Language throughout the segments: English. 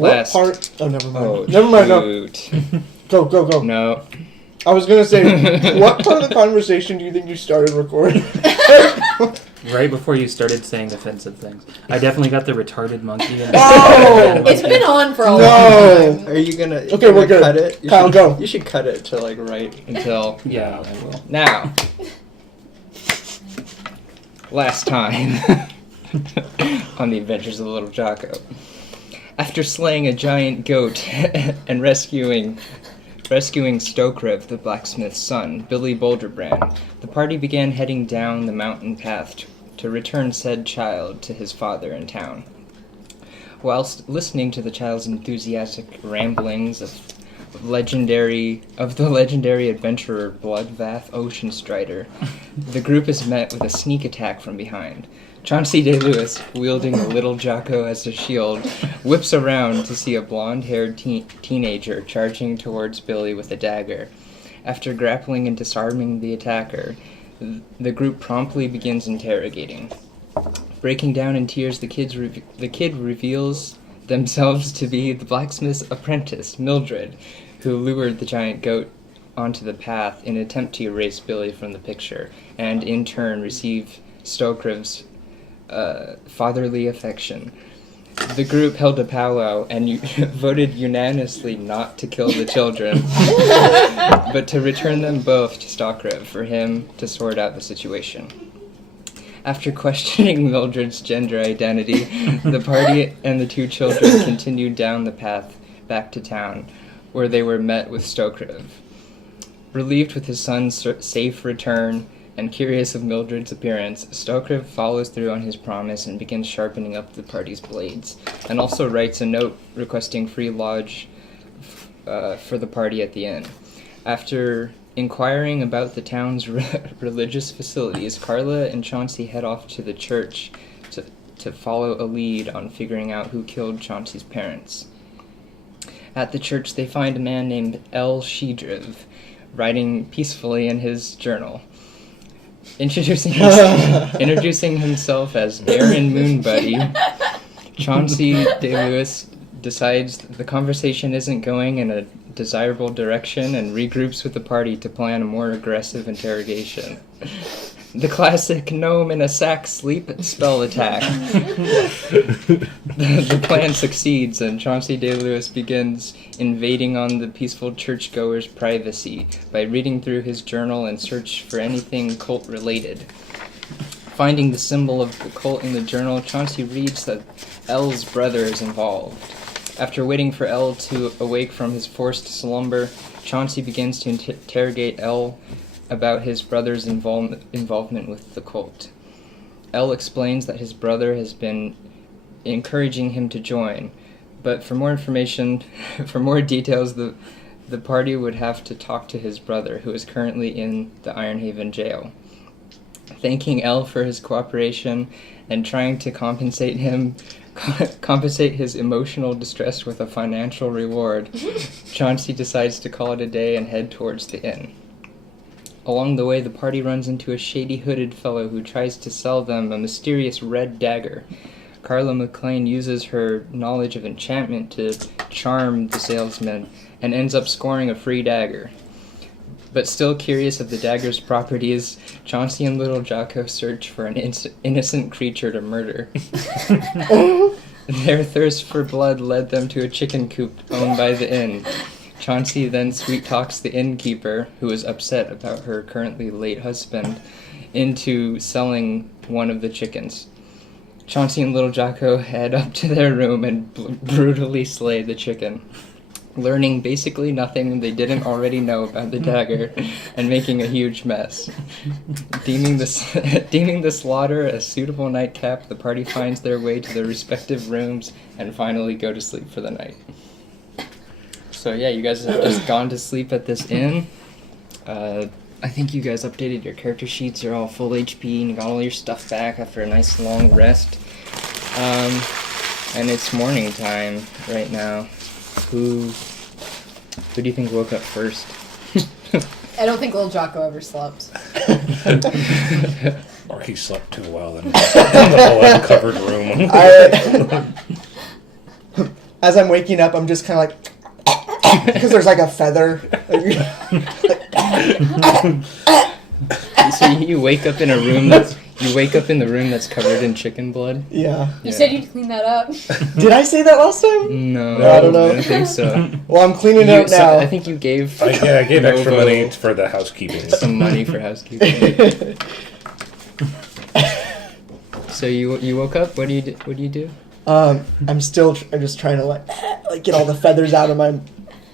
What part? Oh, never mind. Oh, never mind. shoot. No. Go. No. I was gonna say, what part of the conversation do you think you started recording? Right before you started saying offensive things. I definitely got the retarded monkey. Oh! It's been on for a long time. Are you gonna? Okay, we're good. Cut it. Kyle, go. You should cut it to like right until. Yeah, I will. Now. Last time on the adventures of Lil Jocko. After slaying a giant goat and rescuing Stokrev, the blacksmith's son, Billy Boulderbrand, the party began heading down the mountain path to return said child to his father in town. Whilst listening to the child's enthusiastic ramblings of the legendary adventurer Bloodbath Oceanstrider, the group is met with a sneak attack from behind. Chauncey Day-Lewis, wielding a Lil Jocko as a shield, whips around to see a blonde-haired teenager charging towards Billy with a dagger. After grappling and disarming the attacker, the group promptly begins interrogating. Breaking down in tears, the kid reveals themselves to be the blacksmith's apprentice, Mildred, who lured the giant goat onto the path in an attempt to erase Billy from the picture, and in turn receive Stokrev's fatherly affection. The group held a powwow and voted unanimously not to kill the children, but to return them both to Stokrev for him to sort out the situation. After questioning Mildred's gender identity, the party and the two children continued down the path back to town, where they were met with Stokrev. Relieved with his son's safe return and curious of Mildred's appearance, Stokrev follows through on his promise and begins sharpening up the party's blades, and also writes a note requesting free lodge for the party at the inn. After inquiring about the town's religious facilities, Carla and Chauncey head off to the church to follow a lead on figuring out who killed Chauncey's parents. At the church, they find a man named L. Shedriv writing peacefully in his journal. Introducing himself as Darren Moonbuddy, Chauncey Day-Lewis decides the conversation isn't going in a desirable direction and regroups with the party to plan a more aggressive interrogation. The classic gnome in a sack sleep spell attack. The plan succeeds, and Chauncey Day-Lewis begins invading on the peaceful churchgoer's privacy by reading through his journal and search for anything cult-related. Finding the symbol of the cult in the journal, Chauncey reads that L's brother is involved. After waiting for L to awake from his forced slumber, Chauncey begins to interrogate L about his brother's involvement with the cult. L explains that his brother has been encouraging him to join, but for more information, for more details, the party would have to talk to his brother, who is currently in the Ironhaven jail. Thanking L for his cooperation and trying to compensate his emotional distress with a financial reward, Chauncey decides to call it a day and head towards the inn. Along the way, the party runs into a shady hooded fellow who tries to sell them a mysterious red dagger. Carla McLaine uses her knowledge of enchantment to charm the salesman and ends up scoring a free dagger. But still curious of the dagger's properties, Chauncey and Lil Jocko search for an innocent creature to murder. Their thirst for blood led them to a chicken coop owned by the inn. Chauncey then sweet-talks the innkeeper, who is upset about her currently late husband, into selling one of the chickens. Chauncey and Lil Jocko head up to their room and brutally slay the chicken, learning basically nothing they didn't already know about the dagger and making a huge mess. Deeming the slaughter a suitable nightcap, the party finds their way to their respective rooms and finally go to sleep for the night. So yeah, you guys have just gone to sleep at this inn. I think you guys updated your character sheets. You're all full HP and you got all your stuff back after a nice long rest. And it's morning time right now. Who do you think woke up first? I don't think Lil Jocko ever slept. Or he slept too well in the whole uncovered room. as I'm waking up, I'm just kind of like, because there's like a feather. So you wake up in a room that's covered in chicken blood. Yeah. You said you'd clean that up. Did I say that last time? No, I don't know. I don't think so. Well, I'm cleaning it up now. I think you gave. I gave extra Movo money for the housekeeping. some money for housekeeping. So you woke up. What do you do? I'm just trying to like get all the feathers out of my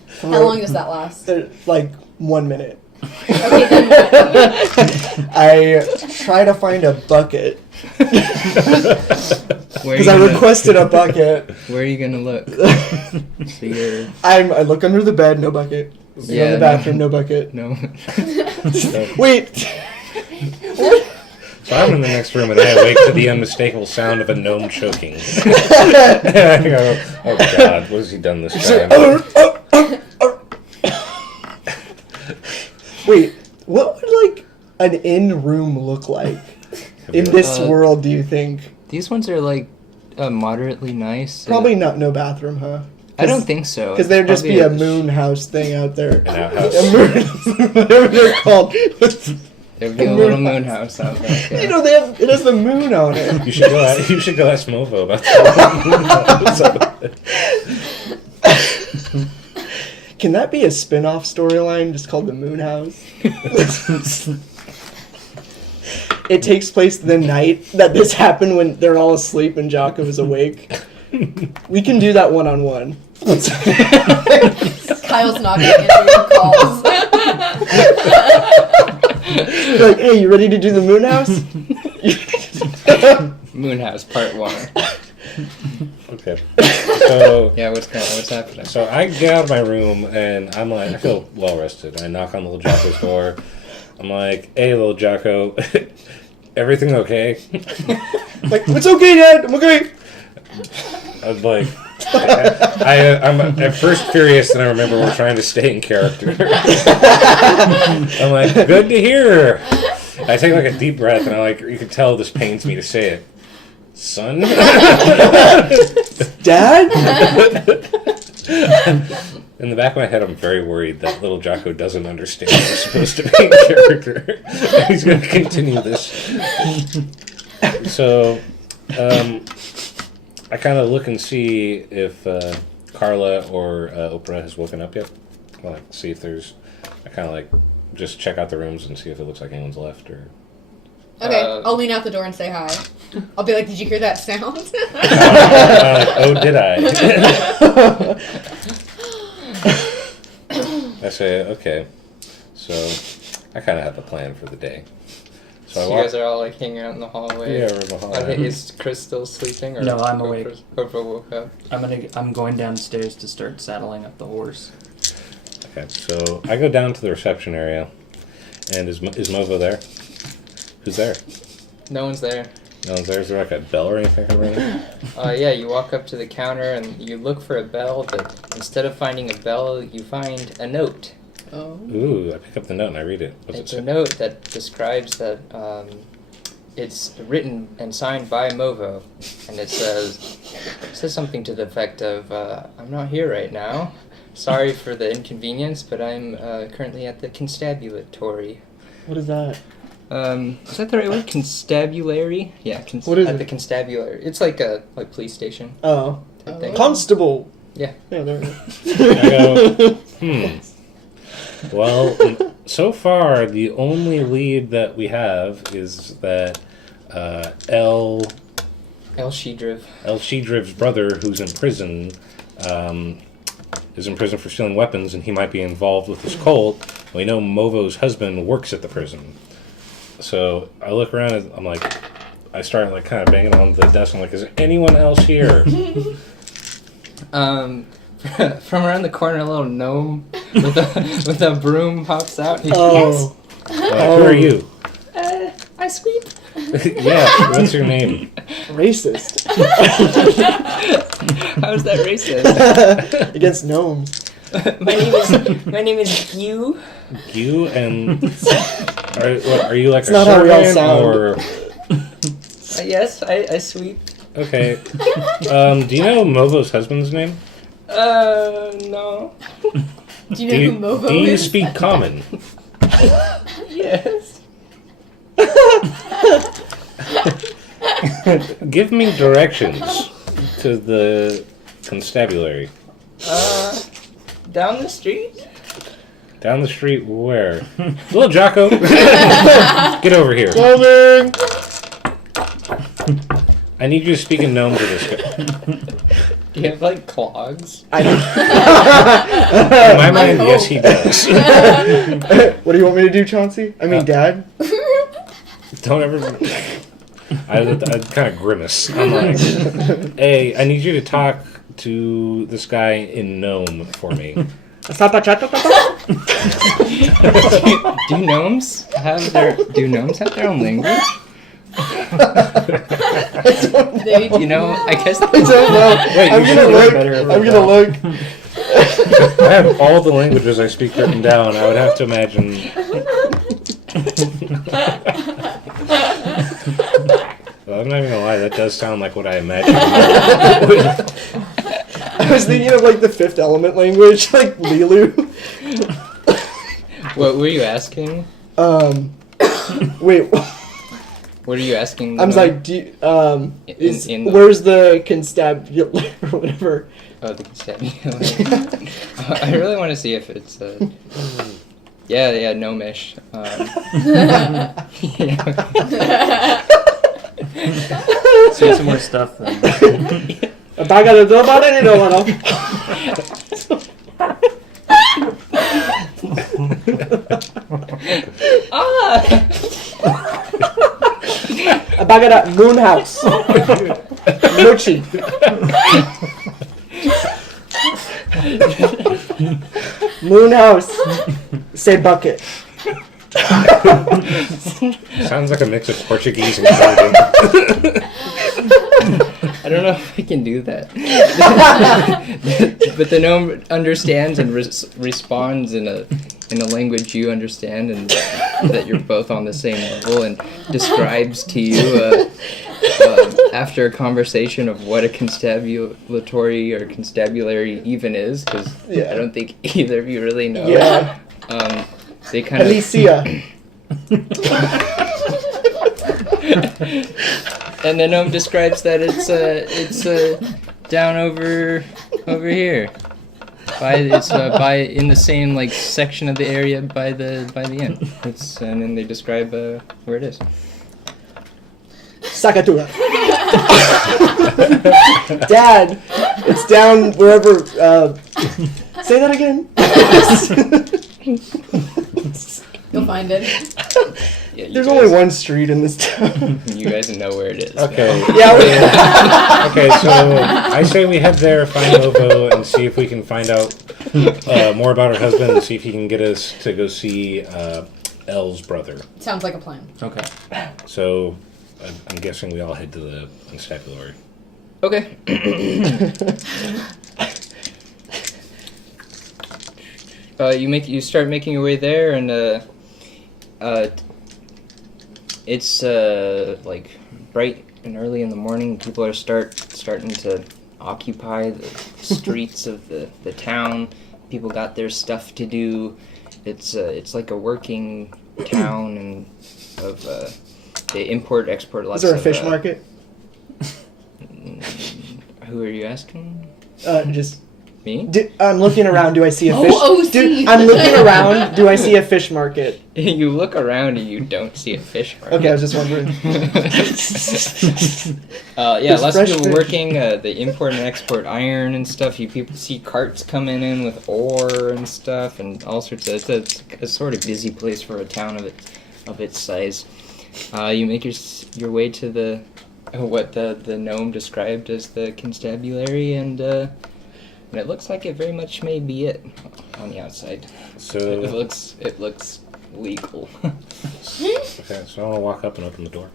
throat. How long does that last? Like 1 minute. Okay, then what? I try to find a bucket. Because I gonna- requested a bucket. Where are you gonna look? So you're I look under the bed, no bucket. Look in the bathroom, no bucket. no. Wait. So I'm in the next room and I awake to the unmistakable sound of a gnome choking. And I go, oh God, what has he done this time? Wait, what would like an in-room look like in this world? Do you think? These ones are like moderately nice. Probably not no bathroom, huh? I don't think so. Because there'd just be a Probably Moonhouse thing out there. An outhouse. A moon, whatever they're called. There'd be a little Moonhouse out there. Yeah. You know, it has the moon on it. You should go ask Movo about that. Can that be a spin-off storyline just called the Moonhouse? It takes place the night that this happened when they're all asleep and Jocko is awake. We can do that one-on-one. Kyle's not going to answer your calls. Like, hey, you ready to do the Moonhouse? Moonhouse Part 1. Okay. So Yeah, what's happening? So I get out of my room and I'm like, I feel well rested. I knock on Lil Jocko's door. I'm like, hey, Lil Jocko, everything okay? Like, it's okay, Dad. I'm okay. I was like, I'm at first furious, and I remember we're trying to stay in character. I'm like, good to hear. I take like a deep breath, and you can tell this pains me to say it. Son? Dad? In the back of my head, I'm very worried that Lil Jocko doesn't understand we're supposed to be in character. He's going to continue this. So, I kind of look and see if Carla or Oprah has woken up yet. I see if there's... I kind of just check out the rooms and see if it looks like anyone's left or... Okay, I'll lean out the door and say hi. I'll be like, did you hear that sound? Oh, did I? I say, okay. So, I kind of have a plan for the day. So you guys are all hanging out in the hallway. Yeah, we're in the hallway. Is Chris still sleeping? Or No, I'm awake. Oprah woke up. I'm going downstairs to start saddling up the horse. Okay, so I go down to the reception area, and is Movo there? Who's there? No one's there. No one's there. Is there like a bell or anything ringing? Yeah, you walk up to the counter and you look for a bell, but instead of finding a bell, you find a note. Oh. Ooh, I pick up the note and I read it. What's It's it a say? note that describes that it's written and signed by Movo, and it says something to the effect of, I'm not here right now. Sorry for the inconvenience, but I'm currently at the constabulatory. What is that? Is that the right word? Constabulary? Yeah, What is at it? the constabulary. It's like a police station Oh. type thing. Constable. Yeah. Yeah, there we I go, Well, so far, the only lead that we have is that El Shedriv's brother, who's in prison, is in prison for stealing weapons, and he might be involved with this cult. We know Movo's husband works at the prison. So I look around and I'm like, I start kind of banging on the desk. I'm like, is there anyone else here? From around the corner, a little gnome with a broom pops out. Oh. Who are you? I sweep. Yeah, what's your name? Racist. How's that racist? Against gnomes. my name is Hugh. You and are you like It's a not how we all servant sound. or Yes, I sweep. okay? Do you know Movo's husband's name? No. Do you know who Movo do you is? speak common? Yes. Give me directions to the constabulary. Down the street? Down the street where? Lil Jocko! Get over here. Coming! I need you to speak in gnome to this guy. Do you have, like, clogs? In my mind, yes, he does. What do you want me to do, Chauncey? I mean, Dad? Don't ever... I kind of grimace. I'm like, hey, I need you to talk to this guy in gnome for me. Do gnomes have their own language? They You know, I guess I don't know. Wait, I'm you gonna should look. better I'm about gonna look. I have all the languages I speak written down. I would have to imagine. Well, I'm not even gonna lie, that does sound like what I imagined. I was thinking of like the Fifth Element language, like Lilu. What were you asking? Wait. What are you asking? I'm them? like, do you, in the- where's the constabulary or whatever? Oh, the constabulary. I really want to see if it's yeah, gnomish. Say some more stuff then. Bagada Moonhouse. Mochi. Moonhouse. Say bucket. Sounds like a mix of Portuguese and Italian. I don't know if I can do that. But the gnome understands and responds in a language you understand, and that you're both on the same level, and describes to you after a conversation of what a constabulatory or constabulary even is, because Yeah. I don't think either of you really know. Yeah. They kind of Alicia. and the gnome describes that it's down over here. By in the same like section of the area by the inn. And then they describe where it is. Sakatura. Dad, it's down wherever. Say that again. You'll find it. Yeah, There's only one street in this town. You guys know where it is. Okay. Yeah. Okay, so I say we head there, find Movo, and see if we can find out more about her husband, and see if he can get us to go see Elle's brother. Sounds like a plan. Okay. So I'm guessing we all head to the constabulary. Okay. You start making your way there, and it's like bright and early in the morning. People are starting to occupy the streets of the town. People got their stuff to do. It's like a working town, and they import export lots. Is there a of, fish market? Who are you asking? Just. Me? I'm looking around. Do I see a Oh, fish? OC. I'm looking around. Do I see a fish market? You look around and you don't see a fish market. Okay, I was just wondering. Yeah, There's lots of fresh people fish. working. They import and export iron and stuff. People see carts coming in with ore and stuff, and all sorts of. It's a sort of busy place for a town of its size. You make your way to the what the gnome described as the constabulary, and it looks like it very much may be it on the outside. So It looks legal. okay, so I want to walk up and open the door.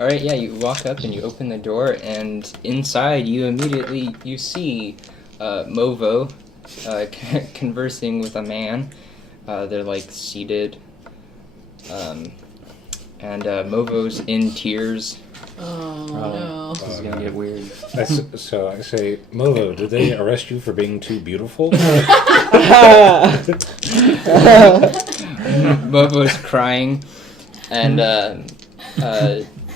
All right, yeah, you walk up and you open the door, and inside you immediately see Movo conversing with a man. They're like seated, and Movo's in tears, Oh, no. This is gonna get weird. So I say, Movo, did they arrest you for being too beautiful? Movo's crying, and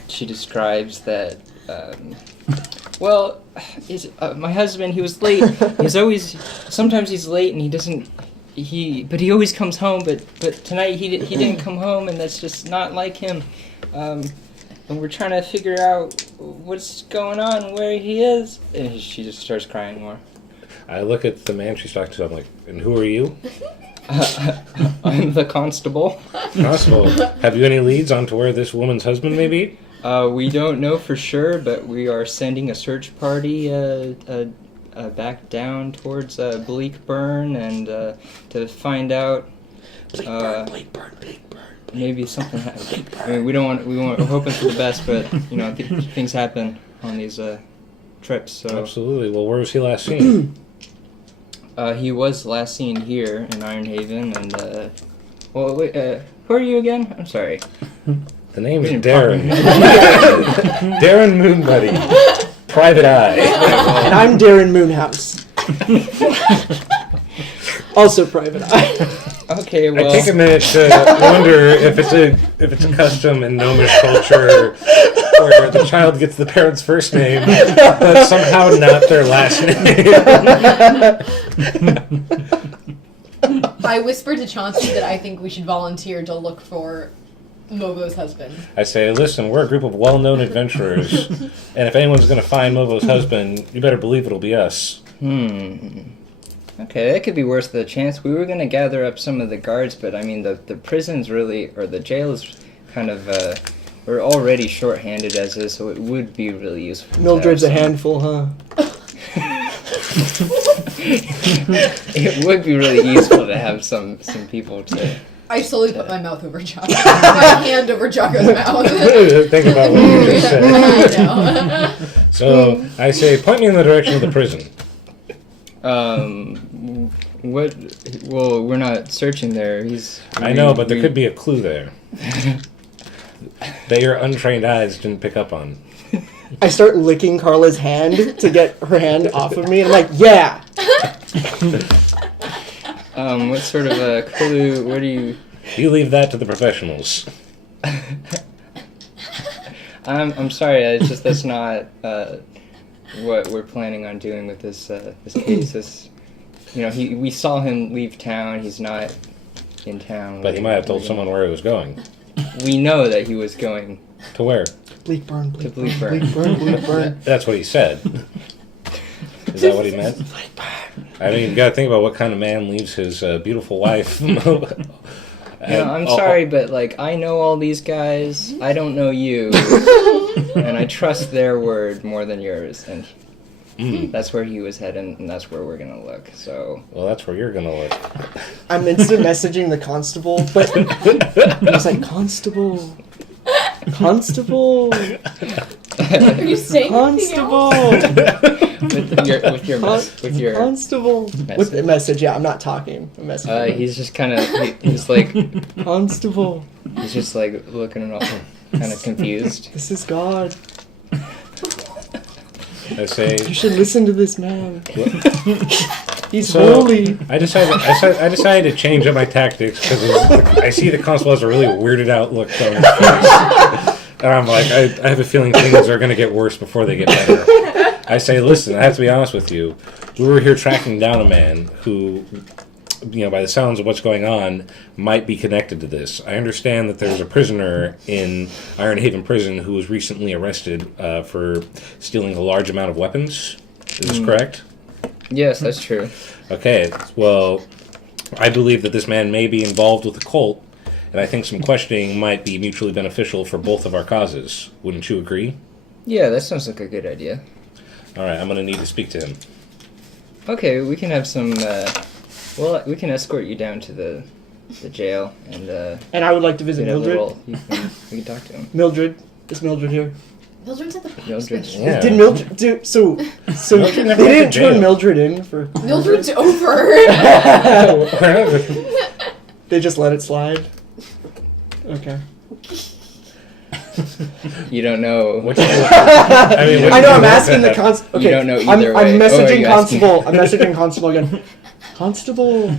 she describes that. My husband, he was late. Sometimes he's late, and he doesn't. But he always comes home. But tonight he didn't come home, and that's just not like him. And we're trying to figure out what's going on, where he is. And she just starts crying more. I look at the man she's talking to. I'm like, and who are you? I'm the constable. Constable, have you any leads on to where this woman's husband may be? We don't know for sure, but we are sending a search party back down towards Bleakburn and to find out. Bleakburn. Maybe something happened. I mean, we're hoping for the best, but things happen on these trips. So Absolutely. Well, where was he last seen? he was last seen here in Ironhaven, and who are you again? I'm sorry. The name's We didn't Darren. Darren Moonbuddy. Private Eye. And I'm Daryn Moonhouse. Also private eye. Okay, well. I take a minute to wonder if it's a custom in Gnomish culture where the child gets the parent's first name, but somehow not their last name. I whispered to Chauncey that I think we should volunteer to look for Movo's husband. I say, listen, we're a group of well-known adventurers, and if anyone's going to find Movo's husband, you better believe it'll be us. Okay, that could be worth the chance. We were going to gather up some of the guards, but I mean, the prison's really, or the jail is kind of, we're already short-handed as is, so it would be really useful. Mildred's a handful, huh? It would be really useful to have some people to... I slowly put my mouth over Jocko. My hand over Jocko's mouth. Think about what you just said. I know. So, I say, point me in the direction of the prison. What? Well, we're not searching there. I know, but there could be a clue there that your untrained eyes didn't pick up on. I start licking Carla's hand to get her hand off of me, and I'm like, yeah! What sort of a clue? What do you... You leave that to the professionals. I'm sorry. It's just that's not what we're planning on doing with this case. We saw him leave town. He's not in town. But he might have told someone where he was going. We know that he was going To where? Bleakburn. to Bleakburn. Bleakburn. That's what he said. Is that what he meant? I mean, you gotta think about what kind of man leaves his beautiful wife. I'm sorry, but I know all these guys. I don't know you, and I trust their word more than yours. And that's where he was heading, and that's where we're gonna look. So. Well, that's where you're gonna look. I'm instant messaging the constable, but he's like, Constable. Are you saying anything else? with your Constable. message. With the message, yeah, I'm not talking. I'm messaging. He's just kind of he's like Constable. he's just like looking all kind of confused. This is God. I say. You should listen to this man. He's So, holy. I decided to change up my tactics because I see the constable has a really weirded out look on his face. And I'm like, I have a feeling things are going to get worse before they get better. I say, listen, I have to be honest with you. We were here tracking down a man who, by the sounds of what's going on, might be connected to this. I understand that there's a prisoner in Ironhaven Prison who was recently arrested for stealing a large amount of weapons. Is this correct? Yes, that's true. Okay, well, I believe that this man may be involved with the cult, and I think some questioning might be mutually beneficial for both of our causes. Wouldn't you agree? Yeah, that sounds like a good idea. All right, I'm going to need to speak to him. Okay, we can have some. We can escort you down to the jail and. And I would like to visit get a Mildred. little- we can talk to him. Mildred. Is Mildred here? Mildred's at the Mildred. hospice. Yeah. Did Mildred do so? Mildred never They went didn't to turn jail. Mildred in for. Mildred's over. They just let it slide. Okay. You don't know. Which I mean, I know. I'm asking the constable. Okay, You don't know I'm either way. messaging you constable. I'm messaging constable again. Constable,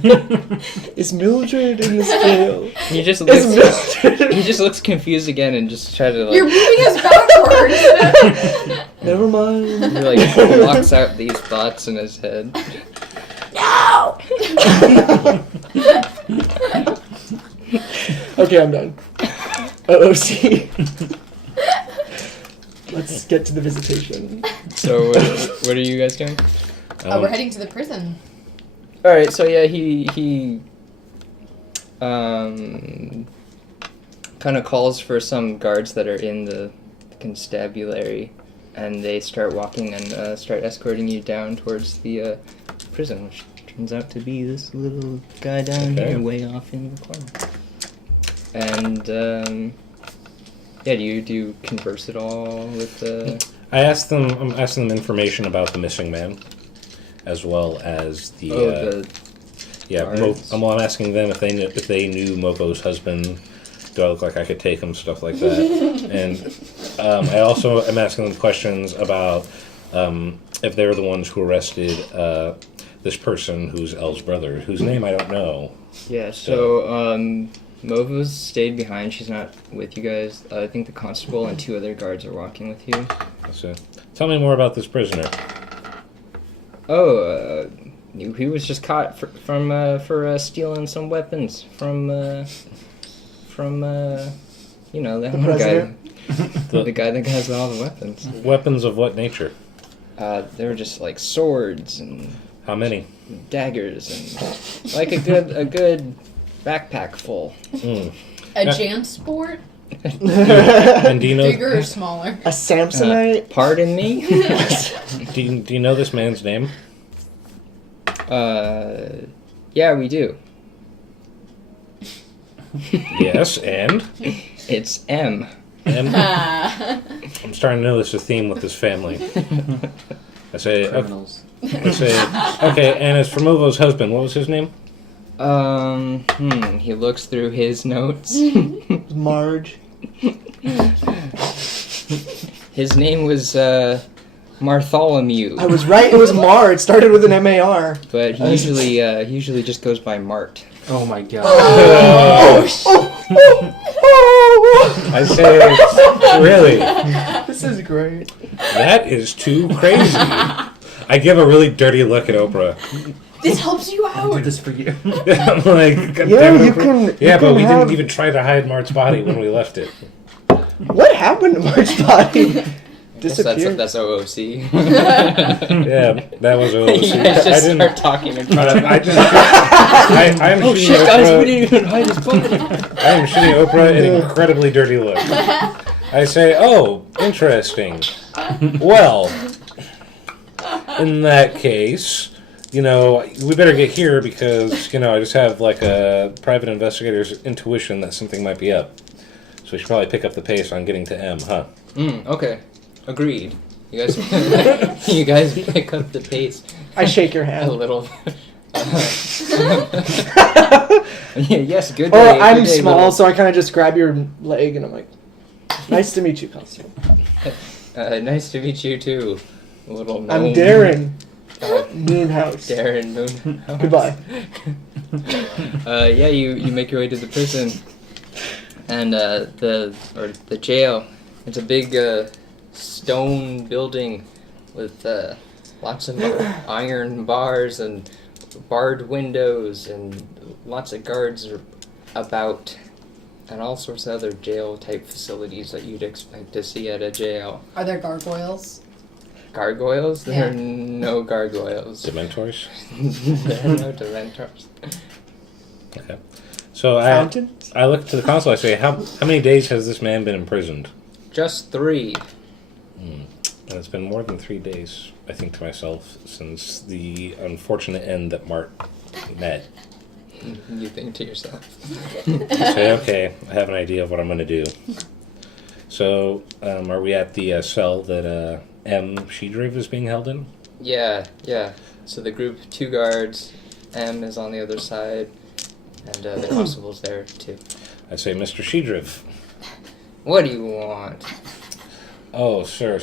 is Mildred in this jail? He just Is looks. Mildred? He just looks confused again and just tries to You're like. moving us backwards. Never mind. He like blocks out these thoughts in his head. No. Okay, I'm done. OOC. Let's get to the visitation. So what are you guys doing? We're heading to the prison. All right. So yeah, he kind of calls for some guards that are in the constabulary, and they start walking and start escorting you down towards the prison, which turns out to be this little guy down here, way off in the corner. And yeah, do you converse at all with the? I'm asking them information about the missing man, as well as the. Guards. I'm asking them if they knew Movo's husband. Do I look like I could take him? Stuff like that. And I also am asking them questions about if they're the ones who arrested this person who's Elle's brother, whose name I don't know. Yeah. So Movo's stayed behind. She's not with you guys. I think the constable and 2 other guards are walking with you. So, tell me more about this prisoner. Oh, he was just caught for stealing some weapons from the Hammond guy, the guy that has all the weapons. Weapons of what nature? They were just like swords and How many? daggers and like a good backpack full. Mm. A Jansport? And do you know? Bigger or smaller? A Samsonite? Pardon me. Do you know this man's name? Yeah, we do. Yes, and It's M. I'm starting to notice a theme with this family. I say, Criminals. okay, and as for Movo's husband, what was his name? He looks through his notes. Marge. His name was Martholomew. I was right. It was Mar. It started with an MAR. But he usually just goes by Mart. Oh my god. I say, really? This is great. That is too crazy. I give a really dirty look at Oprah. This helps you I did out. this for you. I'm like, God Yeah, damn it, you Oprah. can- Yeah, you but can we have- didn't even try to hide Mart's body when we left it. What happened to Marge's body? Disappeared. That's OOC. Yeah, that was You OOC. guys I just didn't. start talking in front of him. I'm Oh shooting shit, guys, we Oprah. didn't even hide his body. I am shooting Oprah an incredibly dirty look. I say, oh, interesting. Well, in that case, we better get here because, I just have like a private investigator's intuition that something might be up. So we should probably pick up the pace on getting to M, huh? Okay. Agreed. You guys pick up the pace I shake your a hand. little. Yes, good Or day. I'm good day, small, little- so I kind of just grab your leg and I'm like, nice to meet you, Constable. Nice to meet you too, little gnome. I'm Darren. Uh, Moonhouse. Darren Moonhouse. Goodbye. Yeah, you make your way to the prison, and the jail. It's a big stone building with lots of iron bars and barred windows and lots of guards about, and all sorts of other jail type facilities that you'd expect to see at a jail. Are there gargoyles? Gargoyles? There are Yeah. no gargoyles. Dementors? There are no Dementors. Okay. So Fountain? I look to the consul, I say, how many days has this man been imprisoned? Just 3. And it's been more than 3 days, I think to myself, since the unfortunate end that Mart met. You think to yourself. I say, okay, I have an idea of what I'm going to do. So, are we at the cell that M. Shedriv is being held in? Yeah. So the group, 2 guards, M is on the other side, and the constable's there too. I say, Mr. Shedriv, What do you want? Oh, sir.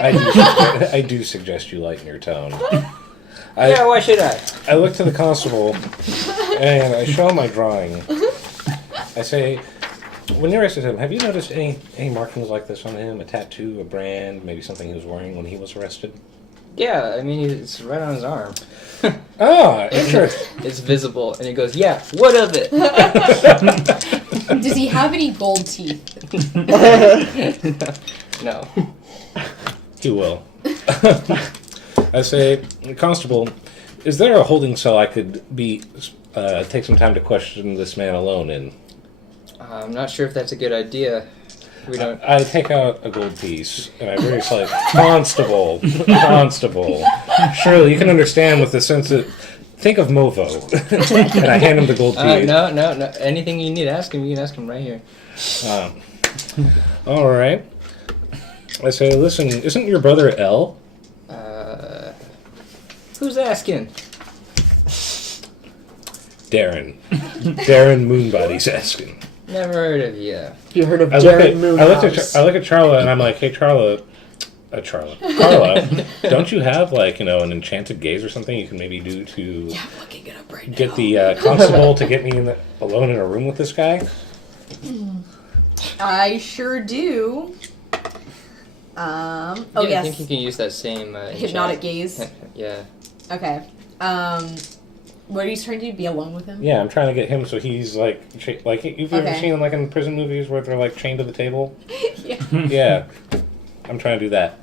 I do suggest you lighten your tone. Yeah, why should I? I look to the constable, and I show him my drawing. I say, when you arrested him, have you noticed any markings like this on him? A tattoo, a brand, maybe something he was wearing when he was arrested? Yeah, I mean, it's right on his arm. Ah, interesting. It's visible, and he goes, yeah, what of it? Does he have any gold teeth? No. He will. I say, Constable, is there a holding cell I could take some time to question this man alone in? I'm not sure if that's a good idea. We don't. I take out a gold piece, and I very like, Constable. Surely you can understand with the sense that, think of Movo. And I hand him the gold piece. No. Anything you need to ask him, you can ask him right here. All right. I say, listen, isn't your brother L? Who's asking? Darren. Darren Moonbody's asking. Never heard of you. Have you heard of I Darren Moonhouse? look at Charla, and I'm like, hey, Carla, don't you have, like, an enchanted gaze or something you can maybe do to Yeah, I'm looking it up right get now. the constable to get me alone in a room with this guy? I sure do. I Yes. think you can use that same Hypnotic gaze. Yeah. Okay. What are you trying to do? Be alone with him? Yeah, I'm trying to get him so he's like you've ever Okay. seen like in prison movies where they're like chained to the table? Yeah. Yeah, I'm trying to do that.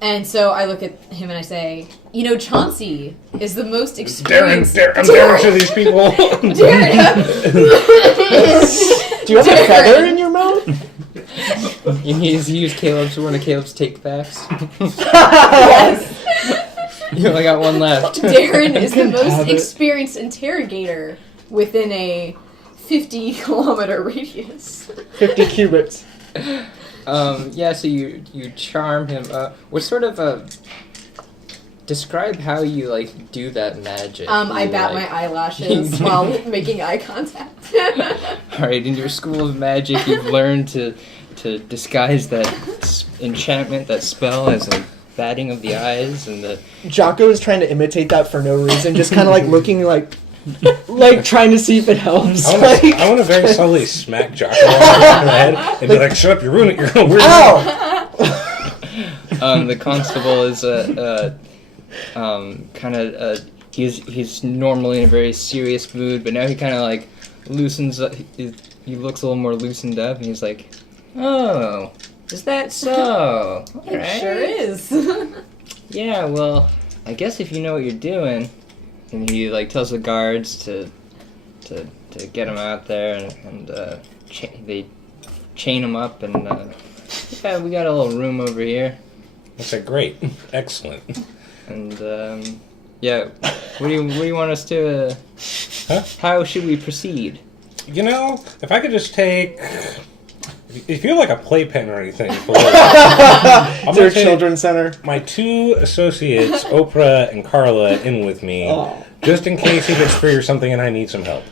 And so I look at him and I say, Chauncey is the most Darren, experienced. I'm Darren to these people. Darren. Do you have a feather in your mouth? You need to use one of Caleb's take backs. Yes. You only got one left. Darren is the Couldn't most have it. experienced interrogator within a 50-kilometer radius. 50 cubits. Yeah, so you charm him. What sort of describe how you like do that magic? I You, bat like- my eyelashes while making eye contact. Alright, in your school of magic, you've learned to disguise that enchantment, that spell, as a batting of the eyes and the. Jocko is trying to imitate that for no reason, just kind of like looking like trying to see if it helps. I want to very subtly smack Jocko on the head and be like, "Shut up! You're ruining it. You're ruining it." Ow! The constable is kind of he's normally in a very serious mood, but now he kind of like loosens up. He looks a little more loosened up, and he's like, "Oh, is that so? It Alright. sure is. Yeah, well, I guess if you know what you're doing," and he like tells the guards to get him out there, and they chain him up, and yeah, we got a little room over here, I said, "Great, excellent." and yeah, what do you want us to? Huh? How should we proceed? If I could just take. If you have like a playpen or anything, for It's their children's center. my two associates, Oprah and Carla, in with me, Oh. just in case he gets free or something and I need some help.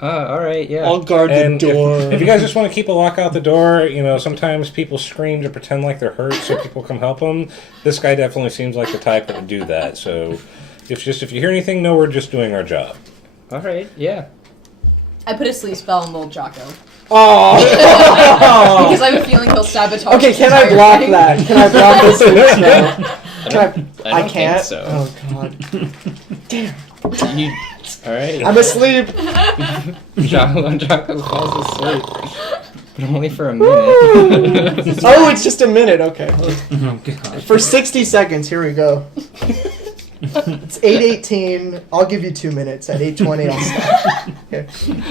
All right, yeah. I'll guard And the door. if you guys just want to keep a lock out the door, sometimes people scream to pretend like they're hurt so people come help them. This guy definitely seems like the type that would do that. So if you hear anything, know we're just doing our job. All right, yeah. I put a sleep spell on Lil Jocko. Oh. Because I have a feeling he'll sabotage. Okay, this can I entire block thing. that? Can I block this sleep spell? I don't can't. think so. Oh god. Damn. All right. I'm asleep. Jocko falls asleep, but only for a minute. Oh, it's just a minute. Okay. Oh god. For 60 seconds. Here we go. It's 8:18. I'll give you 2 minutes. At 8:20, I'll stop. Okay.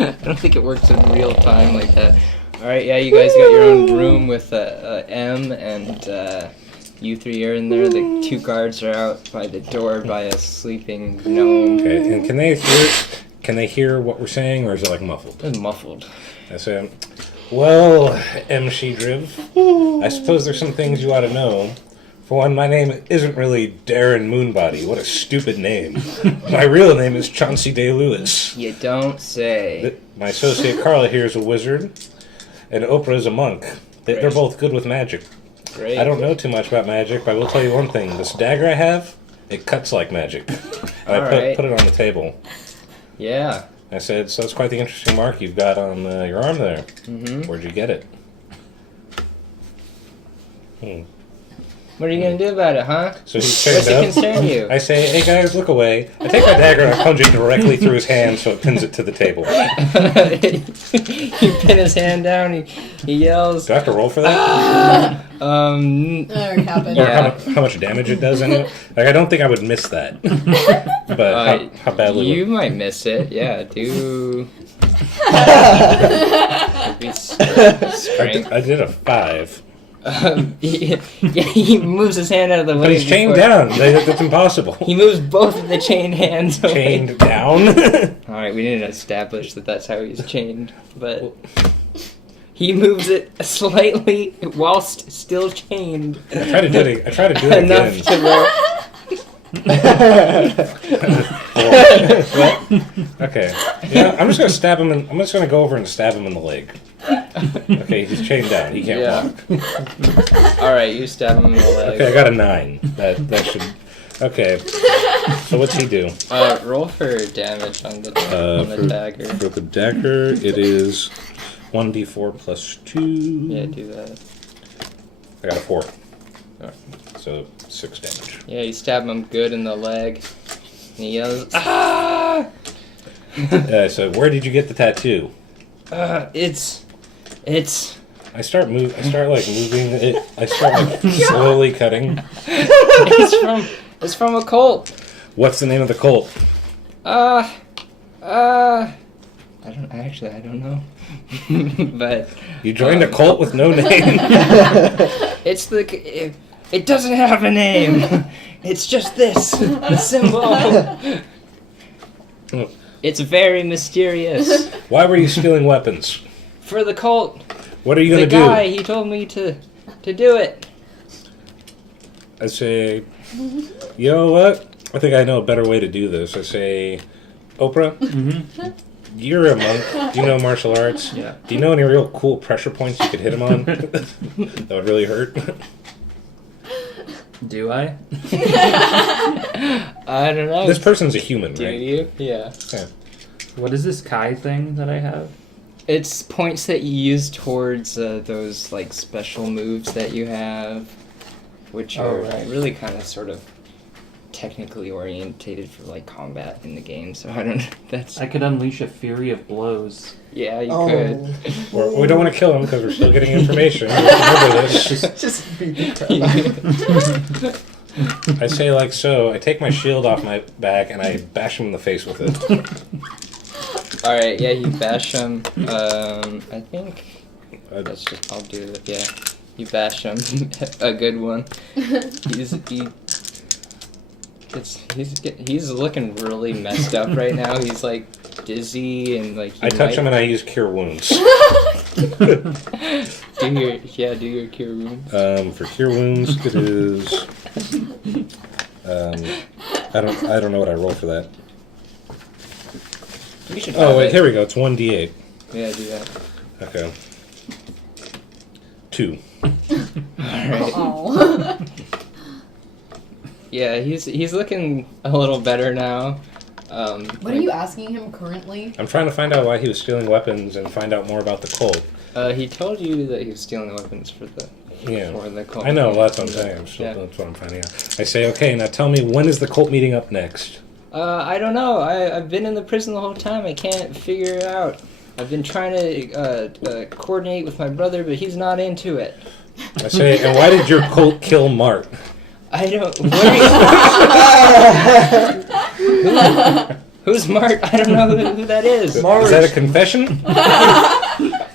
I don't think it works in real time like that. All right, yeah, you guys got your own room with M, and you three are in there. The two guards are out by the door by a sleeping gnome. Okay, and can they hear what we're saying, or is it like muffled? It's muffled. I say, well, M.C. Driv, I suppose there's some things you ought to know. For one, my name isn't really Darren Moonbuddy. What a stupid name. My real name is Chauncey Day Lewis. You don't say. My associate Carla here is a wizard. and Oprah is a monk. They're Great. both good with magic. Great. I don't know too much about magic, but I will tell you one thing. This dagger I have, it cuts like magic. And I Alright. put it on the table. Yeah. I said, so that's quite the interesting mark you've got on your arm there. Mm-hmm. Where'd you get it? What are you gonna do about it, huh? So he's chained What's it up. concern you? I say, hey guys, look away. I take my dagger and I plunge it directly through his hand so it pins it to the table. You pin his hand down. He yells. Do I have to roll for that? That already happened. Or Yeah. how much damage it does anyway? Like, I don't think I would miss that. But how badly You would... might miss it. Yeah, do. Maybe strength. I did a 5. He moves his hand out of the way. But he's chained before- down. That's impossible. He moves both of the chained hands away. Chained down? Alright, we didn't establish that that's how he's chained, but he moves it slightly whilst still chained. I try to do it Enough again. to where... What? Okay. Yeah, I'm just gonna stab him. I'm just gonna go over and stab him in the leg. Okay, he's chained down. He can't Yeah. walk. Alright, you stab him in the leg. Okay, I got a 9. That should. Okay. So what's he do? Roll for damage on the dagger. For the dagger, it is 1d4 plus 2. Yeah, do that. I got a 4. Alright. So 6 damage. Yeah, you stab him good in the leg. And he yells, ah! So where did you get the tattoo? It's... I start moving it. I start like slowly cutting. It's from a cult. What's the name of the cult? I don't know. But You joined a cult with no name. it's it doesn't have a name. It's just this, the symbol. It's very mysterious. Why were you stealing weapons? For the cult. What are you The gonna guy, he told me to do it. do? I say, you know what? I think I know a better way to do this. I say, Oprah, you're a monk. Do you know martial arts? Yeah. Do you know any real cool pressure points you could hit him on? That would really hurt. Do I? I don't know. This person's a human, do right? you? Yeah. Yeah. What is this Kai thing that I have? It's points that you use towards those like special moves that you have, which Oh, are right. really kind of sort of technically orientated for like combat in the game. So I don't. That's I could unleash a fury of blows. yeah, you Oh. could. We don't want to kill him because we're still getting information. Remember this. Just beat the crap out. I say like so. I take my shield off my back and I bash him in the face with it. All right, yeah, you bash him. I think That's I'll do it. Yeah, you bash him. A good one. He's looking really messed up right now. He's like dizzy and like. I touch him and I use cure wounds. Do your cure wounds. For cure wounds, it is. I don't know what I roll for that. You should. Oh have wait, it. here we go. It's 1d8. Yeah, do that. Okay. 2. Alright. Oh. Yeah, he's looking a little better now. What are you asking him currently? I'm trying to find out why he was stealing weapons and find out more about the cult. He told you that he was stealing the weapons for the cult. I know. Well, that's what I'm saying. That's what I'm finding out. I say, okay, now tell me, when is the cult meeting up next? I don't know. I've been in the prison the whole time. I can't figure it out. I've been trying to coordinate with my brother, but he's not into it. I say, and why did your cult kill Mart? I don't. Who's Mart? I don't know who that is. Is that a confession?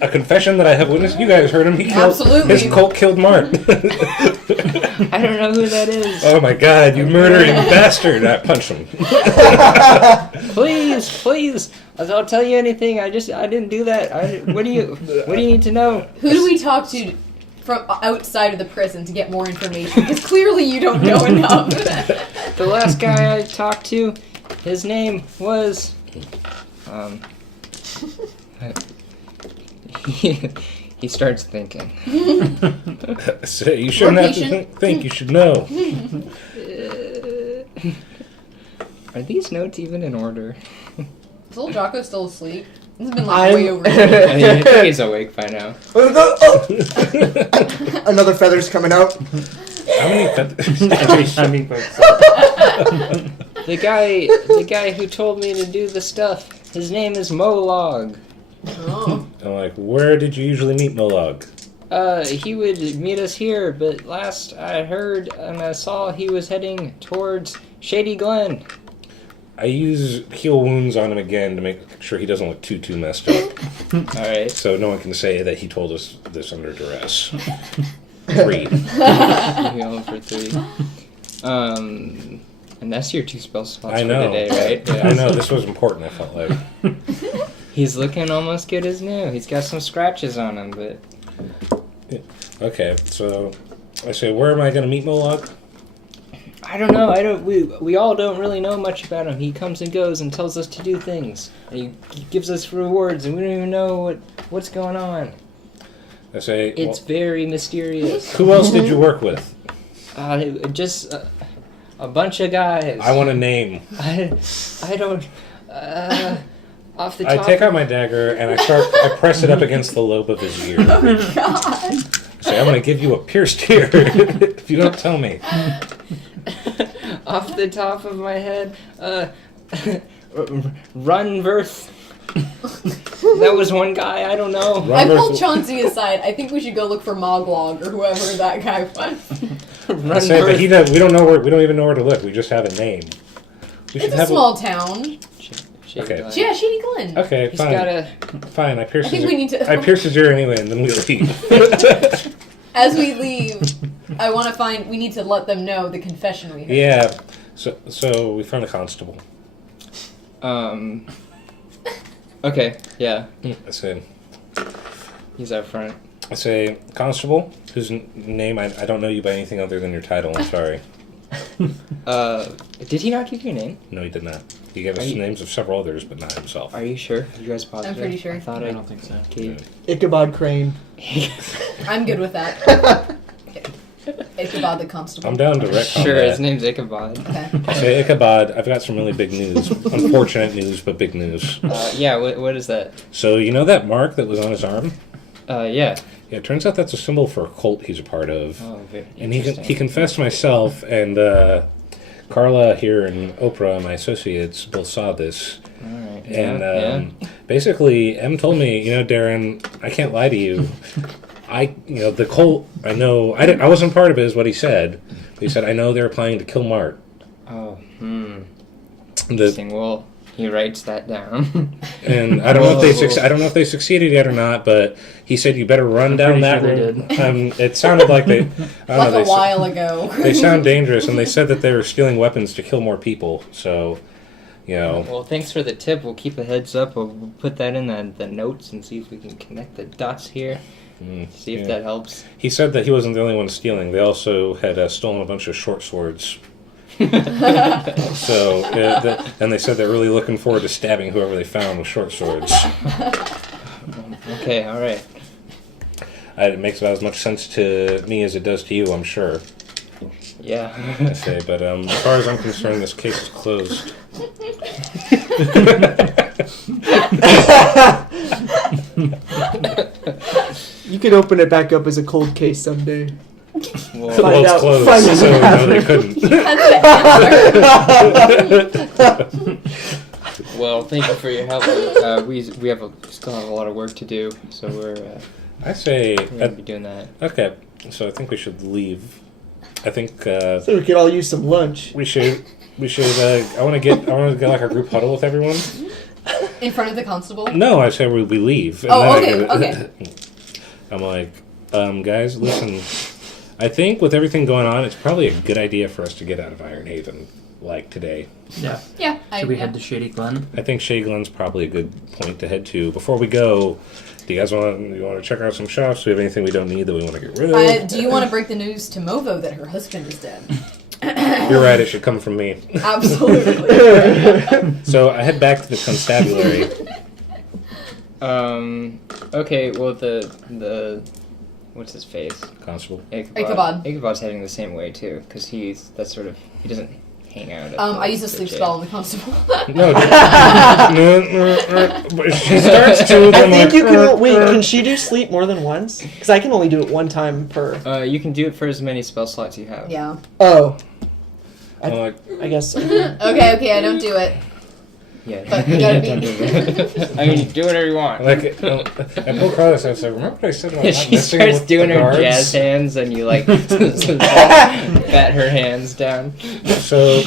A confession that I have witnessed? You guys heard him. He killed. Absolutely. His cult killed Mart. I don't know who that is. Oh my God! You murdering bastard! I punch him. Please. I'll tell you anything. I didn't do that. What do you need to know? Who do we talk to from outside of the prison to get more information? Because clearly you don't know enough. The last guy I talked to, his name He starts thinking. So you shouldn't have to think. You should know. Are these notes even in order? Is Lil Jocko still asleep? This has been I'm- way over. I think he's awake by now. Another feather's coming out. How many feathers? The guy who told me to do the stuff. His name is Molog. Oh. I'm like, where did you usually meet Molog? He would meet us here, but last I heard and I saw he was heading towards Shady Glen. I use heal wounds on him again to make sure he doesn't look too messed up. Alright. So no one can say that he told us this under duress. 3. You heal him for 3. And that's your 2 spell slots I know. for today, right? I know, this was important, I felt like. He's looking almost good as new. He's got some scratches on him, but... Okay, so I say, where am I going to meet Molog? I don't know. We all don't really know much about him. He comes and goes and tells us to do things. He gives us rewards, and we don't even know what's going on. I say, It's very mysterious. who else did you work with? Just a bunch of guys. I want a name. I don't. Off the I top. take out my dagger and I press it up against the lobe of his ear. Oh God. Say, I'm going to give you a pierced ear if you don't tell me. Off the top of my head, Runverth. That was one guy. I don't know. I pulled Chauncey aside. I think we should go look for Moglog or whoever that guy was. I say, but we don't know where. We don't even know where to look. We just have a name. We It's a small town. Okay. Yeah, Shady Glen. Okay, He's fine. got a. Fine, I pierce I think his we need to- I pierce his ear anyway, and then we leave. As we leave, I want to find. We need to let them know the confession we had. Yeah. So we found a constable. Okay. Yeah. I say, He's out front. constable, whose name I don't know you by anything other than your title. I'm sorry. Did he not give you a name? No, he did not. He gave us names of several others, but not himself. Are you sure? You guys positive? I'm pretty sure. I thought I don't think so. gave. Ichabod Crane. I'm good with that. Okay. Ichabod the constable. I'm down to retcon Sure, that. his name's Ichabod. Okay. I say, Ichabod, I've got some really big news. Unfortunate news, but big news. Yeah. What is that? So you know that mark that was on his arm? Yeah. Yeah, it turns out that's a symbol for a cult he's a part of. Oh, very And interesting. he confessed to myself, and Carla here and Oprah, my associates, both saw this. All right. And basically, M told me, Darren, I can't lie to you. The cult, I know, I wasn't part of it, is what he said. But he said, I know they're planning to kill Mart. Oh. Interesting. Well, he writes that down. And I don't know if they succeeded yet or not, but he said you better run down that road. It sounded like they, Like a while ago. They sound dangerous, and they said that they were stealing weapons to kill more people. So, Well, thanks for the tip. We'll keep a heads up. We'll put that in the notes and see if we can connect the dots here. See if that helps. He said that he wasn't the only one stealing. They also had stolen a bunch of short swords. And they said they're really looking forward to stabbing whoever they found with short swords. Okay, all right. It makes about as much sense to me as it does to you, I'm sure. Yeah. I say, but as far as I'm concerned, this case is closed. You could open it back up as a cold case someday. Well, Find It's out- closed, find out so what no, they couldn't. well, thank you for your help. We still have a lot of work to do, so we're I say, gonna be doing that. okay, so I think we should leave. I think So we could all use some lunch. we should. I want to get like a group huddle with everyone. In front of the constable? No, I say we leave. And Oh, then okay. I'm like, guys, listen. I think with everything going on, it's probably a good idea for us to get out of Iron Haven, like today. Yeah. Yeah. Should we head to Shady Glen? I think Shady Glen's probably a good point to head to. Before we go, do you guys want to check out some shops? Do we have anything we don't need that we want to get rid of? Do you want to break the news to Movo that her husband is dead? You're right, it should come from me. Absolutely. So I head back to the constabulary. Okay, well, the what's his face? Constable. Ichabod. Ichabod's heading the same way, too, because he doesn't hang out at I use a the sleep jail. spell on the constable. No. She starts to. I think you can. Wait, can she do sleep more than once? Because I can only do it one time per. You can do it for as many spell slots you have. Yeah. Oh. I'm like, I guess. Okay, I don't do it. Yeah. But you gotta be- Don't do that. I mean, do whatever you want. I pull Carla aside and say, remember what I said about Yeah, not she messing starts with doing the her guards? jazz hands, and you like bat her hands down. So,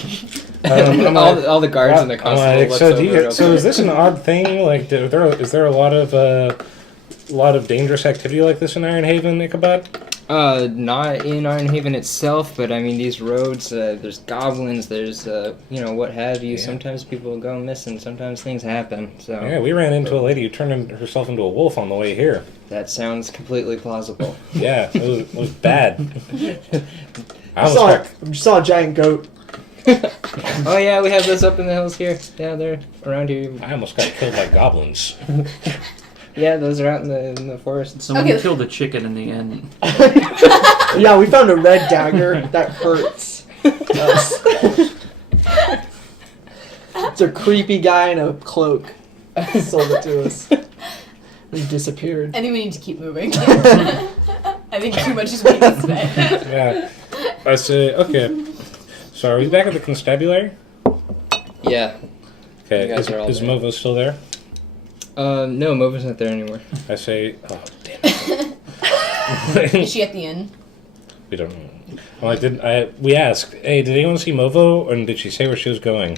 I'm all, like, all the guards in the I'm constable. like, looks so, over so is this an odd thing? Like, is there a lot of dangerous activity like this in Ironhaven, Ichabod? Not in Ironhaven itself, but I mean these roads. There's goblins. There's what have you. Yeah. Sometimes people go missing. Sometimes things happen. So Yeah, we ran into a lady who turned herself into a wolf on the way here. that sounds completely plausible. Yeah, it was bad. I I saw a giant goat. Oh yeah, we have this up in the hills here. Yeah, they're around here. I almost got killed by goblins. Yeah, those are out in the forest. Someone Okay. killed a chicken in the end. Yeah, we found a red dagger that hurts us. It's a creepy guy in a cloak. Sold it to us. He disappeared. I think we need to keep moving. I think too much is waiting today. Yeah. I say, okay. So are we back at the constabulary? Yeah. Okay, You guys are all is there. Movo still there? No, Movo's not there anymore. I say, oh, damn it. Is she at the inn? We don't know. We asked, hey, did anyone see Movo? And did she say where she was going?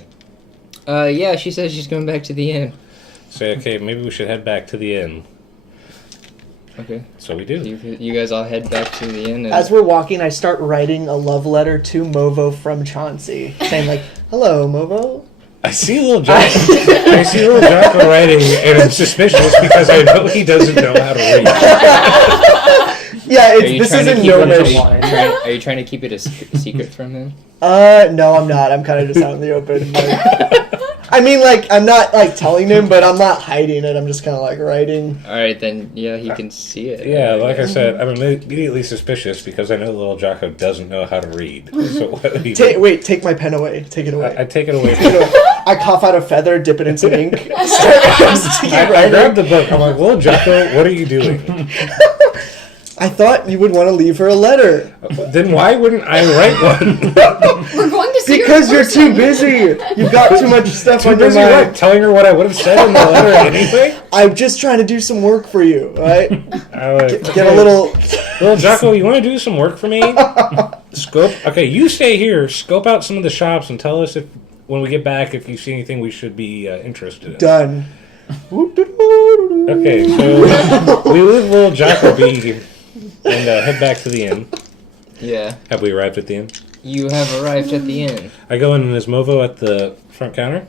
Yeah, she says she's going back to the inn. Say, okay, maybe we should head back to the inn. Okay. So we do. You guys all head back to the inn. And As we're walking, I start writing a love letter to Movo from Chauncey, saying like, "Hello, Movo." I see Lil Jocko. I see Lil Jocko writing, and I'm suspicious because I know he doesn't know how to read. Yeah, Are you this trying to isn't keep Gnomish. Are you trying to keep it a secret from him? No, I'm not. I'm kind of just out in the open. Like, I mean, like, I'm not like telling him, but I'm not hiding it. I'm just kind of like writing. All right, then. Yeah, he can see it. Yeah, like I said, I'm immediately suspicious because I know Lil Jocko doesn't know how to read. So what did he do? Wait, take my pen away. Take it away. I take it away Take it from away. I cough out a feather, dip it in some ink. Start I grabbed the book. I'm like, Lil Jocko, what are you doing? I thought you would want to leave her a letter. Then why wouldn't I write one? We're going to see her Because in you're person. too busy. You've got too much stuff Too on your busy what? mind. Telling her what I would have said in the letter anyway? I'm just trying to do some work for you, right? I'm like, Get a little. Lil Jocko, you want to do some work for me? Okay, you stay here, scope out some of the shops, and tell us if, when we get back, if you see anything we should be interested in. Done. Okay, so we leave Lil Jocko be and head back to the inn. Yeah. Have we arrived at the inn? You have arrived at the inn. I go in and is Movo at the front counter?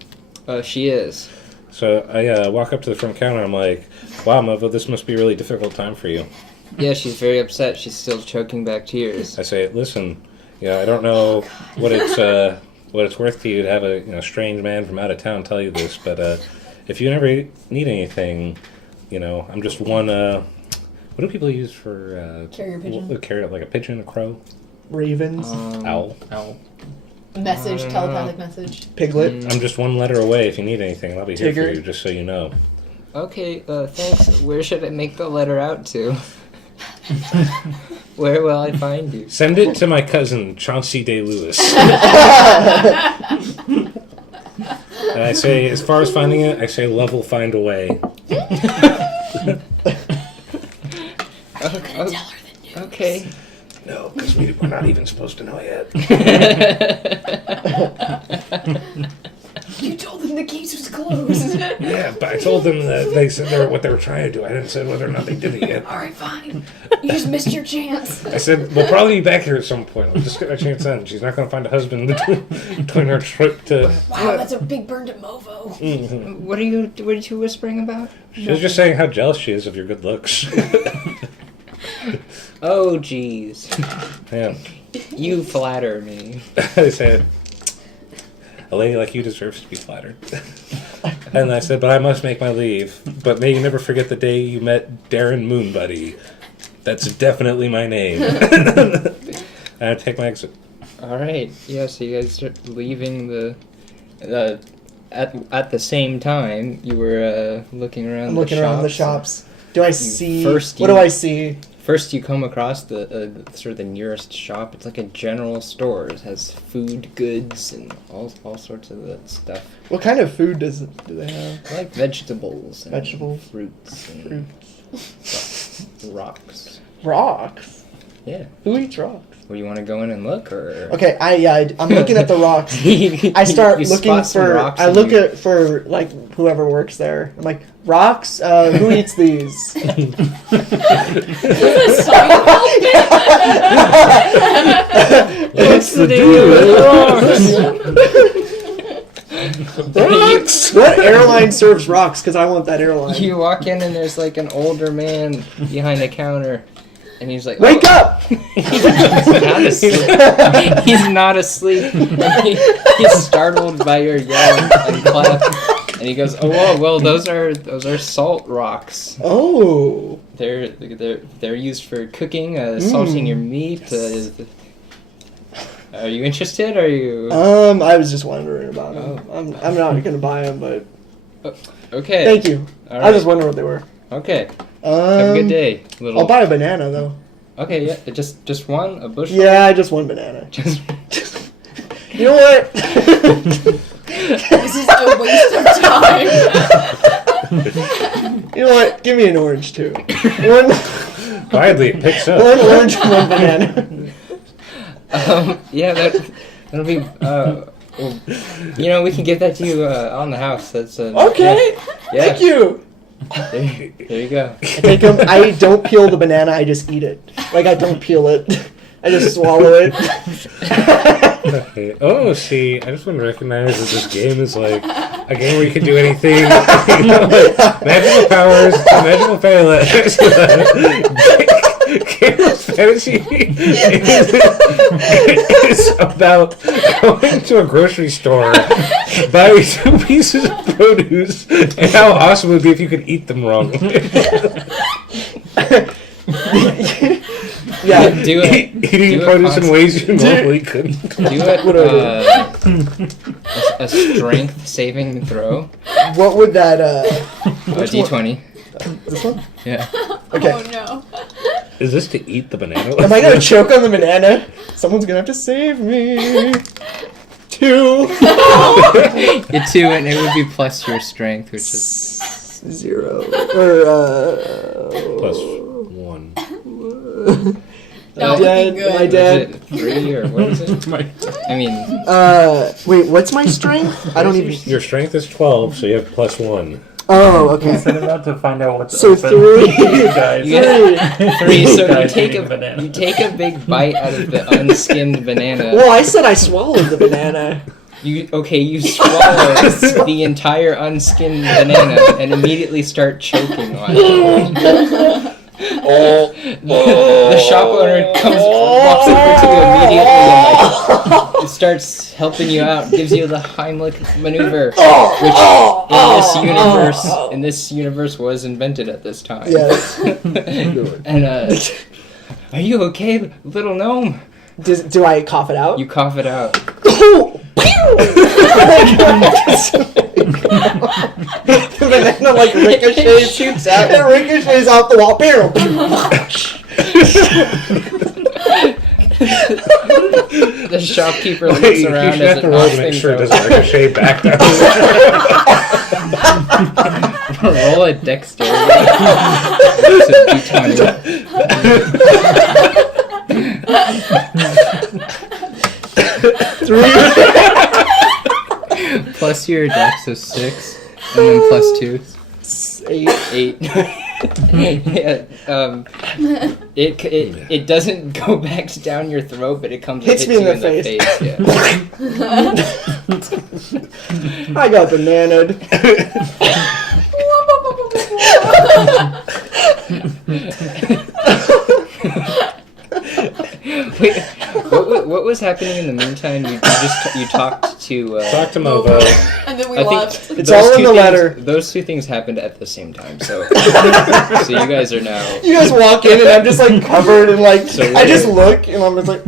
She is. So I walk up to the front counter. I'm like, wow, Movo, this must be a really difficult time for you. Yeah, she's very upset. She's still choking back tears. I say, listen, I don't know what it's worth to you to have a strange man from out of town tell you this, but if you ever need anything, I'm just one. What do people use for Carrier pigeon. Carrier, like a pigeon, a crow, Ravens. owl. Ow. Message, telepathic message. Piglet. I'm just one letter away. If you need anything, and I'll be here for Tigger. you, just so you know. Okay, thanks. Where should I make the letter out to? Where will I find you? Send it to my cousin Chauncey Day Lewis. And I say, as far as finding it, I say love will find a way. Okay. No, because we're not even supposed to know yet. You told them the case was closed. Yeah, but I told them that they said what they were trying to do. I didn't say whether or not they did it yet. Alright, fine. You just missed your chance. I said, we'll probably be back here at some point. I'll just get my chance then. She's not going to find a husband between her trip to... Wow, that's a big burn to Movo. Mhm. What are you whispering about? She was just saying how jealous she is of your good looks. Oh, jeez. Yeah. You flatter me. I said, a lady like you deserves to be flattered. And I said, but I must make my leave. But may you never forget the day you met Darren Moonbuddy. That's definitely my name. And I take my exit. All right. Yeah. So you guys start leaving the. At the same time, you were looking around. I'm looking around the shops. Do I see? What do I see? First, you come across the sort of the nearest shop. It's like a general store. It has food, goods, and all sorts of that stuff. What kind of food do they have? Like vegetables. And Vegetables. Fruits. And rocks. Rocks? Yeah. Who eats rocks? Well, you want to go in and look, or? Okay, I'm looking at the rocks. I start looking for. I look for like whoever works there. I'm like, rocks. Who eats these? What's the deal with rocks? What airline serves rocks? Because I want that airline. You walk in and there's like an older man behind the counter. And he's like, wake up! He's not asleep. He's not asleep. He's startled by your yell and clap. And he goes, oh, whoa, well, those are salt rocks. Oh. They're used for cooking, salting your meat. Yes. Are you interested? Are you? I was just wondering about them. I'm not gonna buy them, but. Okay. Thank you. All I just wondered what they were. Okay. Have a good day. I'll buy a banana though. Okay, yeah, just one, a bushel. Yeah, just one banana. Just. You know what? This is a waste of time. You know what? Give me an orange too. One. Widely it picks up. One orange, one banana. Yeah, that'll be. Well, we can give that to you on the house. That's okay. Yeah. Thank you. There you go. I take them. I don't peel the banana. I just eat it. Like I don't peel it. I just swallow it. Okay. Oh, see, I just want to recognize that this game is like a game where you can do anything. Magical powers, magical palettes. Gamer's Fantasy is about going to a grocery store, buying 2 pieces of produce, and how awesome it would be if you could eat them wrong. Yeah, do it. Eating produce in ways you normally couldn't. Do it. A strength saving throw. What would that? D20. This one? Yeah. Okay. Oh no. Is this to eat the banana? Am I gonna choke on the banana? Someone's gonna have to save me. 2. It's 2, and it would be plus your strength, which is 0 or Plus 1. Not Dad, looking good. my dad. Is it 3 or what is it? I mean, wait, what's my strength? I don't even. Your strength is 12, so you have plus 1. Oh, okay. Set about to find out what's So open. 3. You guys. you get 3. So Guys you take eating banana. you take a big bite out of the unskinned banana. Well, I said I swallowed the banana. You swallow the entire unskinned banana and immediately start choking on it. The shop owner walks over to you immediately and starts helping you out, gives you the Heimlich maneuver, which in this universe was invented at this time. Yes. And are you okay, little gnome? Do I cough it out? You cough it out. The banana like ricochets, shoots out, and ricochets off the wall. The shopkeeper looks around as it roll knocks to make things sure it over. doesn't ricochet back down. Roll a dexterity. It's a D20. 3. Plus your dex, so 6. And then plus 2. 8. Yeah, it doesn't go back down your throat, but it comes Hits and hits me in you the in the face. Yeah. I got bananaed. Wait, what was happening in the meantime? You talked to Talk to Movo. And then we I think left. It's those all in two the things- letter. Those two things happened at the same time, so so you guys are now. You guys walk in and I'm just like covered and like So I just look and I'm just like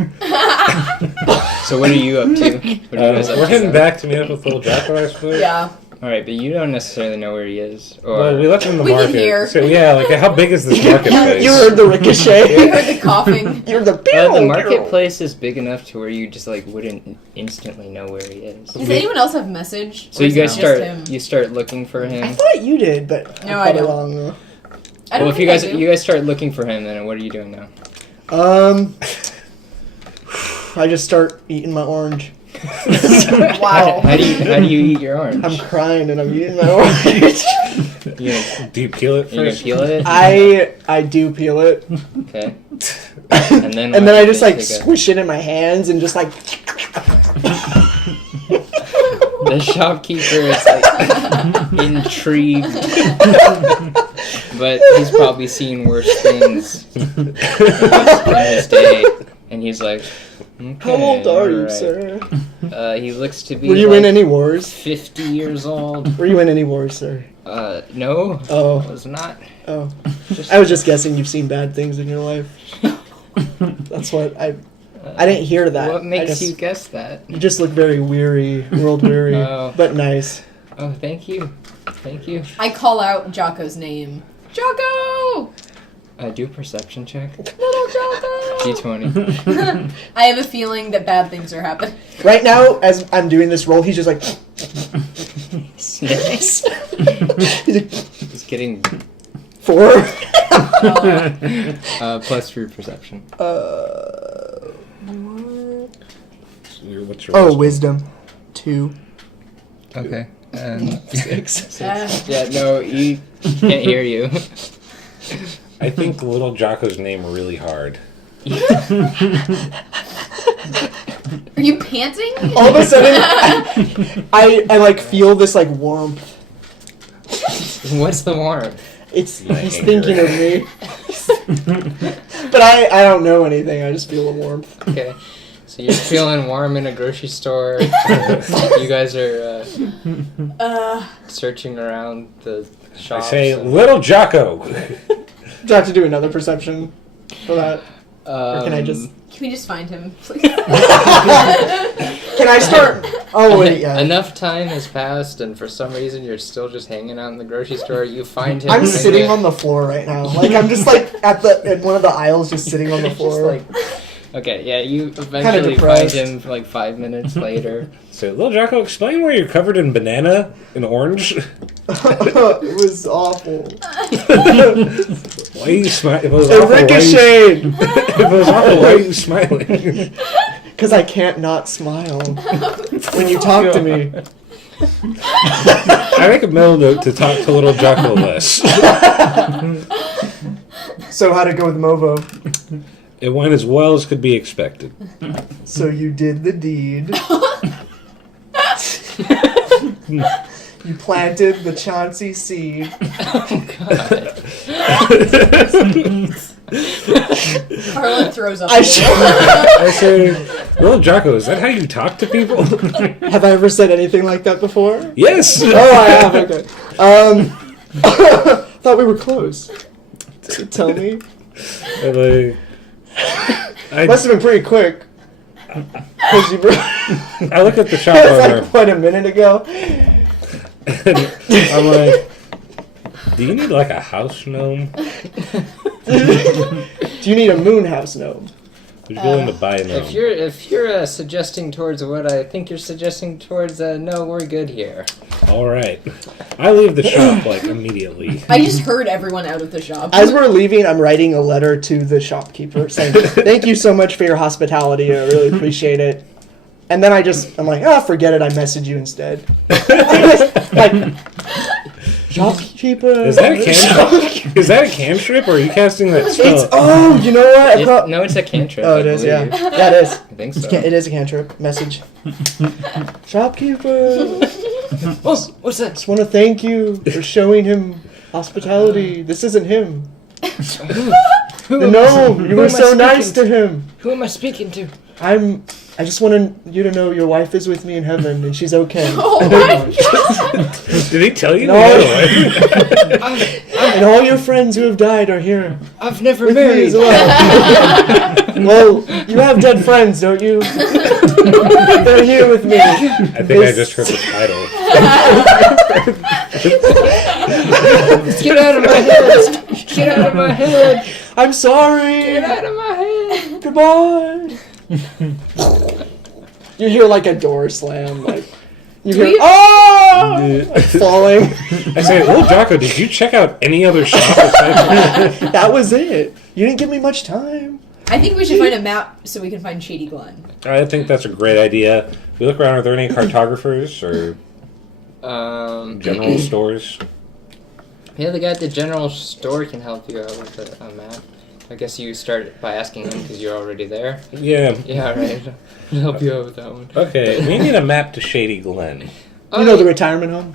So what are you up to? What are you guys up We're to heading now? back to meet up with Lil Jocko, I suppose. Yeah. All right, but you don't necessarily know where he is, or Well, we left him in the We can market. hear. So yeah, like how big is this marketplace? you heard the We ricochet. heard the coughing. You're the the marketplace is big enough to where you just like wouldn't instantly know where he is. Does anyone else have message? So Or you is it guys just start him? you start looking for I him. thought you did, but No, I'm I probably don't. wrong though. I don't Well, if you think guys I do. you guys start looking for him, then what are you doing now? I just start eating my orange. Wow. How do you eat your orange? I'm crying and I'm eating my orange. You gonna, Do you peel it you gonna first? peel it? I do peel it. Okay. And then And what? then I just They like take a- squish it in my hands and just like The shopkeeper is like intrigued, but he's probably seen worse things in his day, and he's like, okay, How old are you, alright. sir? He looks to be. Were you like in any wars? 50 years old. Were you in any wars, sir? No. Oh. Was not. Oh. I was just guessing you've seen bad things in your life. That's what I didn't hear that. What I makes just- you guess that? You just look very weary, world weary, Oh. but nice. Oh, thank you. Thank you. I call out Jocko's name. Jocko! Do a perception check. Little Jocko! D20. I have a feeling that bad things are happening. Right now, as I'm doing this roll, he's just like Snakes. he's like He's getting 4. plus for your perception. What's your Oh, wisdom. 2. Okay. And 6. yeah, no, he can't hear you. I think Little Jocko's name really hard. Are you panting? All of a sudden, I like feel this like warmth. What's the warmth? It's My he's anger. thinking of me. But I don't know anything. I just feel a warmth. Okay. So you're feeling warm in a grocery store. You guys are searching around the I shops. say, and- Little Jocko. Do I have to do another perception for that? Or can I just? Can we just find him, please? Can I start? Oh wait, yeah. Enough time has passed, and for some reason you're still just hanging out in the grocery store. You find him. I'm and sitting you- on the floor right now. Like I'm just like in one of the aisles, just sitting on the Just floor. like- okay, yeah, you eventually find depressed. him like 5 minutes later. So, Little Jocko, explain why you're covered in banana and orange. It was awful. Why are you smiling? If it was It awful, why are you- ricocheted. If it was awful, why are you smiling? Because I can't not smile when you talk to me. I make a mental note to talk to Little Jocko less. So how'd it go with Movo? It went as well as could be expected. So you did the deed. You planted the Chauncey seed. Oh god. Carla throws up. I I say, Little Jocko, is that how you talk to people? Have I ever said anything like that before? Yes! Oh, I have. Okay. Thought we were close. Tell me. And, like, Must have been pretty quick. 'Cause you were. I look at the shop It was owner, like what, a minute ago. and I'm like, do you need like a house gnome? Do you need a Moonhouse gnome? Would you be willing to buy a gnome? If you're suggesting towards what I think you're suggesting towards, no, we're good here. All right. I leave the shop like immediately. I just heard everyone out of the shop. As we're leaving, I'm writing a letter to the shopkeeper saying, "Thank you so much for your hospitality. I really appreciate it." And then I'm like, forget it. I message you instead. Like, shopkeeper. Is that a cantrip? Is that a cantrip, or are you casting that spell? You know what? No, it's a cantrip. Oh, I it is. Yeah, believe. yeah, it is. I think so. It is a cantrip. Message. Shopkeeper. What's that? Just want to thank you for showing him hospitality. This isn't him. Who No, you who were am I so nice speaking to him. Who am I speaking to? I just want you to know your wife is with me in heaven and she's okay. Oh my Did he tell you? No. And all your friends who have died are here I've never with me married. as well. Well, you have dead friends, don't you? They're here with me. I think I just heard the title. Get out of my head! Get out of my head! I'm sorry. Get out of my head! Goodbye. You hear like a door slam, like you hear We- like, falling. I say, Lil Jocko, did you check out any other shop aside from That was it. You didn't give me much time. I think we should find a map so we can find Shady Glen. I think that's a great idea. We look around, are there any cartographers or general stores? Yeah, the guy at the general store can help you out with a map. I guess you start by asking him because you're already there. Yeah. Yeah, right. I'll help you out with that one. Okay, we need a map to Shady Glen. You know the retirement home?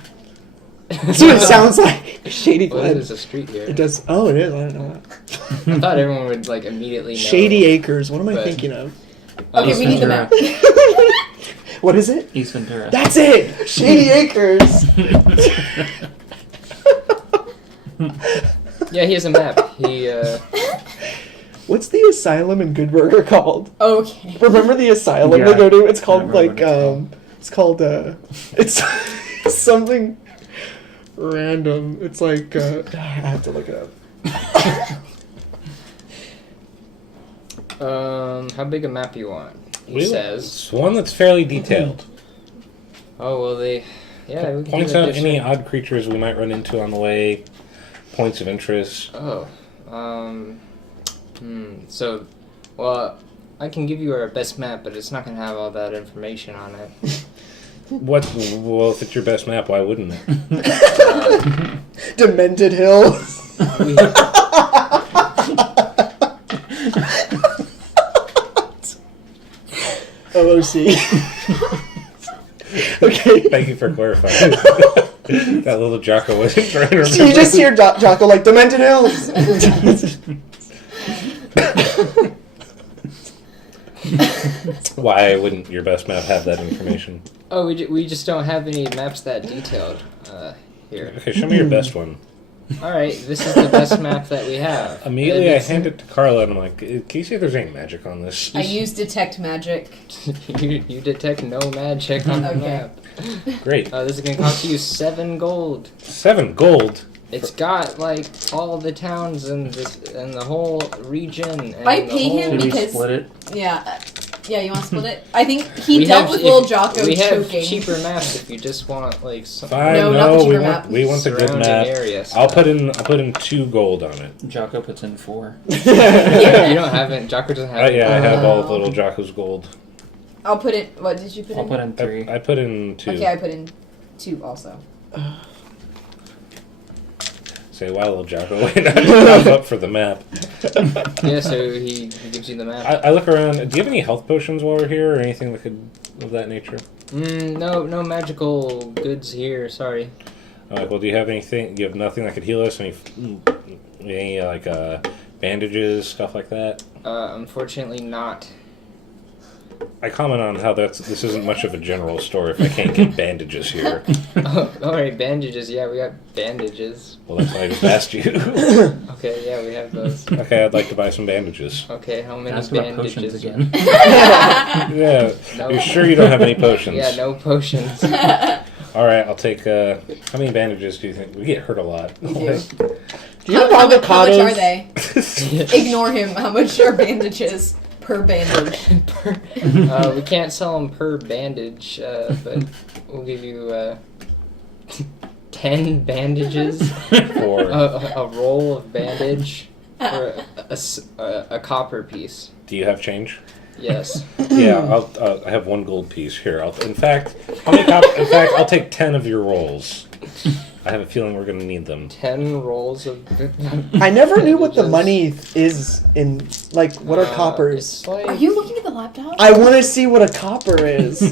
That's what it sounds like. Shady Well, Glen. there's a street here. It does. Oh, it is. I don't know that. I thought everyone would like immediately know. Shady Acres. What am I But- thinking of? Okay, East we need the Ventura. map. What is it? East Ventura. That's it. Shady Acres. Yeah, he has a map. He What's the asylum in Good Burger called? Okay. Remember the asylum Yeah. they go to? It's called remember like what it's called it's something random. It's like I have to look it up. how big a map you want? He We- says. It's one that's fairly detailed. Oh well, yeah. We can Points do a out any different- odd creatures we might run into on the way, points of interest. Oh, so, well, I can give you our best map, but it's not gonna have all that information on it. Well, if it's your best map, why wouldn't it? Demented Hills. We, OOC. Okay. Thank you for clarifying. That Lil Jocko wasn't trying to remember. You just hear Jocko like Demented Hills. Why wouldn't your best map have that information? oh, we just don't have any maps that detailed here. Okay, show me your best one. All right, this is the best map that we have. Immediately, I It's- hand it to Carla, and I'm like, "Can you see if there's any magic on this?" I use detect magic. you detect no magic on the Okay. map. Great. This is gonna cost you 7 gold. 7 gold. It's got like all the towns and the whole region. And I the pay whole- him Should we because- split it? Yeah. Yeah, you want to split it? I think he We dealt have- with if- Lil Jocko We have choking. cheaper maps if you just want like some Fine, No, not the we cheaper want map. we want the good surrounding map. area I'll stuff. put in 2 gold on it. Jocko puts in 4. Yeah, you don't have it. Jocko doesn't have it. Yeah, I have all of Oh. Little Jocko's gold. I'll put in. What did you put I'll in? put in 3. I put in 2. Okay, I put in 2 also. Say, wow, Little Jocko, wait, I'm up for the map. Yeah, so he gives you the map. I look around. Do you have any health potions while we're here, or anything that could of that nature? No magical goods here. Sorry. Well, do you have anything? Do you have nothing that could heal us? Any like bandages, stuff like that? Unfortunately, not. I comment on how this isn't much of a general store if I can't get bandages here. Oh, all right, bandages. Yeah, we got bandages. Well, that's why I just asked you. Okay, yeah, we have those. Okay, I'd like to buy some bandages. Okay, how many Ask about potions bandages? again. Yeah, No. you're sure you don't have any potions? Yeah, no potions. All right, I'll take. How many bandages do you think? We get hurt a lot. We do. Do you How have much are avocados? they? Ignore him. How much are bandages per bandage? We can't sell them per bandage, but we'll give you 10 bandages For a roll of bandage for a copper piece. do you have change? Yes. Yeah, I have 1 gold piece here. In fact, I'll take 10 of your rolls. I have a feeling we're going to need them. 10 rolls of. I never knew what the bandages. money is in, like, what are coppers? It's like, Are you looking at the laptop? I want to see what a copper is.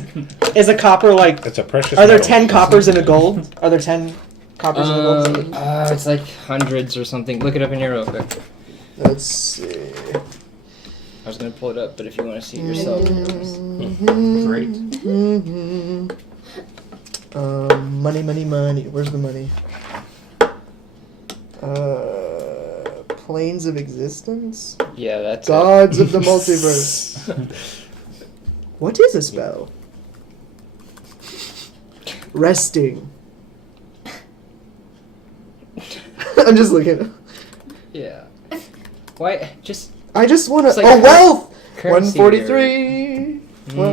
Is a copper like? It's a precious. Are there metal. 10 coppers in a gold? Are there 10 coppers in a gold? it's like hundreds or something. Look it up in here real quick. Let's see. was gonna pull it up, but if you want to see it yourself. Great. Money, money, money. Where's the money? Planes of existence? Yeah, that's Gods of the multiverse. What is a spell? Resting. I'm just looking. it. Yeah. Why? Just I just want to. It's like oh, wealth! currency 143. Well,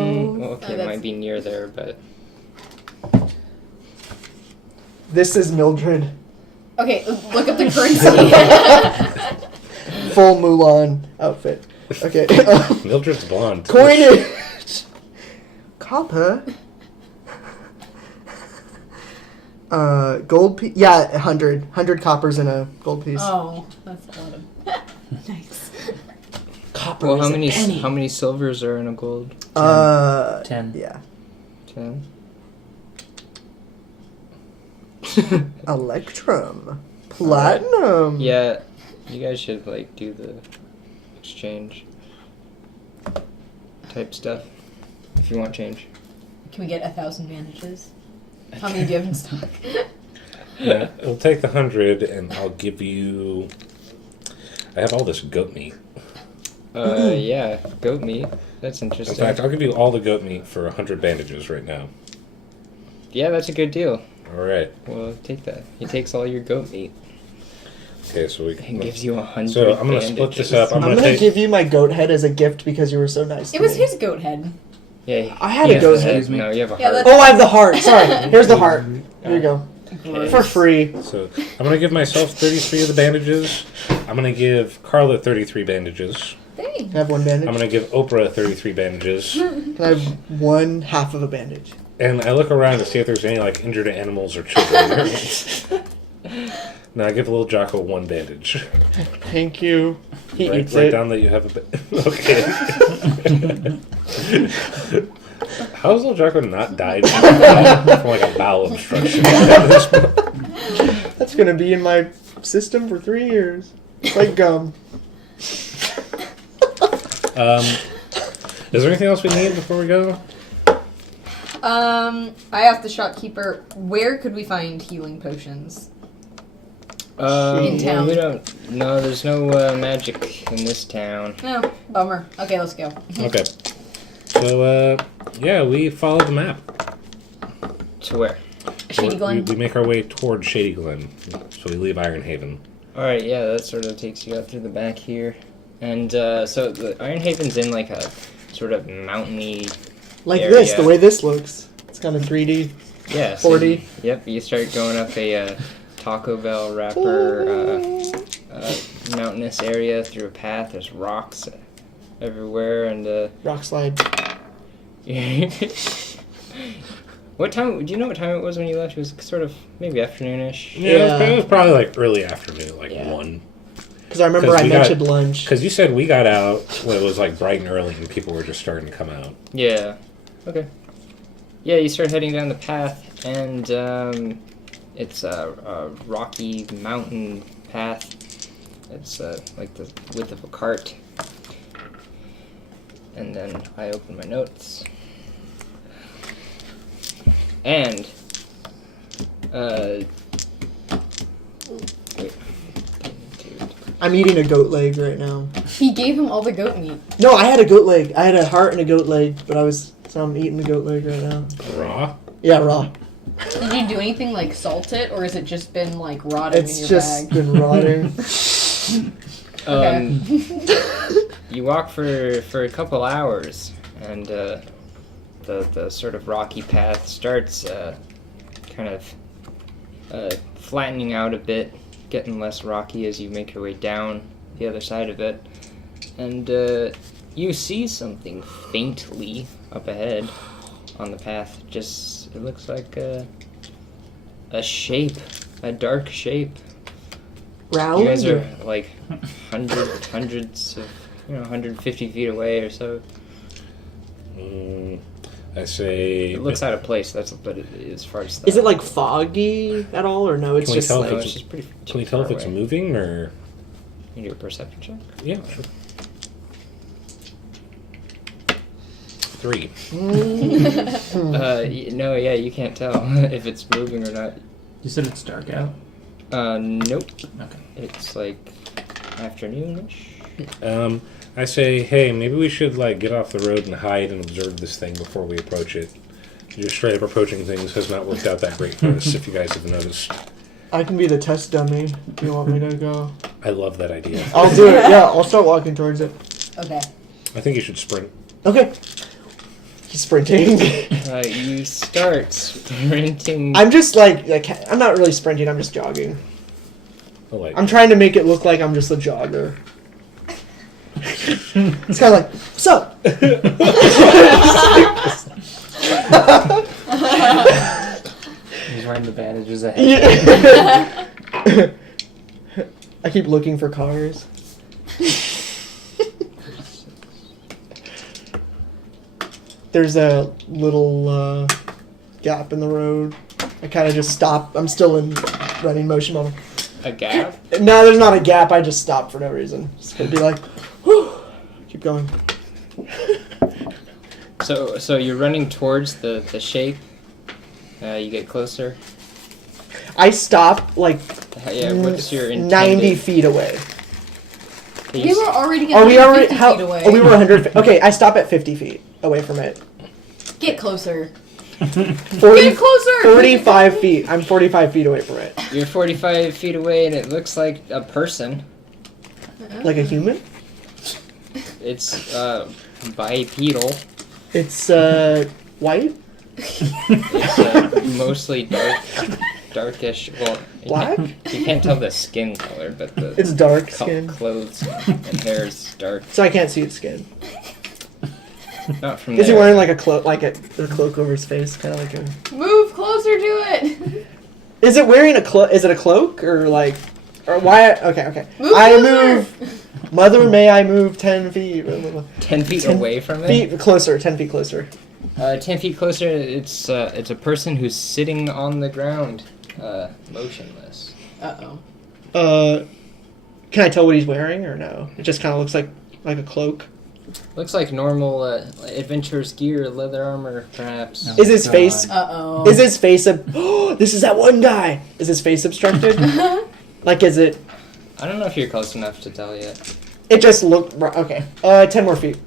okay, it that's- might be near there, but this is Mildred. Okay, look up the currency. Full Mulan outfit. Okay. Mildred's blonde. Coinage. Copper. Gold piece. Yeah, 100. 100 coppers in a gold piece. Oh, that's a lot of. Nice. Copper well, is a penny. how many silvers are in a gold? 10. Yeah. 10. Electrum. Platinum. Yeah, you guys should like do the exchange type stuff if you want change. Can we get 1,000 bandages? How many do you have in stock? Yeah, we'll take the 100, and I'll give you. I have all this goat meat. Yeah, goat meat. That's In interesting. fact, I'll give you all the goat meat for 100 bandages right now. Yeah, that's a good deal. All right. Well, take that. He takes all your goat meat Okay, so we. and gives you 100. So I'm gonna split this up. I'm gonna take. give you my goat head as a gift because you were so nice. It to was me. his goat head. Yeah, I had he a has goat a head. Excuse me? No, you have a Yeah, heart. Oh, I have the heart. Sorry. Here's the heart. Here you go. Gross. For free. So I'm gonna give myself 33 of the bandages. I'm gonna give Carla 33 bandages. Dang. Can I have one bandage? I'm gonna give Oprah 33 bandages. Can I have one half of a bandage? And I look around to see if there's any like injured animals or children. Now I give Lil Jocko one bandage. Thank you. He Write eats it. down that you have a. Okay. How's Lil Jocko not died from like a bowel obstruction? That's gonna be in my system for 3 years. It's like gum. Is there anything else we need before we go? I asked the shopkeeper, where could we find healing potions? In town. We don't. No, there's no magic in this town. No, bummer. Okay, let's go. Okay. So, yeah, we follow the map. To where? Shady Glen. We make our way toward Shady Glen. So we leave Iron Haven. All right, yeah, that sort of takes you out through the back here, and so the Iron Haven's in like a sort of mountainy. Like area. this, the way this looks. It's kind of 3D. Yeah. 4D. Yep. You start going up a Taco Bell wrapper mountainous area through a path. There's rocks everywhere, and Rock slide. What time? Do you know what time it was when you left? It was sort of maybe afternoonish. Yeah, it was probably like early afternoon, like Yeah. 1. Because I remember 'Cause I we mentioned got- lunch. Because you said we got out when it was like bright and early and people were just starting to come out. Yeah. Okay. Yeah, you start heading down the path, and it's a rocky mountain path. It's like the width of a cart. And then I open my notes. And wait. I'm eating a goat leg right now. He gave him all the goat meat. No, I had a goat leg. I had a heart and a goat leg, but so I'm eating the goat leg right now. Raw? Yeah, raw. Did you do anything like salt it, or has it just been like rotting in It's your just bag? been rotting. You walk for a couple hours, and the sort of rocky path starts kind of flattening out a bit, getting less rocky as you make your way down the other side of it, and you see something faintly up ahead on the path. Just it looks like a shape, a dark shape. Round? You guys are like hundreds of 150 feet away or so. I say. It looks out of place. But as far as that, Is it like foggy at all, or no? It's Can we just tell like... if it's just pretty. Can we tell if far it's away. moving or? You do a perception check. Yeah, sure. 3. No, yeah, you can't tell if it's moving or not. You said it's dark out? Nope. Okay. It's like afternoonish. I say, hey, maybe we should like get off the road and hide and observe this thing before we approach it. Just straight up approaching things has not worked out that great for us, if you guys have noticed. I can be the test dummy if you want me to go. I love that idea. I'll do it, yeah. I'll start walking towards it. Okay. I think you should sprint. Okay. He's sprinting. You start sprinting. I'm just like, I'm not really sprinting, I'm just jogging. Oh, like, I'm trying to make it look like I'm just a jogger. It's kind of like, what's up? He's wearing the bandages ahead. Yeah. I keep looking for cars. There's a little gap in the road. I kind of just stop. I'm still in running motion mode. A gap? No, there's not a gap. I just stop for no reason. Just gonna be like, whew. Keep going. So you're running towards the shape. You get closer. I stop like Yeah, what's your 90 intended? feet away. We were already Are we 150 already? feet How? away. Oh, we were 100. Okay, I stop at 50 feet away from it. Get closer. 40, Get closer! 45 feet. I'm 45 feet away from it. You're 45 feet away, and it looks like a person. Like a human? It's bipedal. It's white, It's mostly darkish. Well, black. You can't tell the skin color, but the It's dark skin, clothes and hair is dark. so I can't see its skin. Not from Is he there. wearing like a cloak, like a cloak over his face, kind of like a? Move closer to it. Is it wearing a cloak? Is it a cloak or like, or why? Okay. Move I closer. move. Mother, may I move 10 feet? 10 feet 10 away from it? Feet closer. 10 feet closer. 10 feet closer, it's a person who's sitting on the ground, motionless. Uh-oh. Can I tell what he's wearing or no? It just kind of looks like a cloak. Looks like normal adventurer's gear, leather armor, perhaps. No. Is his face? Uh-oh. Is his face oh, this is that one guy. Is his face obstructed? Like, is it? I don't know if you're close enough to tell yet. It just looked okay. 10 more feet.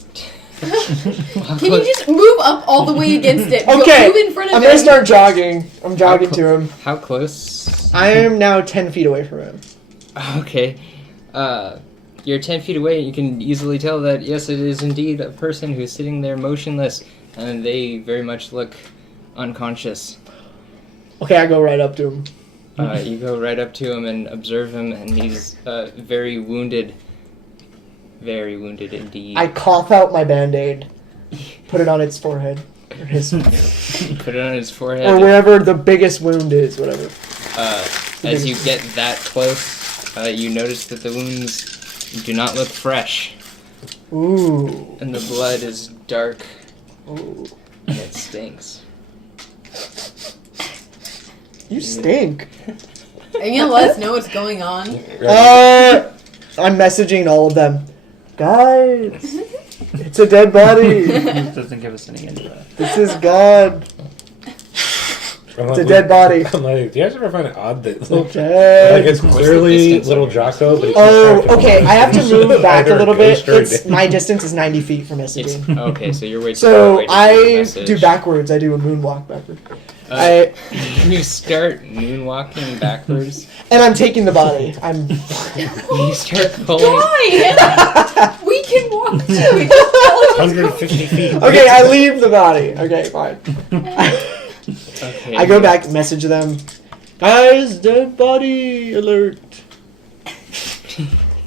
Can you just move up all the way against it? Okay. Move in front of I'm it. gonna start jogging. I'm jogging to him. How close? I am now 10 feet away from him. Okay. You're 10 feet away. You can easily tell that, yes, it is indeed a person who's sitting there motionless, and they very much look unconscious. Okay, I go right up to him. You go right up to him and observe him, and he's very wounded. Very wounded indeed. I cough out my Band-Aid. Put it on its forehead. Or his Put it on his forehead. or wherever the biggest wound is, whatever. As you get that close, you notice that the wounds do not look fresh, Ooh. and the blood is dark, Ooh. and it stinks. You stink. Are you gonna let us know what's going on? I'm messaging all of them. Guys, it's a dead body. It doesn't give us any info. This is God. It's a dead body. I'm like, do you guys ever find it odd that like Okay. it's clearly Lil Jocko, but he keeps Oh, talking okay. about I have to move back a either little bit. ghost or It's, dead. my distance is 90 feet from It's messaging. okay, so you're way too far So away to I send a message. do backwards. I do a moonwalk backward. You start moonwalking backwards. And I'm taking the body. I'm. You start pulling. Why? We can walk to it. 150 feet. Okay, I leave the body. Okay, fine. Okay. I go back, message them. Guys, dead body alert.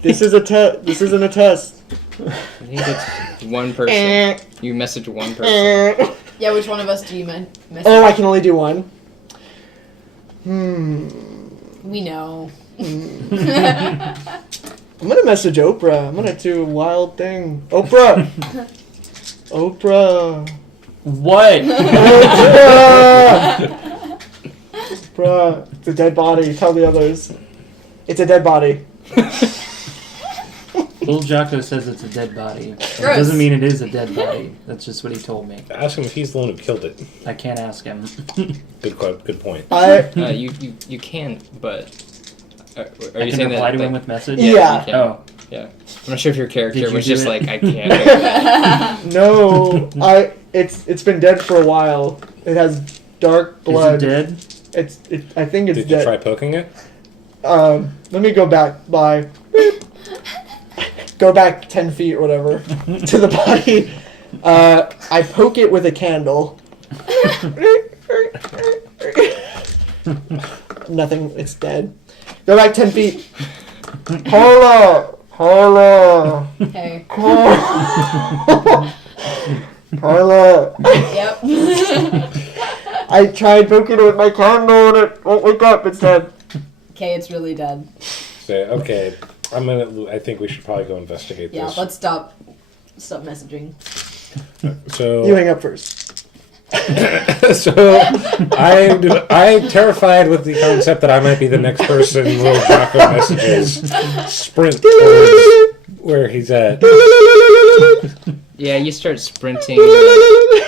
This is a test. This isn't a test. I think it's one person. You message one person. Yeah, which one of us do you message? Oh, I can only do one. We know. I'm gonna message Oprah. I'm gonna do a wild thing. Oprah! Oprah! What? Oprah! Oprah! It's a dead body. Tell the others. It's a dead body. Lil Jocko says it's a dead body. It Gross. doesn't mean it is a dead body. That's just what he told me. Ask him if he's the one who killed it. I can't ask him. Good point. You can, but are I you can saying reply that? to him with message? Yeah. You can. Oh. Yeah. I'm not sure if your character Did you was do just it? like, I can't. No, it's been dead for a while. It has dark blood. Is it dead? I think it's Did you dead. try poking it? Let me go back by. Go back 10 feet or whatever to the body. I poke it with a candle. Nothing. It's dead. Go back 10 feet. Carla. Hey. Carla. Yep. I tried poking it with my candle and it won't wake up. It's dead. Okay, it's really dead. So, okay, I think we should probably go investigate Yeah, this. let's stop messaging. So, You hang up first. so I'm terrified with the concept that I might be the next person Lil Jocko messages. Sprint towards where he's at. Yeah, you start sprinting.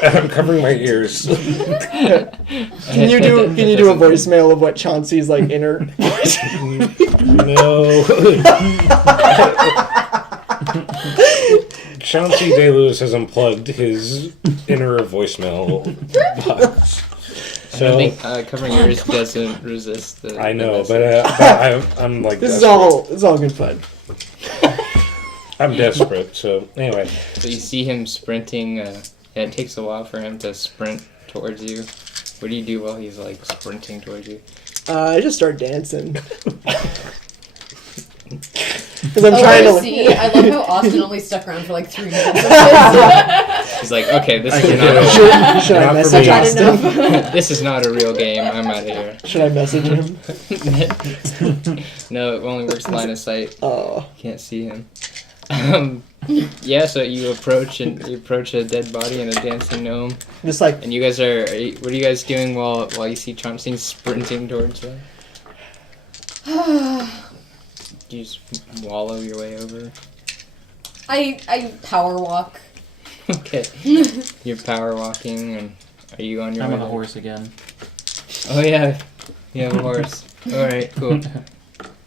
I'm covering my ears. Can you do a voicemail of what Chauncey's like inner voice? No. Chauncey Day Lewis has unplugged his inner voicemail box. I So think covering yours doesn't resist the. I know, the but I'm like This is desperate. all good fun. I'm desperate. So anyway, So you see him sprinting. It takes a while for him to sprint towards you. What do you do while he's like sprinting towards you? I just start dancing. Because I'm trying to. See, I love how Austin only stuck around for like 3 minutes. He's like, okay, this I is can not. do it. Should I Not for message me. Austin? This is not a real game. I'm out of here. Should I message him? No, it only works line of sight. Oh. Can't see him. Yeah, so you approach a dead body and a dancing gnome, Just like. and you guys what are you guys doing while you see Chauncey sprinting towards them? Do you just wallow your way over? I power walk. Okay. You're power walking, and are you on your I'm way? on a there? horse again. Oh yeah, you have a horse. All right, cool.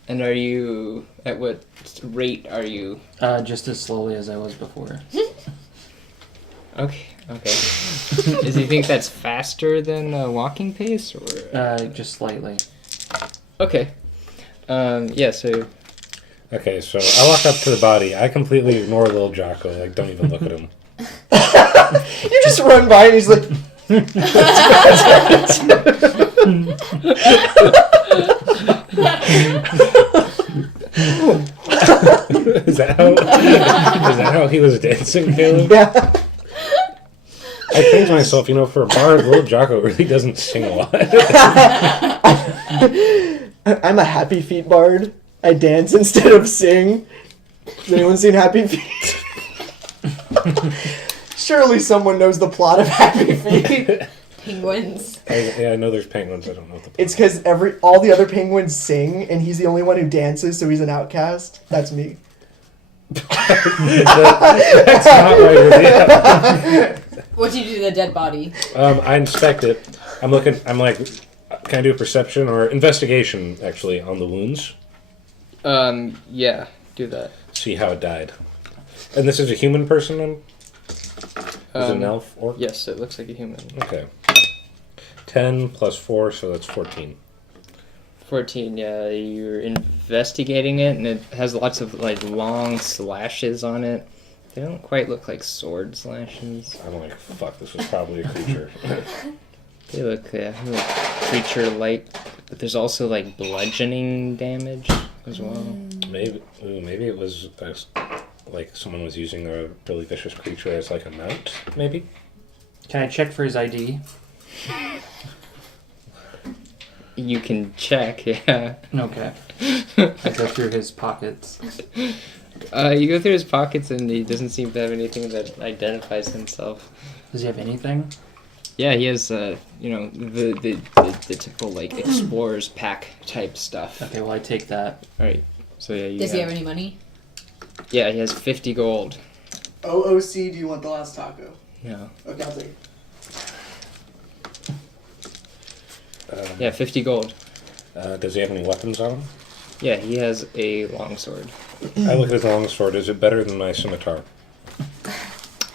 And are you at what rate are you? Just as slowly as I was before. Okay. Does he think that's faster than walking pace, or? Just slightly. Okay. Yeah. So. okay, so I walk up to the body. I completely ignore Lil Jocko. Like, don't even look at him. You just run by and he's like. Is that how he was dancing, Caleb? Yeah. I think to myself, for a bard, Lil Jocko really doesn't sing a lot. I'm a Happy Feet bard. I dance instead of sing. Has anyone seen Happy Feet? Surely someone knows the plot of Happy Feet. Penguins. I know there's penguins. I don't know what the It's because all the other penguins sing, and he's the only one who dances, so he's an outcast. That's me. That's not why you're there. What do you do to the dead body? I inspect it. I'm like, can I do a perception or investigation, actually, on the wounds? Yeah. Do that. See how it died. And this is a human person, then? Is it an elf? Orc? Yes, it looks like a human. Okay. 10 plus 4, so that's 14. 14. Yeah, you're investigating it, and it has lots of like long slashes on it. They don't quite look like sword slashes. I'm like, fuck, this was probably a creature. They look creature-like, but there's also like bludgeoning damage as well. Maybe it was like someone was using a really vicious creature as like a mount, maybe? Can I check for his ID? You can check, yeah. Okay. I go through his pockets. You go through his pockets, and he doesn't seem to have anything that identifies himself. Does he have anything? Yeah, he has, the typical like explorer's pack type stuff. Okay, well I take that. All right. So yeah, you Does he have any money? Yeah, he has 50 gold. OOC, do you want the last taco? No. Okay, I'll take it. Yeah, 50 gold. Does he have any weapons on him? Yeah, he has a longsword. I look at his longsword. Is it better than my scimitar?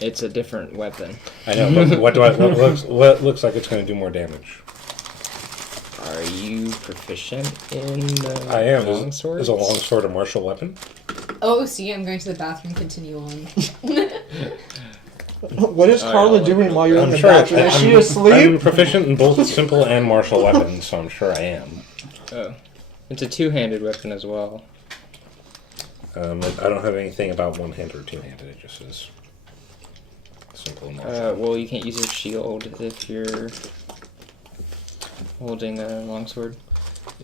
It's a different weapon. I know, but what looks like it's going to do more damage? Are you proficient in the I am. longsword? Is a longsword a martial weapon? OOC, I'm going to the bathroom. Continue on. What is Carla I'll doing while you're in I'm the sure. bathroom? Is she I'm asleep? proficient in both simple and martial weapons, so I'm sure I am. Oh. It's a two-handed weapon as well. I don't have anything about one-handed or two-handed. It just says simple and martial. Well, you can't use your shield if you're holding a longsword.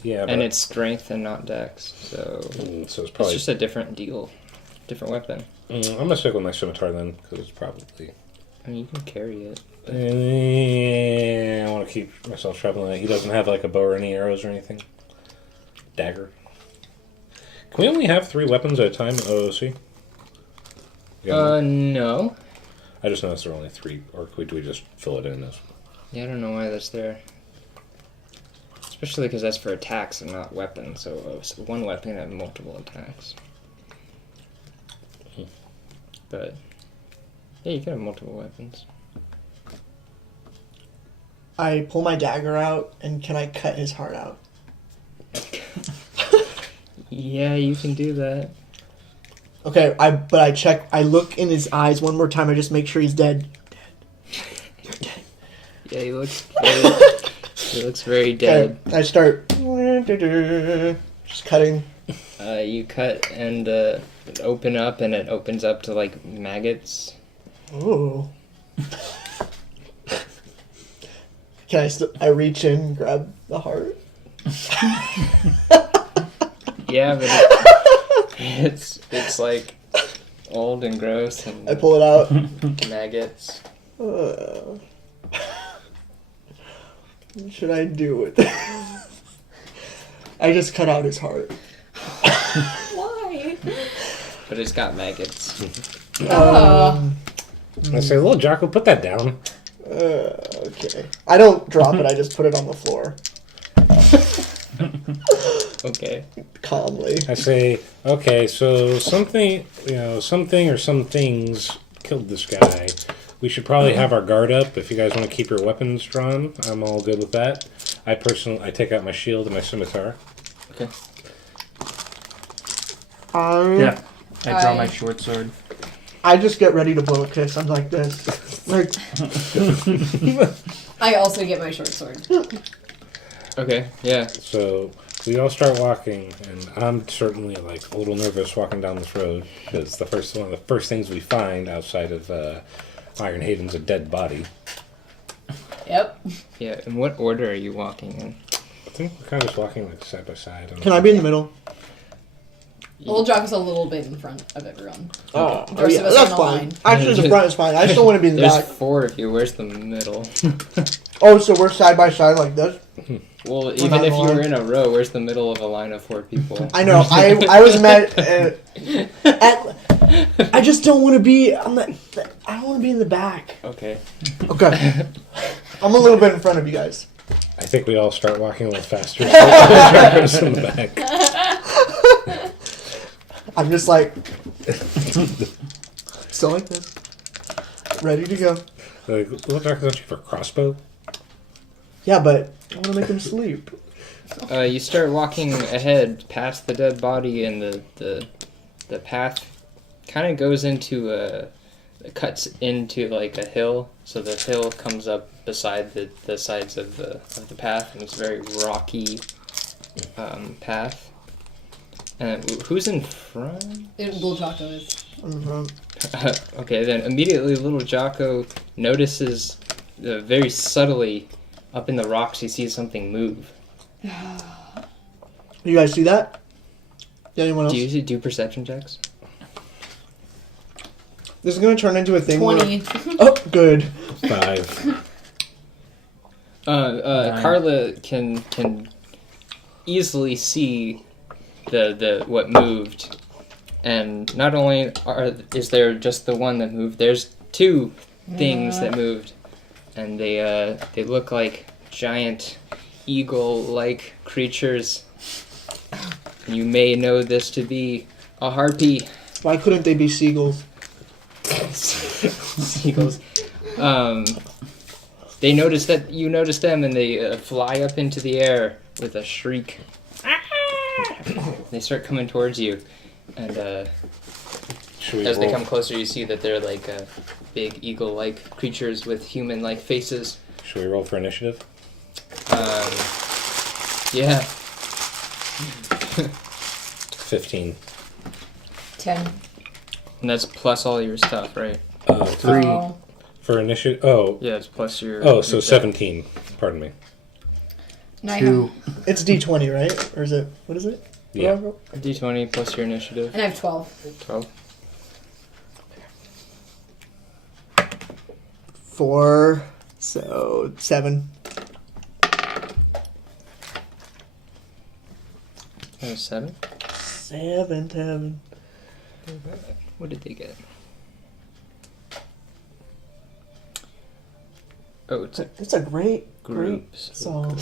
Yeah, but And it's strength and not dex, so so it's it's probably. just a different deal. Different weapon. I'm gonna stick with my scimitar then, because it's probably. I mean, you can carry it. I want to keep myself traveling. He doesn't have like a bow or any arrows or anything. Dagger. Can we only have 3 weapons at a time in OOC? No. I just noticed there are only 3, or do we just fill it in as? Yeah, I don't know why that's there. Especially because that's for attacks and not weapons, so one weapon can have multiple attacks. But, yeah, you can have multiple weapons. I pull my dagger out, and can I cut his heart out? Yeah, you can do that. Okay, I look in his eyes one more time. I just make sure he's dead. You're dead. Yeah, he looks very dead. Okay, I start just cutting. You cut and open up, and it opens up to like maggots. Ooh. Can I reach in and grab the heart? Yeah, but it's like old and gross and I pull it out. maggots. What should I do with this? I just cut out his heart. Why? But it's got maggots. I say, Lil Jocko, put that down. Okay. I don't drop it. I just put it on the floor. Okay. Calmly. I say, okay, so something or some things killed this guy. We should probably have our guard up. If you guys want to keep your weapons drawn, I'm all good with that. I take out my shield and my scimitar. Okay. Yeah. I draw my short sword. I just get ready to blow a kiss. I'm like this. Like, I also get my short sword. Okay, yeah. So we all start walking, and I'm certainly like a little nervous walking down this road because one of the first things we find outside of Iron Hayden's a dead body. Yep. Yeah, in what order are you walking in? I think we're kind of just walking like side by side. can I be in the middle? Lil Jocko's a little bit in front of everyone. Oh, The rest yeah, of us that's are in a fine. line. Actually, the front is fine. I still want to be in the There's back. 4 of you. Where's the middle? Oh, so we're side by side like this? Well, not even if you in a were in a row, where's the middle of a line of 4 people? I know. I was mad. I just don't want to be on the. I don't want to be in the back. Okay. Okay. I'm a little bit in front of you guys. I think we all start walking a little faster. So Jocko's in the back. I'm just like. Still like this. Ready to go. Like, Lil Jocko's actually for crossbow. Yeah, but I want to make him sleep. You start walking ahead past the dead body, and the path kind of goes into cuts into like a hill. So the hill comes up beside the sides of the path, and it's a very rocky path. And who's in front? Lil Jocko is. Okay, then immediately Little Jocko notices very subtly up in the rocks. He sees something move. You guys see that? Anyone else? Do you do perception checks? This is gonna turn into a thing. 20. Oh, good. 5. Carla can easily see the what moved, And not only is there just the one that moved, there's two things that moved. And they look like giant eagle-like creatures. And you may know this to be a harpy. Why couldn't they be seagulls? Seagulls. They notice that you notice them, and they fly up into the air with a shriek. They start coming towards you, and as they come closer, you see that they're like big eagle-like creatures with human-like faces. Should we roll for initiative? Yeah. 15. 10. And that's plus all your stuff, right? 3 Oh. for initiative. Oh. Yeah, it's plus your. Oh, so your 17. Pardon me. Now I 2. It's D20, right? Or is it? What is it? Yeah. D20 plus your initiative. And I have 12. 12. 4, so 7. That was 7. 7. What did they get? Oh, It's a great groups. song.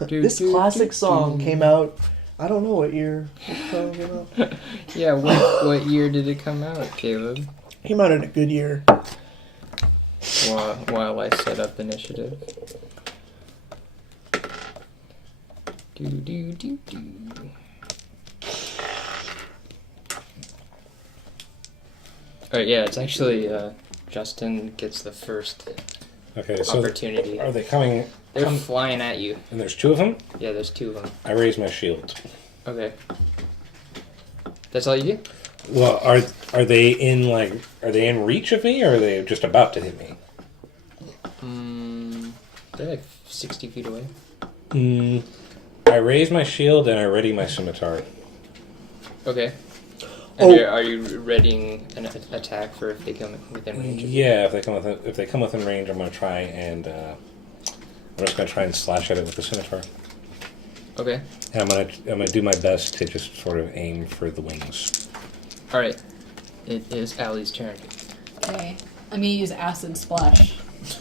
This classic song came out. I don't know what year it came out. Yeah, what year did it come out, Caleb? Came out in a good year. While I set up initiative. Do. Alright, yeah, it's actually Justin gets the first Okay, so opportunity. are they coming? They're flying at you. And there's 2 of them? Yeah, there's 2 of them. I raise my shield. Okay. That's all you do? Well, are they in reach of me, or are they just about to hit me? They're like 60 feet away. I raise my shield and I ready my scimitar. Okay. And Oh. are you readying an attack for if they come within range? Yeah, if they come within range, I'm gonna try and I'm just gonna try and slash at it with the scimitar. Okay. And I'm gonna do my best to just sort of aim for the wings. All right. It is Alli's turn. Okay. I'm gonna use acid splash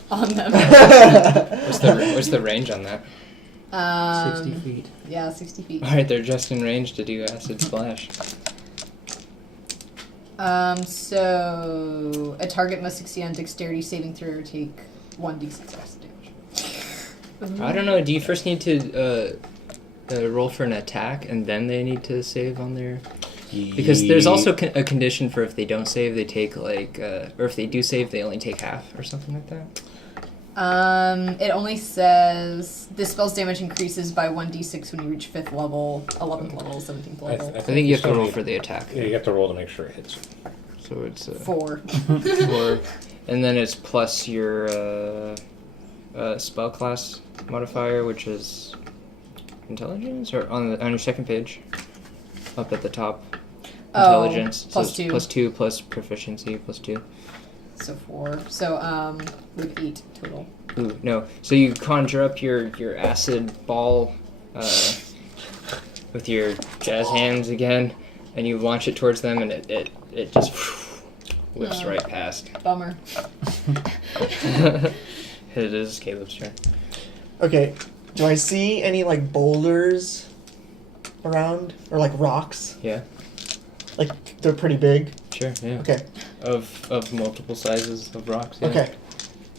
on them. What's the range on that? 60 feet. Yeah, 60 feet. All right, they're just in range to do acid splash. So a target must succeed on dexterity saving throw or take 1d6 acid damage. I don't know. Do you first need to roll for an attack and then they need to save on their? Because there's also a condition for if they don't save, they take like, or if they do save, they only take half or something like that. It only says this spell's damage increases by 1d6 when you reach 5th level, 11th level, 17th level. I think you have to roll for the attack. Yeah, you have to roll to make sure it hits. So it's 4. 4, and then it's plus your spell class modifier, which is intelligence, or on your second page, up at the top. Intelligence. Plus so 2. Plus 2 plus proficiency plus 2. So 4. So we have 8 total. Ooh, no. So you conjure up your acid ball with your jazz hands again, and you launch it towards them, and it just whips right past. Bummer. It is Caleb's turn. Okay, do I see any like boulders around or like rocks? Yeah. Like they're pretty big. Sure. Yeah. Okay. Of multiple sizes of rocks. Yeah. Okay.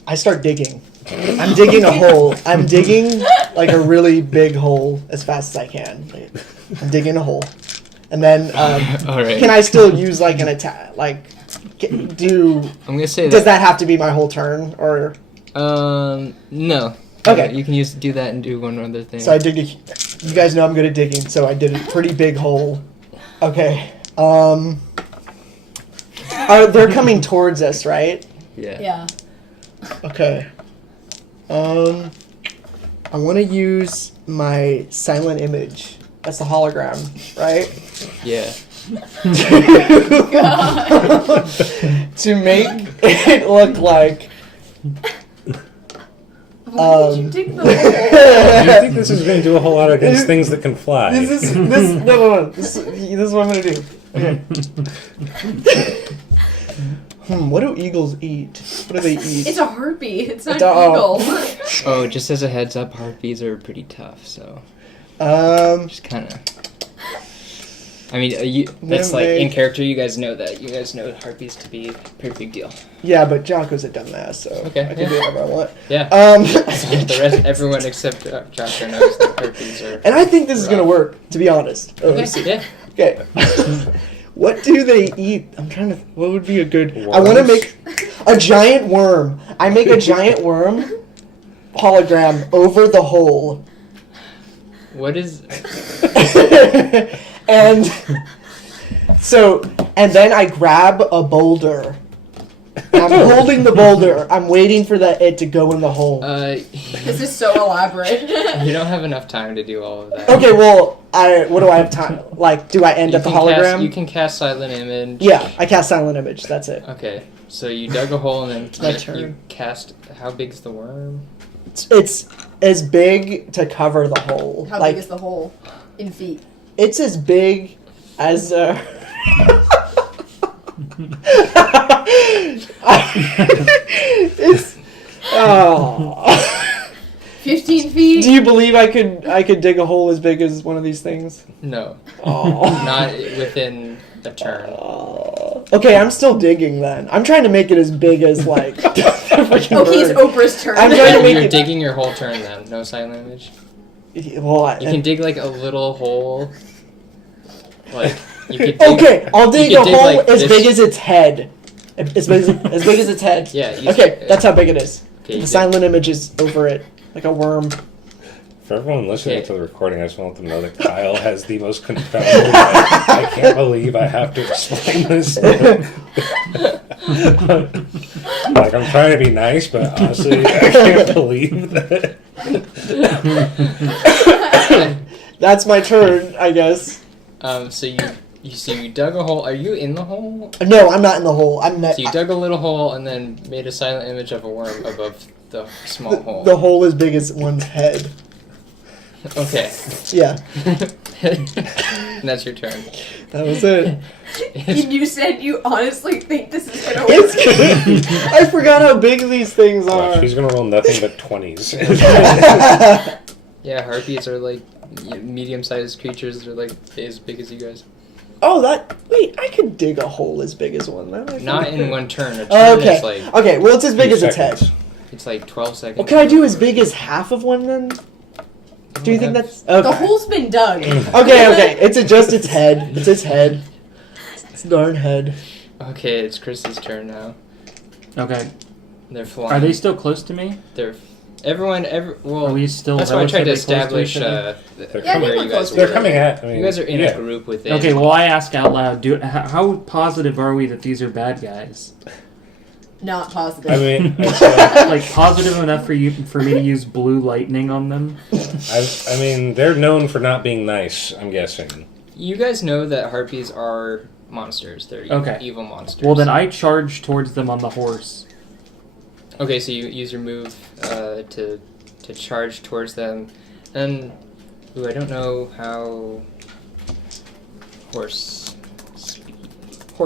I start digging. I'm digging a hole. I'm digging like a really big hole as fast as I can. I'm digging a hole, and then All right. can I still use like an attack? Like, I'm gonna say does that have to be my whole turn or? No. Okay. You can do that and do one other thing. So I dig. You guys know I'm good at digging, so I did a pretty big hole. Okay. They're coming towards us, right? Yeah. Yeah. Okay. I want to use my silent image. That's the hologram, right? Yeah. To make it look like Why did you dig the hole? Do you think this is going to do a whole lot against things that can fly? No. This is what I'm gonna do. Okay. What do eagles eat? What do they eat? It's a harpy. It's not It's a- an eagle. Oh, just as a heads up, harpies are pretty tough, so just kind of. I mean, that's like in character. You guys know that. You guys know harpies to be a pretty big deal. Yeah, but Jocko's a dumbass, so Okay, I can do whatever I want. Yeah. The rest, everyone except Jocko knows that harpies are. And I think this is gonna work, to be honest. Oh, Okay. let's see. Yeah. Okay. What do they eat? I'm trying to. What would be a good? I want to make a giant worm. I make a giant worm hologram over the hole, What is? and and then I grab a boulder. And I'm holding the boulder. I'm waiting for it to go in the hole. This is so elaborate. You don't have enough time to do all of that. Okay, well, what do I have time? Like, do I end at the hologram? You can cast silent image. Yeah, I cast silent image. That's it. Okay, so you dug a hole and then My you turn. cast. How big's the worm? It's as big to cover the hole. How like, big is the hole? In feet. It's as big as it's 15 feet? Do you believe I could dig a hole as big as one of these things? No, Oh. not within a turn. Okay, I'm still digging then. I'm trying to make it as big as like freaking Okay, it's bird. Oprah's turn. I'm trying to make You're it. digging your whole turn then. No silent image. Well, You can dig like a little hole. Like you could. Dig, okay, I'll dig you a could dig, hole like, as this- big as its head. As big as its head. Yeah. Okay, that's how big it is. Okay, you The dig. silent image is over it, like a worm. For everyone listening Okay. to the recording, I just want them to know that Kyle has the most confounding. I can't believe I have to explain this. Like, I'm trying to be nice, but honestly, I can't believe that. That's my turn, I guess. So you dug a hole. Are you in the hole? No, I'm not in the hole. I'm not. So you dug a little hole and then made a silent image of a worm above the small hole. The hole as big as one's head. Okay. Yeah, And that's your turn. that was it. And you said you honestly think this is gonna work. It's good. I forgot how big these things are. She's gonna roll nothing but 20s. Yeah, harpies are like medium-sized creatures. They're like as big as you guys. Oh, wait, I could dig a hole as big as one. Then I Not think. in one turn. A turn Okay. is like Okay, well, it's as big as its Seconds. head. it's like 12 seconds. Well, can I do as big as half of one then? Do you think that's okay? The hole's been dug. Okay. It's just its head. It's its head. Its darn head. Okay, it's Chris's turn now. Okay. They're flying. Are they still close to me? They're well. Are we still That's why I tried to relatively close to establish each other? They're Yeah, I think where we're you close guys to were. They're coming at. I mean, You guys are in yeah. a group within. Okay, well, I ask out loud. How positive are we that these are bad guys? Not positive. I mean, Like positive enough for me to use blue lightning on them? I mean, they're known for not being nice. I'm guessing. You guys know that harpies are monsters. They're Okay. evil monsters. Well, then I charge towards them on the horse. Okay, so you use your move to charge towards them, and I don't know how horse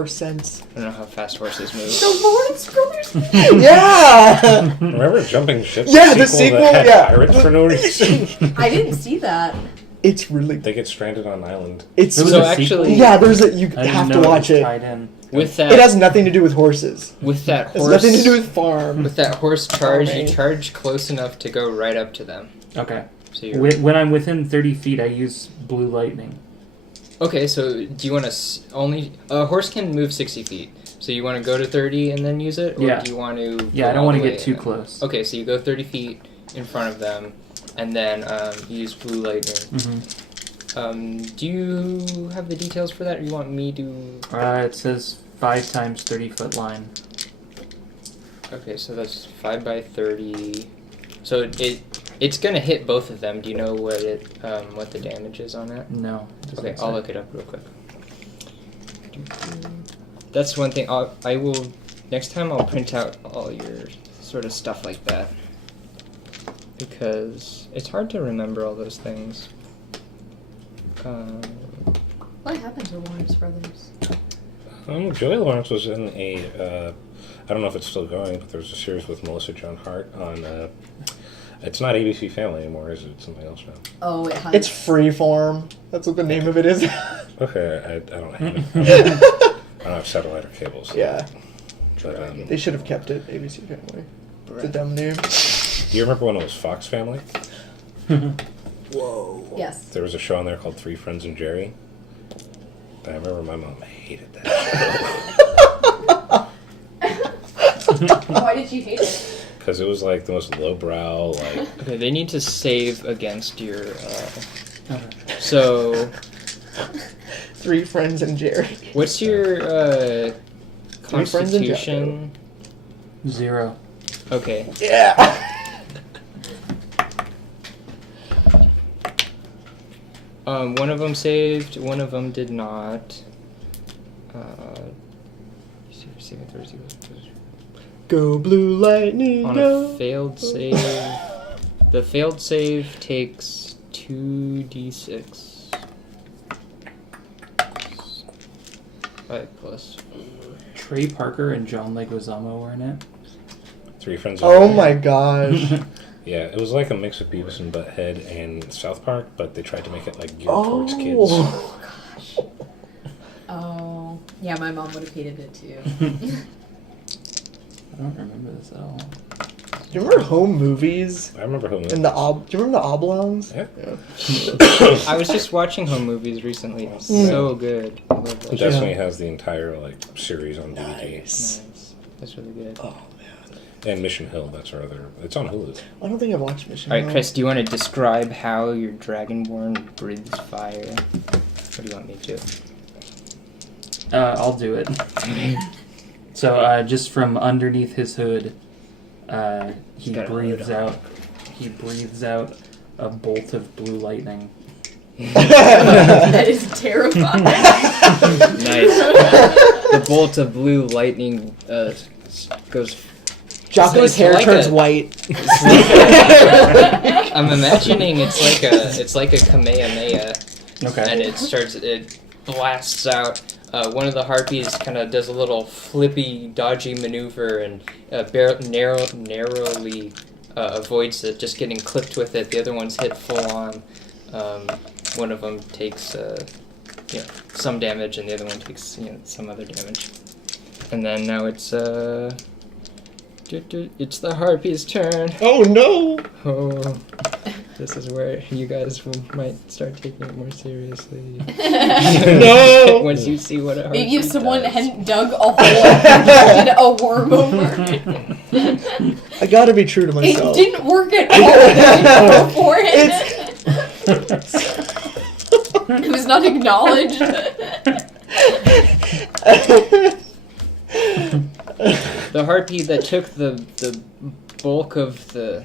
Sense. I don't know how fast horses move. The Lawrence brothers. Yeah. Remember Jumping Ship? Yeah, the sequel, that had yeah. pirates for no reason. I didn't see that. It's really. They get stranded on an island. It's There was So a sequel? actually, yeah. There's a you I didn't have know to it watch was it. tied in. with that It has nothing to do with horses. with that It has horse nothing to do with farm. with that horse charge, you Okay. charge close enough to go right up to them. Okay. So you're When I'm within 30 feet, I use blue lightning. okay. So do you want to only a horse can move 60 feet? So you want to go to 30 and then use it, or Yeah. do you want to? Yeah, I don't want to get too close. Okay, so you go 30 feet in front of them, and then you use blue lightning. Mm-hmm. Do you have the details for that, or you want me to? It says 5 times 30-foot line. Okay, so that's 5 by 30. So it's gonna hit both of them. Do you know what the damage is on that? No. it doesn't Okay, say. I'll look it up real quick. That's one thing. I will next time. I'll print out all your sort of stuff like that. because it's hard to remember all those things. What happened to Lawrence Brothers? Joey Lawrence was in a, I don't know if it's still going, but there's a series with Melissa Joan Hart on, it's not ABC Family anymore, is it? It's something else now. Oh, it has. It's Freeform. That's what the name of it is. Okay, I don't have it. I don't have satellite or cable. So Yeah. But, They should have kept it ABC Family. It's a dumb name. do you remember when it was Fox Family? Whoa. Yes. There was a show on there called Three Friends and Jerry. I remember my mom hated that Why did you hate it? because it was like the most lowbrow, like Okay, they need to save against your. So, Three Friends and Jerry. what's your Three Friends and constitution? 0. Okay. Yeah. One of them saved, one of them did not. Go Blue Lightning, On go. a failed save, the failed save takes 2d6. 5 plus 4. Trey Parker and John Leguizamo were in it. Three Friends and Oh Jerry. my gosh. Yeah, it was like a mix of Beavis and Butthead and South Park, but they tried to make it like geared Oh. towards kids. Oh, yeah, my mom would have hated it too. I don't remember this at all. Do you remember Home Movies? I remember who. And the do you remember the Oblongs? Yeah. I was just watching home movies recently. So good. I love that. Destiny has the entire like series on DVD. Nice. Nice. That's really good. Oh man. And Mission Hill, that's our other. It's on Hulu. I don't think I've watched Mission Alright, Hill. Chris, do you want to describe how your Dragonborn breathes fire? What do you want me to? I'll do it. So, just from underneath his hood, he Got a breathes hood on. out. He breathes out a bolt of blue lightning. That is terrifying. Nice. The bolt of blue lightning goes. Jocko's It's hair like turns a- white. I'm imagining it's like a Kamehameha, Okay. and it blasts out. One of the harpies kind of does a little flippy, dodgy maneuver and narrowly avoids it, just getting clipped with it. The other one's hit full on. One of them takes some damage, and the other one takes some other damage. And then now it's the harpy's turn. Oh no! Oh, this is where you guys might start taking it more seriously. No! Once you see what a harpy Maybe if someone does. hadn't dug a hole and did a worm over it. I gotta be true to It myself. didn't work at all beforehand. It was not acknowledged. The harpy that took the bulk of the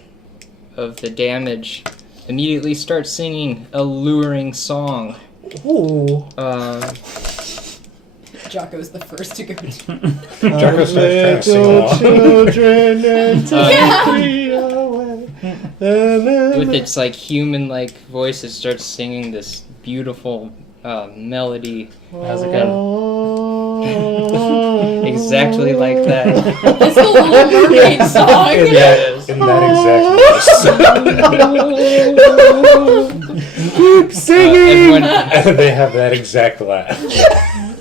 damage immediately starts singing a luring song. Ooh. Jocko's the first to go to. Jocko starts trying to sing along. Children and Yeah. take me away. With its like human-like voice, it starts singing this beautiful melody. How's it going? Exactly like that. It's the Little Mermaid song. In that exact Keep singing! voice. They have that exact laugh.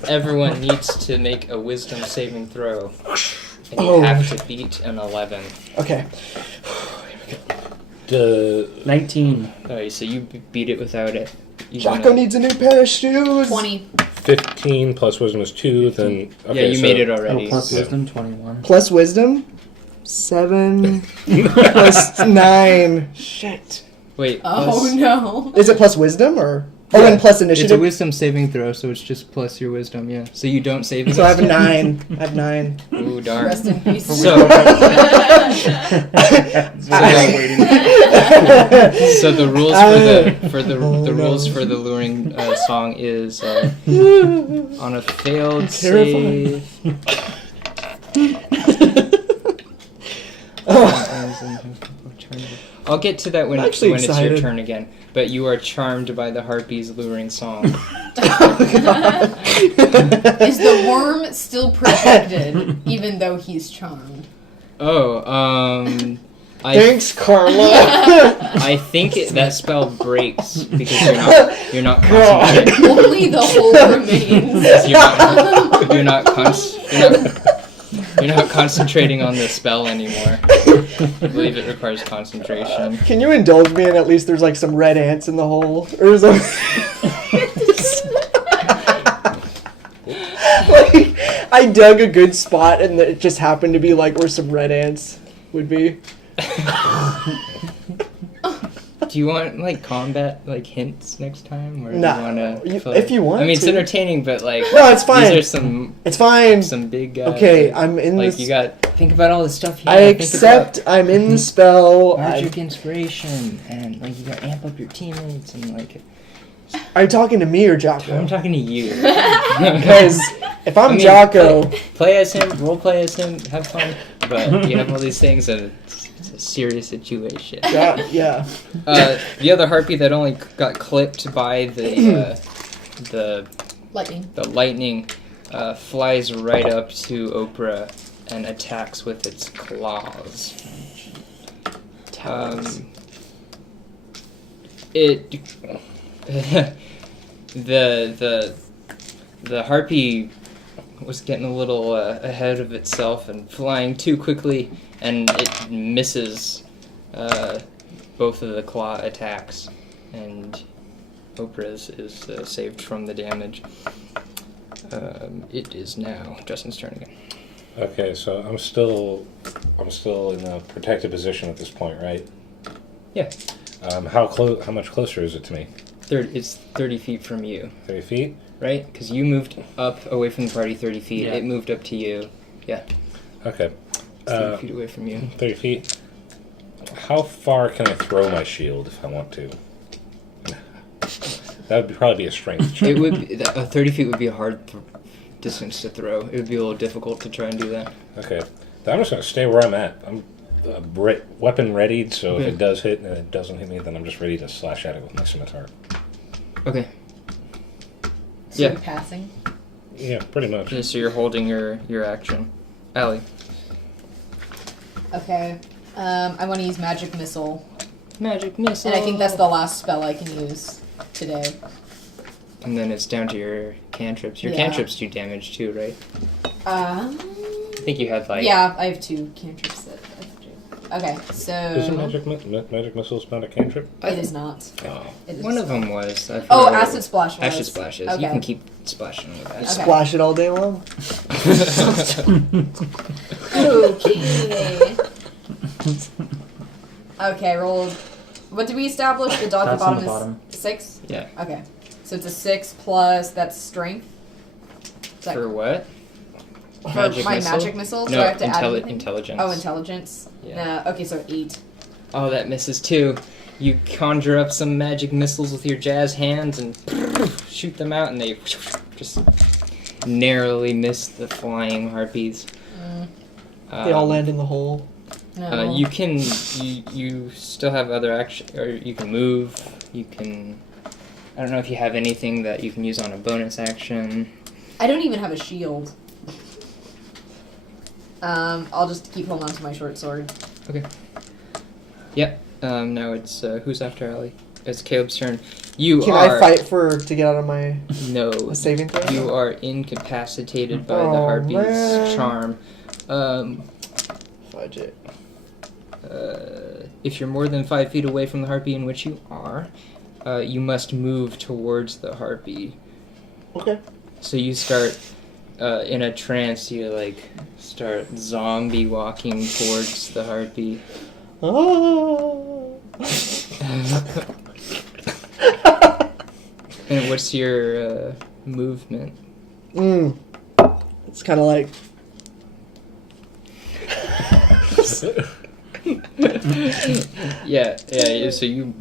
Everyone needs to make a wisdom saving throw. And you Oh. have to beat an 11. Okay. 19. Alright, so you beat it without it. Jocko needs a new pair of shoes. 20. 15 plus wisdom is 2, then... Yeah, you made it Oh, already. plus Yeah. wisdom, 21. Plus wisdom. 7 plus 9. Shit. Wait, Oh plus- no. Is it plus wisdom or? Oh, and plus It's a initiative. wisdom saving throw, so it's just plus your wisdom, yeah. So you don't save it. So I have a 9. I have 9. Ooh, darn. Rest in peace. So, so the rules the rules for the luring song is on a failed Terrifying. save. I'll get to that when I'm actually it's your excited. turn again. But you are charmed by the harpy's luring song. Is the worm still protected, even though he's charmed? Thanks, Carla. I think that spell breaks because you're not concentrating. Only the hole remains. You're not concentrating on the spell anymore. I believe it requires concentration. Can you indulge me and at least there's like some red ants in the hole? Or is like, I dug a good spot and it just happened to be like where some red ants would be. Do you want like combat like hints next time, or Nah, do you want to? if you want I mean, it's to. entertaining, but like No, it's fine. These are It's fine. some big. Okay, I'm in like this. you got think about all the stuff. You I gotta think accept. I'm in the spell. about magic inspiration, and like you got to amp up your teammates, and like. Are you talking to me or I'm Jocko? talking to you. Because if I'm I mean, Jocko, play as him, role play as him, have fun. But you have all these things, and it's a serious situation. yeah. The other harpy that only got clipped by the lightning flies right up to Oprah and attacks with its claws. The harpy was getting a little ahead of itself and flying too quickly, and it misses both of the claw attacks, and Oprah is saved from the damage. It is now Justin's turn again. Okay, so I'm still in a protected position at this point, right? Yeah. How much closer is it to me? It's 30 feet from you, 30 feet? right? Because you moved up away from the party 30 feet. Yeah. It moved up to you. Yeah. Okay. It's 30 feet away from you. 30 feet. How far can I throw my shield if I want to? That would probably be a strength check. It would 30 feet would be a hard distance to throw. It would be a little difficult to try and do that. Okay. Then I'm just going to stay where I'm at. I'm weapon readied, so if Okay. it does hit and it doesn't hit me, then I'm just ready to slash at it with my scimitar. Okay. So Yeah. you're passing. Yeah, pretty much. So you're holding your action. Alli. Okay. I want to use magic missile, Magic missile. and I think that's the last spell I can use today. And then it's down to your cantrips. Your Yeah. cantrips do damage too, right? Um. I think you had like. Yeah, I have 2 cantrips that I have to do. Okay, so Isn't magic missiles not a cantrip? it is not. Oh. It is One of not. them was. I forgot Oh, what it acid was. splash. Was. Acid splashes. Okay. You can keep splashing with that. Okay. Splash it all day long. Okay. Okay, roll. What did we establish? The dog at That's the on bottom the is bottom. 6? Yeah. Okay. So it's a 6 plus, that's strength. Is that- For what? for Magic my missile? magic missile? So No, I have to add anything? intelligence. Oh, intelligence. Yeah. Okay, so 8. Oh, that misses too. You conjure up some magic missiles with your jazz hands and shoot them out, and they just narrowly miss the flying harpies. They all land in the hole. No. You can. You still have other action, or you can move. You can. I don't know if you have anything that you can use on a bonus action. I don't even have a shield. I'll just keep holding on to my short sword. Okay. Yep. Now it's who's after Alli? It's Caleb's turn. You Can are. I fight to get out of my No. saving throw? You are incapacitated by the Oh, harpy's man. charm. Fudge it. If you're more than 5 feet away from the harpy in which you are, you must move towards the harpy. Okay. So you start in a trance. You start zombie walking towards the harpy. Oh. And what's your movement? It's kind of like. Yeah. So you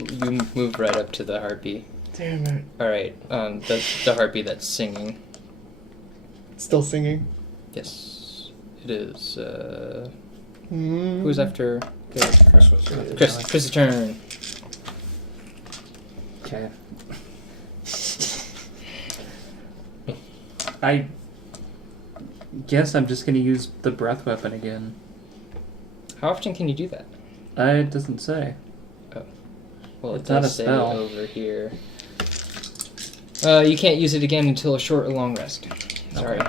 move right up to the harpy. Damn it. All right. That's the harpy that's singing. Still singing. Yes, it is. Mm. Who's after Good. Chris was Chris's turn. Okay. I guess I'm just gonna use the breath weapon again. How often can you do that? It doesn't say. Well, it It's not does a say spell. over here. You can't use it again until a short or long rest. Sorry.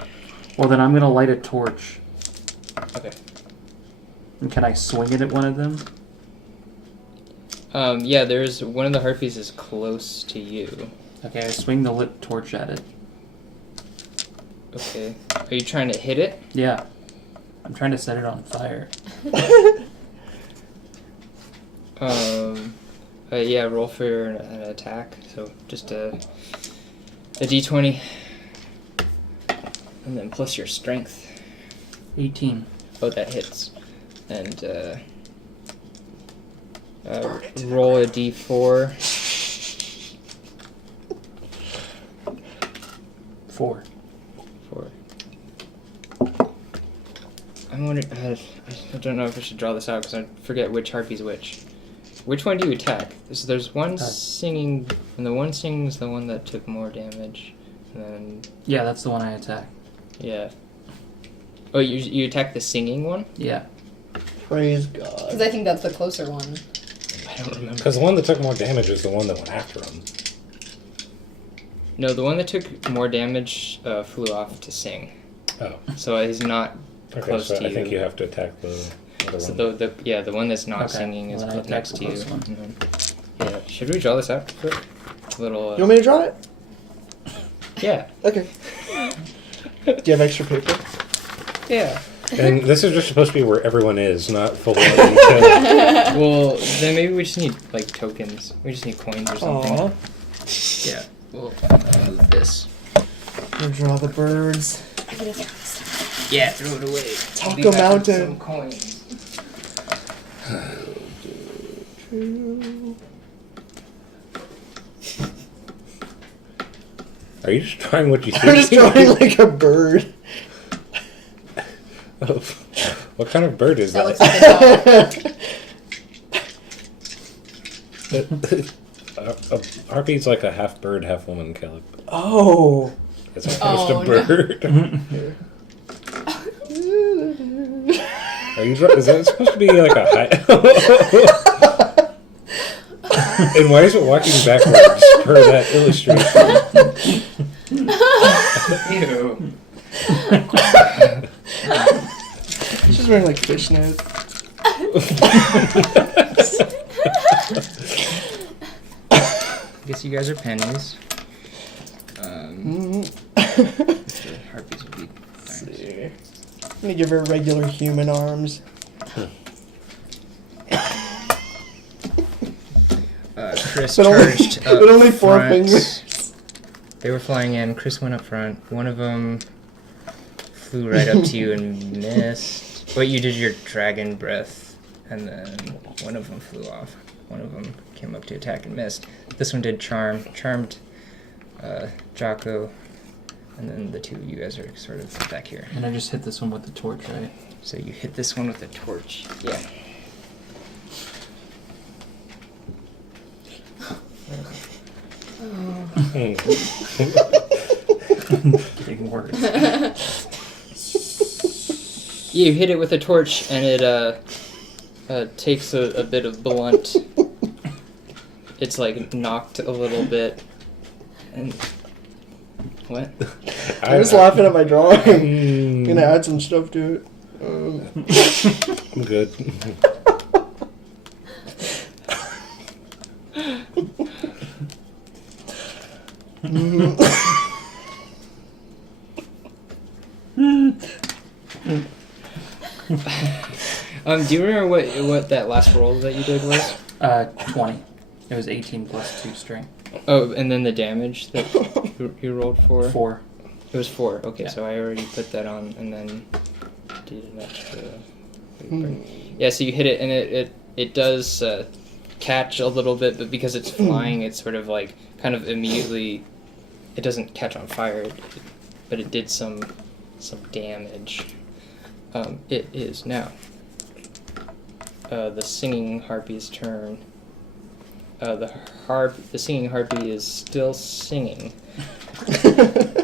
Well, then I'm gonna light a torch. Okay. And can I swing it at one of them? Yeah, there's one of the harpies is close to you. Okay, I swing the lit torch at it. Okay. Are you trying to hit it? Yeah. I'm trying to set it on fire. Yeah, roll for an attack. So just a d20. And then plus your strength. 18. Oh, that hits. And roll a d4. 4. 4. I'm wondering. I don't know if I should draw this out because I forget which harpy's which. Which one do you attack? There's one singing, and the one singing is the one that took more damage. And then Yeah, that's the one I attack. yeah. Oh, you attack the singing one? Yeah. Praise Because God. I think that's the closer one. I don't remember. Because the one that took more damage is the one that went after him. No, the one that took more damage flew off to sing. Oh. So he's not Okay, close so to I you. think you have to attack the other So one. the one that's not Okay, singing is well, then I attack next the to you. close one. Mhm. Yeah. Should we draw this out quick? Little. You want me to draw it? Yeah. Okay. Do you have extra paper? Yeah. And this is just supposed to be where everyone is, not full on. Well, then maybe we just need like tokens. We just need coins or something. Aww. Yeah. We'll move this. We'll draw the birds. Yeah, throw it away. Taco I'll be back with Mountain. Some coins. Are you just trying what you I'm just think? drawing like a bird. What kind of bird is That that? looks like a dog. A harpy's like a half bird, half woman, Caleb. Oh. It's a Oh, first a no. bird. Are you? Is that supposed to be like a high? And why is it walking backwards per that illustration? Ew. She's wearing like fishnets. I guess you guys are pennies. The harpies would be Let's dimes. see. I'm gonna give her regular human arms. Chris But only- charged but up only four front. fingers. They were flying in. Chris went up front. One of them flew right up to you and missed. But you did your dragon breath, and then one of them flew off. One of them came up to attack and missed. This one did charmed Jocko, and then the two of you guys are sort of back here. And I just hit this one with the torch, right? So you hit this one with a torch. Yeah. Big words. You hit it with a torch, and it takes a bit of blunt. It's like knocked a little bit. And what? I'm just laughing at my drawing. I'm gonna add some stuff to it. I'm good. Do you remember what that last roll that you did was? 20. It was 18 plus 2 strength. Oh, and then the damage that you rolled for? 4. It was 4. Okay, Yeah. so I already put that on, and then did an extra. Yeah, so you hit it, and it does catch a little bit, but because it's flying, it's sort of like kind of immediately. It doesn't catch on fire, but it did some damage. It is now the singing harpy's turn. The singing harpy is still singing.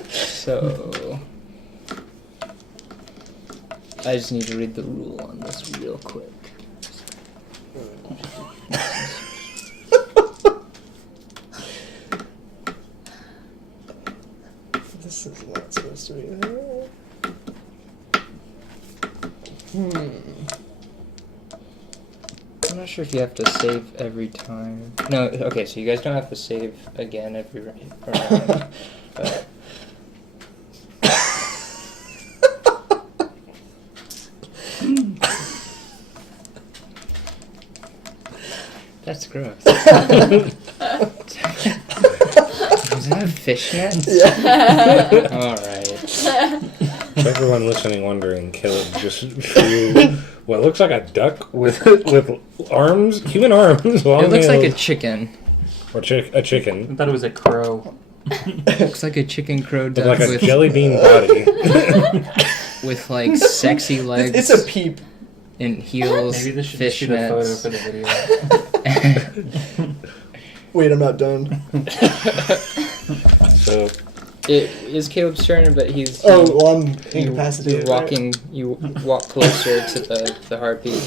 So I just need to read the rule on this real quick. This is not supposed to be there. I'm not sure if you have to save every time. No, okay, so you guys don't have to save again every round. But that's gross. Is that a fishnet? Yeah. Alright. For everyone listening wondering, Caleb just drew what looks like a duck with arms, human arms. Long It looks like a nails, chicken. or a chicken. I thought it was a crow. Looks like a chicken crow With duck like a with, jelly bean body. with like sexy legs It's a peep. and heels, Maybe this should just shoot a photo for fishnets. the video. Wait, I'm not done. So It is Caleb's turn, but he's Oh, well, I'm you, incapacitated. you're right? walking. You walk closer to the harpy.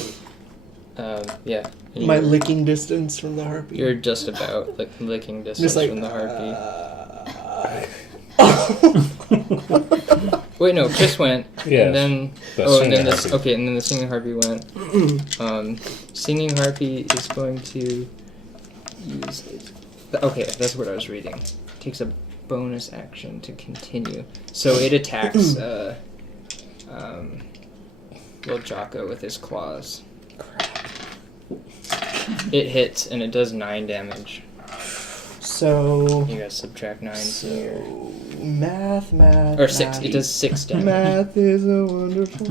Yeah. and My you're- licking distance from the harpy. You're just about licking distance just like from the harpy. Uh, Wait, no, Chris went, Yes, and then the and singing then harpy. okay, and then the singing harpy went. Singing harpy is going to use it. Okay, that's what I was reading. Takes a bonus action to continue, so it attacks Lil Jocko with his claws. It hits and it does 9 damage. So You guys subtract 9 from your math. or 6. It does 6 damage. Math is a wonderful.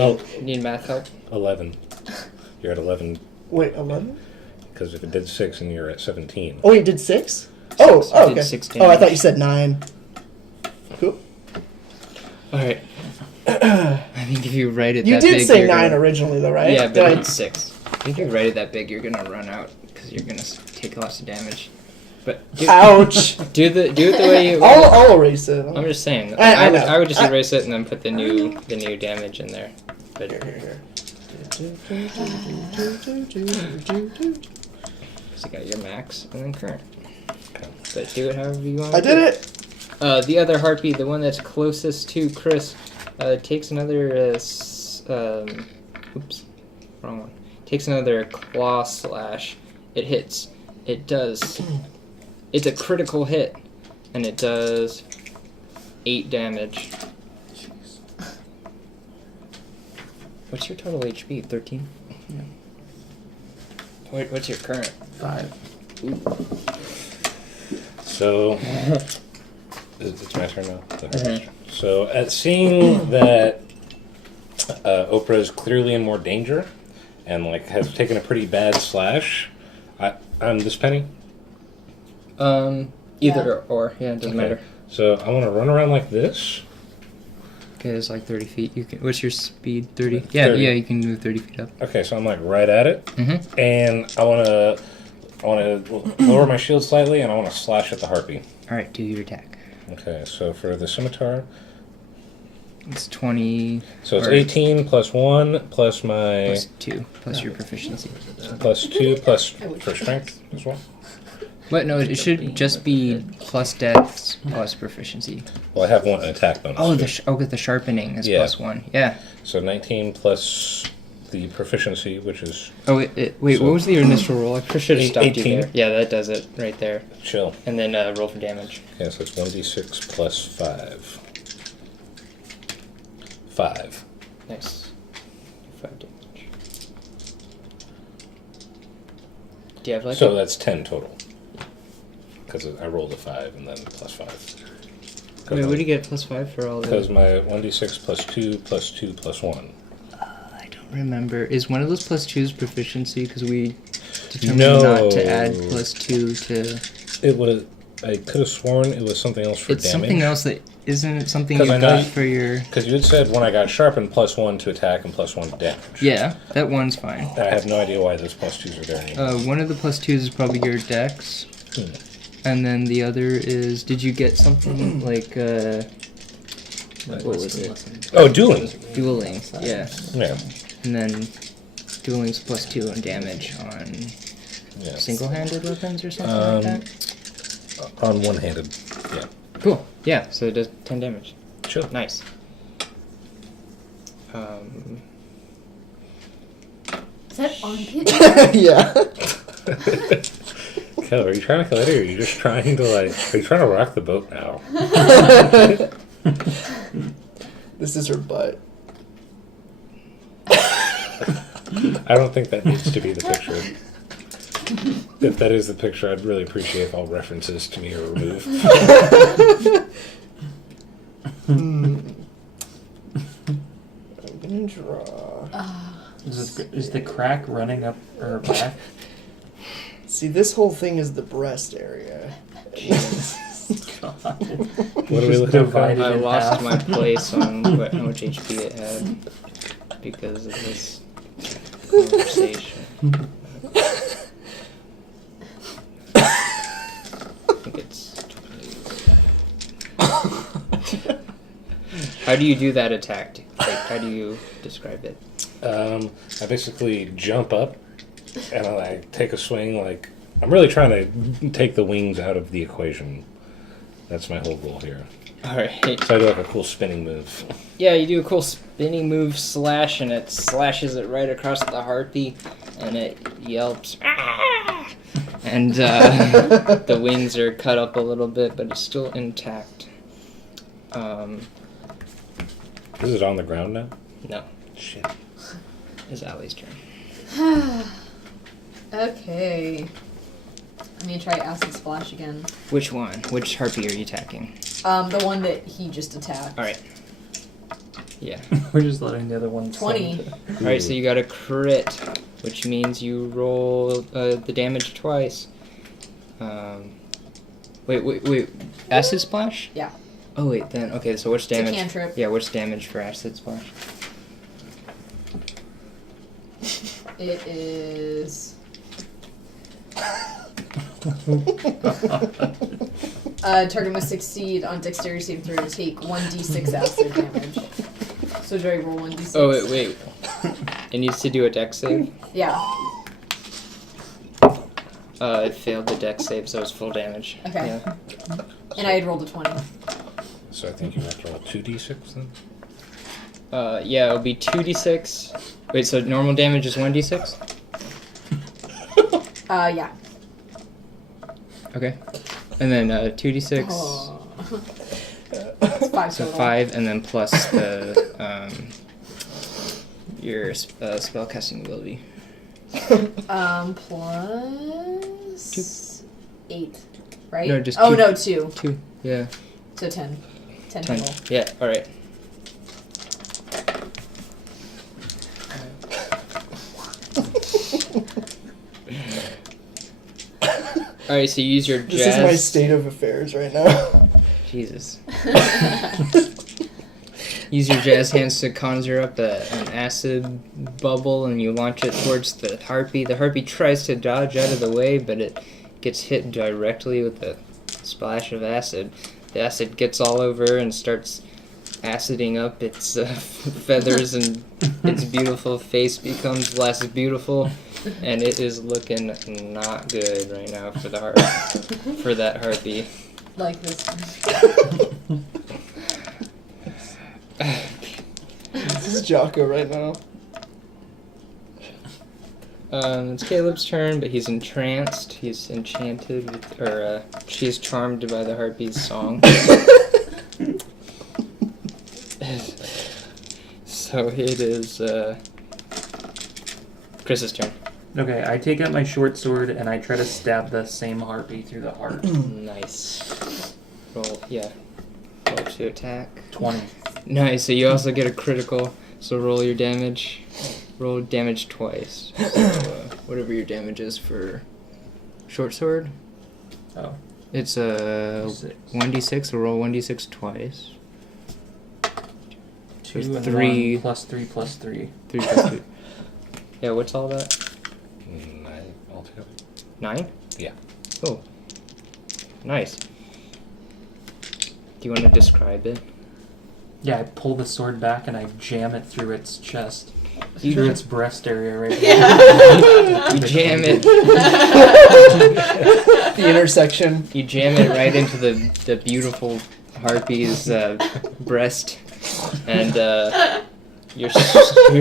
Oh, Need math help? 11. You're at 11 Wait, 11? because if it did 6 and you're at 17. Oh, you did 6? Oh, Six. oh, You did okay. 6 Oh, I thought damage. you said 9. Cool. All right. I think if you write it You that did big, say you're 9 gonna- originally, though, right? Yeah, Did but I- it's 6. I think if you write it that big, you're gonna run out because you're gonna take lots of damage. But do, Ouch. do it the way you. I'll erase it. I'm just saying. I know. I would just I- erase it and then put the new damage in there. But Here. so you got your max and then current. But do it however you want. I did it. The other harpy, the one that's closest to Chris, takes another. Oops, wrong one. Takes another claw slash. It hits. It does. It's a critical hit, and it does 8 damage. What's your total HP? 13. Yeah. What's your current? 5. So it's my turn now. Mhm. So at seeing that Oprah is clearly in more danger and like has taken a pretty bad slash, I'm this penny. Either or. Yeah, it doesn't matter. So I want to run around like this. Okay, it's like 30 feet. You can. What's your speed? 30. Yeah, 30. yeah. You can move 30 feet up. Okay, so I'm like right at it, Mm-hmm. and I want to lower my shield slightly, and I want to slash at the harpy. All right, do your attack. Okay, so for the scimitar, It's 20. so it's or 18 plus 1 plus my plus 2 plus your proficiency. plus 2 plus for strength as well. What? No, it should just be plus dex plus proficiency. Well, I have one attack bonus. Oh, too. the sharpening is Yeah. plus 1. Yeah. So 19 plus the proficiency, which is Oh, wait. So- What was the initial roll? I should have stopped 18. you there. Yeah, that does it right there. chill. And then roll for damage. Okay, so it's 1d6 plus 5. 5. Nice. 5 damage. Do you have like? So that's 10 total. Because I rolled a 5 and then plus 5. Wait, what do you get plus 5 for all of Because those? my 1d6 plus 2 plus 2 plus 1. I don't remember. Is one of those plus 2s proficiency? Because we determined No. not to add plus 2 to. It would I could have sworn it was something else for It's damage. something else that isn't something 'Cause you I got know- for your... Because you had said when I got sharpened, +1 to attack and +1 to damage. Yeah, that one's fine. I have no idea why those +2s are there anymore. One of the +2s is probably your dex. And then the other is... Did you get something like... what was it? Oh, dueling. Dueling, yeah. Yeah. And then dueling's +2 on damage on Yeah. single-handed weapons or something like that? On one-handed. Yeah. Cool. Yeah, so it does 10 damage. Sure. Nice. Is that armpit? Yeah. Kel, are you trying to kill it, or are you just trying to, like... Are you trying to rock the boat now? This is her butt. I don't think that needs to be the picture. If that is the picture, I'd really appreciate if all references to me are removed. I'm gonna draw. Is the crack running up her back? See, this whole thing is the breast area. God. What are we looking for? Divided I in lost half. my place on how much HP it had because of this conversation. I think it's 20. How do you do that attack? Like, how do you describe it? I basically jump up and I take a swing. Like I'm really trying to take the wings out of the equation. That's my whole goal here. Alright. So I do like a cool spinning move. Yeah, you do a cool spinning move slash, and it slashes it right across the harpy, and it yelps. "Ah!" And the wings are cut up a little bit, but it's still intact. Is it on the ground now? No, Shit. it's Alli's turn. Okay. I'm gonna try acid splash again. Which one? Which harpy are you attacking? The one that he just attacked. Alright. Yeah. We're just letting the other one 20. sink. Alright, so you got a crit, which means you roll the damage twice. Wait. Acid splash? Yeah. Oh, wait, then. Okay, so what's It's a damage? cantrip. Yeah, what's damage for acid splash? It is. Target must succeed on dexterity saving throw to take 1d6 acid damage. So do I roll 1d6? Oh, wait. It needs to do a dex save? Yeah. It failed the dex save, so it's full damage. Okay. Yeah. And I had rolled a 20. So I think you have to roll 2d6 then? Yeah, it'll be 2d6. Wait, so normal damage is 1d6? Yeah. Okay. And then 2d6. Oh. It's 5 So total. 5, and then plus the your spellcasting ability. Plus 8, right? No, just oh 2. no, 2. 2. Yeah. So 10. 10 10. total. Yeah. All right. All right. So you use your jazz. This is my state of affairs right now. Jesus. Use your jazz hands to conjure up an acid bubble, and you launch it towards the harpy. The harpy tries to dodge out of the way, but it gets hit directly with the splash of acid. The acid gets all over and starts aciding up its feathers, and its beautiful face becomes less beautiful, and it is looking not good right now for the for that harpy. Like this. This is Jocko right now. It's Caleb's turn, but he's entranced. He's enchanted, she's charmed by the harpy's song. So it is Chris's turn. Okay, I take out my short sword and I try to stab the same harpy through the heart. Nice. Roll to attack. 20. Nice. So you also get a critical. So roll your damage. Roll damage twice. So, whatever your damage is for short sword. Oh. It's a 1d6. We'll roll 1d6 twice. 2 and 3 1 plus 3 plus 3. 3 plus 3. Yeah, what's all that? 9 altogether. 9? Yeah. Oh. Nice. Do you want to describe it? Yeah, I pull the sword back and I jam it through its chest. You- Through its breast area right You jam it. The intersection. You jam it right into the beautiful harpy's breast, and your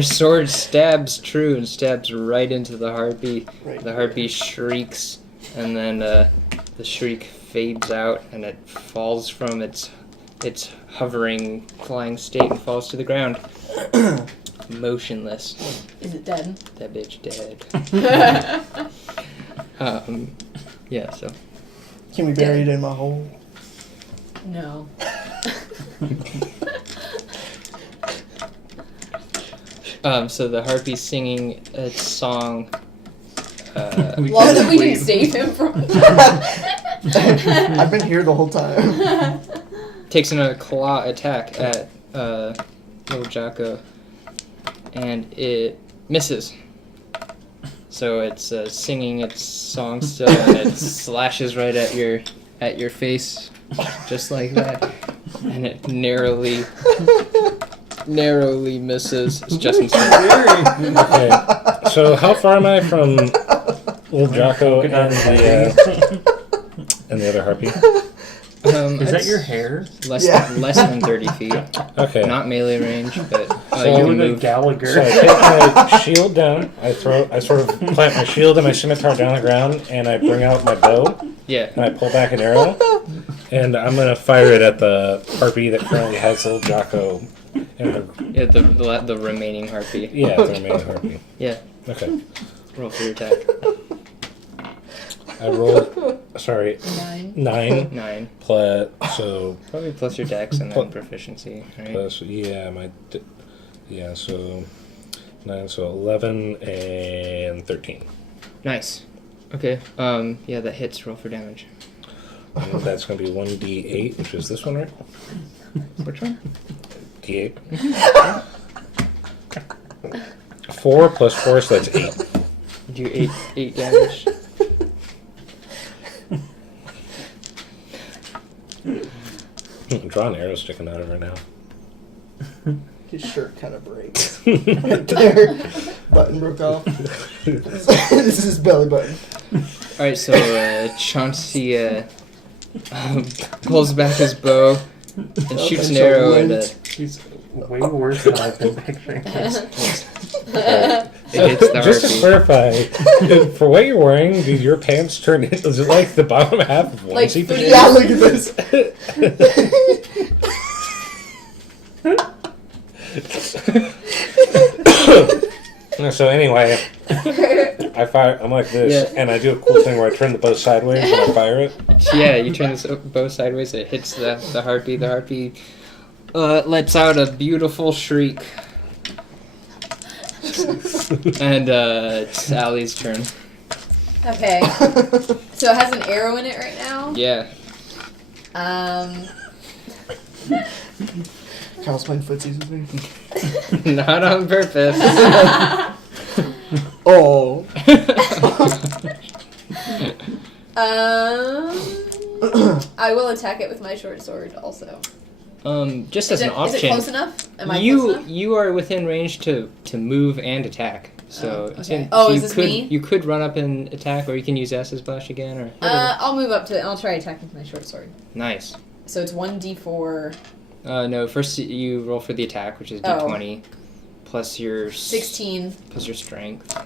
sword stabs true and stabs right into the harpy. Right. The harpy shrieks, and then the shriek fades out, and it falls from its hovering, flying state and falls to the ground, motionless. Is it dead? That bitch dead. Yeah. So. Can we bury it in my hole? No. So the harpy's singing its song. Well, that we didn't save him from. I've been here the whole time. Takes a claw attack at Lil Jocko, and it misses. So it's singing its song still, and it slashes right at your face, just like that, and it narrowly misses. It's Justin's turn. Okay. So how far am I from Lil Jocko and the other harpy? Is that it's your hair? Less than 30 feet. Okay. Not melee range, but So you You can look move. like Gallagher. So I take my shield down. I sort of plant my shield and my scimitar down the ground, and I bring out my bow Yeah. and I pull back an arrow, and I'm gonna fire it at the harpy that currently has Lil Jocko in her. Yeah, the remaining harpy. Yeah, the remaining harpy. Yeah. Okay. Roll for your attack. I rolled. Sorry, 9. 9 9. plus. So Probably plus your dex and then proficiency, right? plus so 9, so 11 and 13. Nice. Okay. Yeah, that hits. Roll for damage. And that's gonna be 1d8, which is this one, right? Which one? D8. 4 plus 4, so that's 8. Do 8 damage. I'm drawing arrows sticking out of her now. His shirt kind of breaks. Right there. Button broke off. This is his belly button. All right. So Chauncey pulls back his bow and shoots an arrow at it. He's way worse than I've been picturing. It hits the Just to harpy. clarify, for what you're wearing, do your pants turn into, is it like the bottom half of Like onesie? three- Yeah, look at this. So anyway, I fire. I'm like this, Yeah. and I do a cool thing where I turn the bow sideways and I fire it. Yeah, you turn this bow sideways. It hits the harpy. The harpy lets out a beautiful shriek. And it's Alli's turn. Okay. So it has an arrow in it right now. Yeah. Kyle's playing footsies with me. Not on purpose. Oh. I will attack it with my short sword also. Just as an Is option. it close enough? Am I close enough? You are within range to move and attack. So, Oh, okay. so Oh, you is this could me? you could run up and attack, or you can use Acid Splash again, or I'll move up to it and I'll try attacking with my short sword. nice. So it's 1d4. No, first you roll for the attack, which is d20, plus your 16 plus your strength,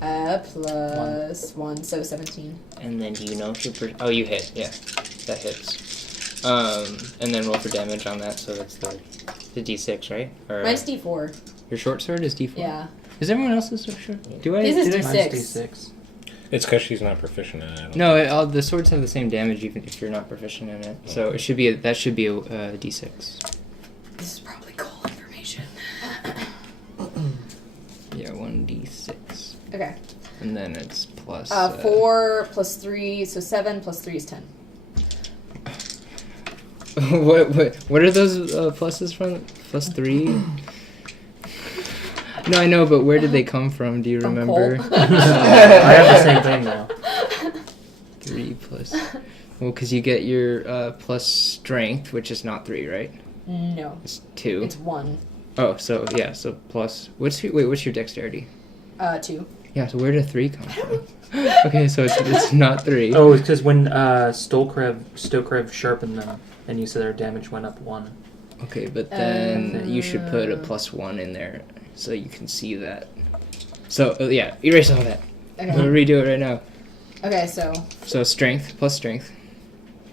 plus 1, so 17. and then do you know if you're oh, you hit, yeah, that hits. And then roll for damage on that, so that's the d6, right? Or Mine's d4. your short sword is d4. Yeah. Is everyone else's short? Do I? His is did I- D6. Mine's D6. It's because she's not proficient in it. I don't No, think. the swords have the same damage even if you're not proficient in it. So it should be that should be a d6. This is probably cool information. Yeah, 1d6, Okay. and then it's plus 4 plus 3, so 7 plus 3 is 10. What are those pluses from? +3? No, I know, but where did they come from? Do you From remember? Cole? I have the same thing now. 3 plus. Well, because you get your plus strength, which is not 3, right? No, It's 2. it's 1. Oh, so yeah, so plus. What's your dexterity? 2. Yeah, so where did 3 come from? Okay, so it's not 3. Oh, it's because when Stokrev sharpened them, and you said their damage went up 1. Okay, but then you should put a +1 in there so you can see that. So yeah, erase all that. Okay. We'll redo it right now. Okay, so Strength plus strength.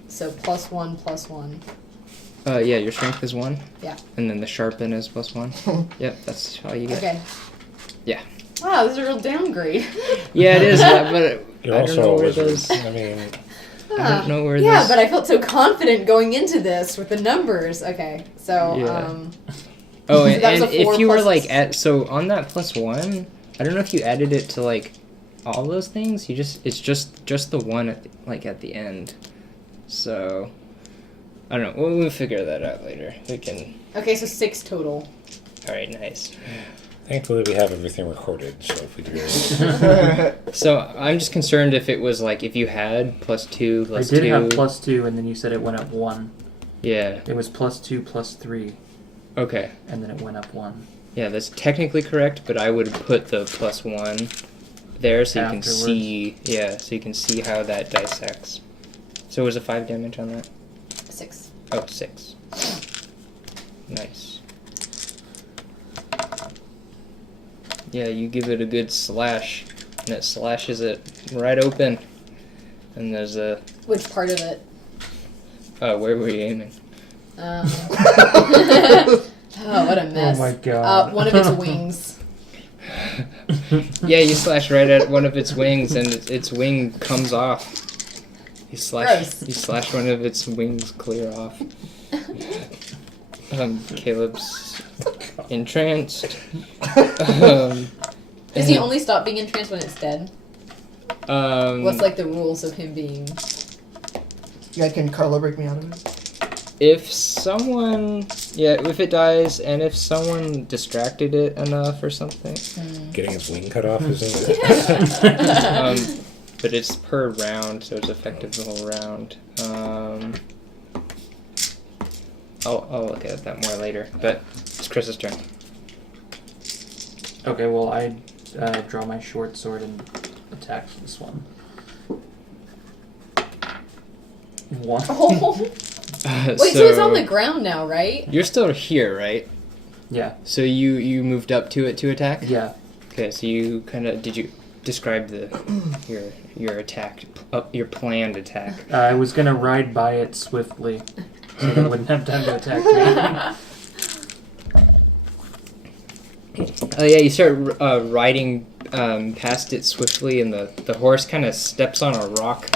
+1. Yeah, your strength is 1. Yeah. And then the sharpen is +1. Yep, that's all you get. Okay. Yeah. Wow, this is a real downgrade. Yeah, it is, but You're I also don't know a where wizard. those. I mean, I don't know where Yeah, those. but I felt so confident going into this with the numbers. Okay, so Yeah. Oh, So that was and a 4 if you were plus- like so on that +1, I don't know if you added it to like all those things. It's just the one at the end. So I don't know. We'll figure that out later. We can. okay, so 6 total. All right, nice. thankfully we have everything recorded, so if we do So I'm just concerned if it was like if you had +2 I +2. did have +2, and then you said it went up 1. Yeah. It was +2 +3, Okay. and then it went up 1. Yeah, that's technically correct, but I would put the +1 there so you can Afterwards. see. Yeah, so you can see how that dissects. So was it 5 damage on that? 6. Oh, 6. Nice. Yeah, you give it a good slash, and it slashes it right open. And there's a. Which part of it? Where were you aiming? Oh, what a mess. Oh my god. One of its wings. Yeah, you slash right at one of its wings, and its wing comes off. You slash one of its wings clear off. Caleb's entranced. Does he only stop being entranced when it's dead? What's like the rules of him being? Yeah, can Carla break me out of it? If it dies, and if someone distracted it enough or something. getting its wing cut off, isn't it? But it's per round, so it's effective the whole round. I'll look at that more later, but it's Chris's turn. Okay, well, I draw my short sword and attack this one. 1. Oh. Wait, so it's on the ground now, right? You're still here, right? Yeah. So you moved up to it to attack? Yeah. Okay, so you kind of did you describe your attack, your planned attack? I was gonna ride by it swiftly, so it wouldn't have time to attack me. Oh yeah, you start riding past it swiftly, and the horse kind of steps on a rock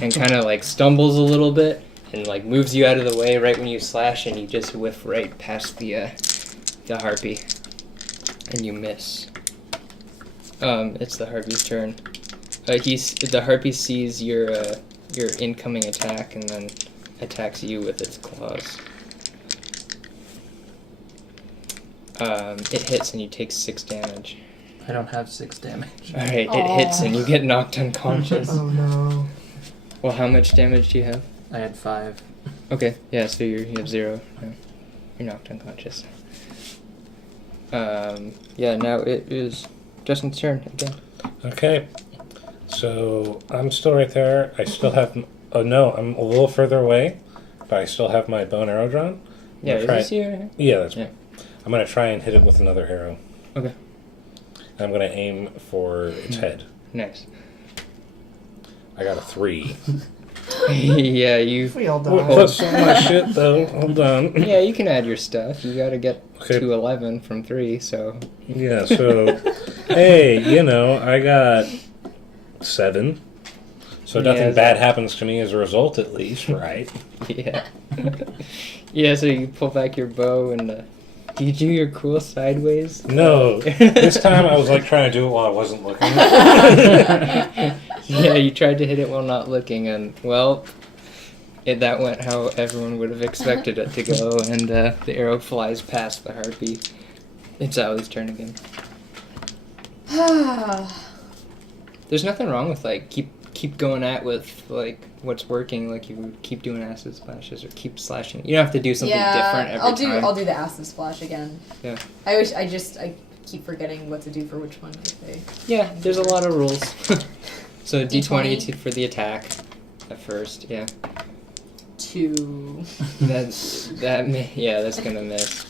and kind of like stumbles a little bit and like moves you out of the way right when you slash, and you just whiff right past the harpy, and you miss. It's the harpy's turn. The harpy sees your incoming attack and then attacks you with its claws. It hits and you take 6 damage. I don't have 6 damage. Alright, it hits and you get knocked unconscious. Oh no. Well, how much damage do you have? I had 5. Okay, yeah, so you have 0. Yeah. You're knocked unconscious. Yeah, now it is Justin's turn again. Okay. So I'm still right there. I still have. Oh no, I'm a little further away, but I still have my bow and arrow drawn. Yeah, I'm is gonna this you right here? Yeah, that's Yeah. me. I'm gonna try and hit it with another arrow. Okay. And I'm gonna aim for its head. Nice. I got a 3. Yeah, you. We all Well, died. plus some of my shit though. Hold on. Yeah, you can add your stuff. You gotta get Okay. to 11 from 3, so. Yeah. So, hey, I got 7. So nothing Yeah, bad happens to me as a result, at least, right? Yeah. Yeah, so you pull back your bow and you do your cool sideways. No. This time I was like trying to do it while I wasn't looking. Yeah, you tried to hit it while not looking, and well, that went how everyone would have expected it to go, and the arrow flies past the harpy. It's Alli's turn again. There's nothing wrong with like keep going at with like what's working. Like you would keep doing acid splashes or keep slashing. You don't have to do something different every time. I'll do the acid splash again. Yeah. I keep forgetting what to do for which one. Okay. Yeah, there's a lot of rules. So D20 for the attack at first. Yeah. 2. That's gonna miss.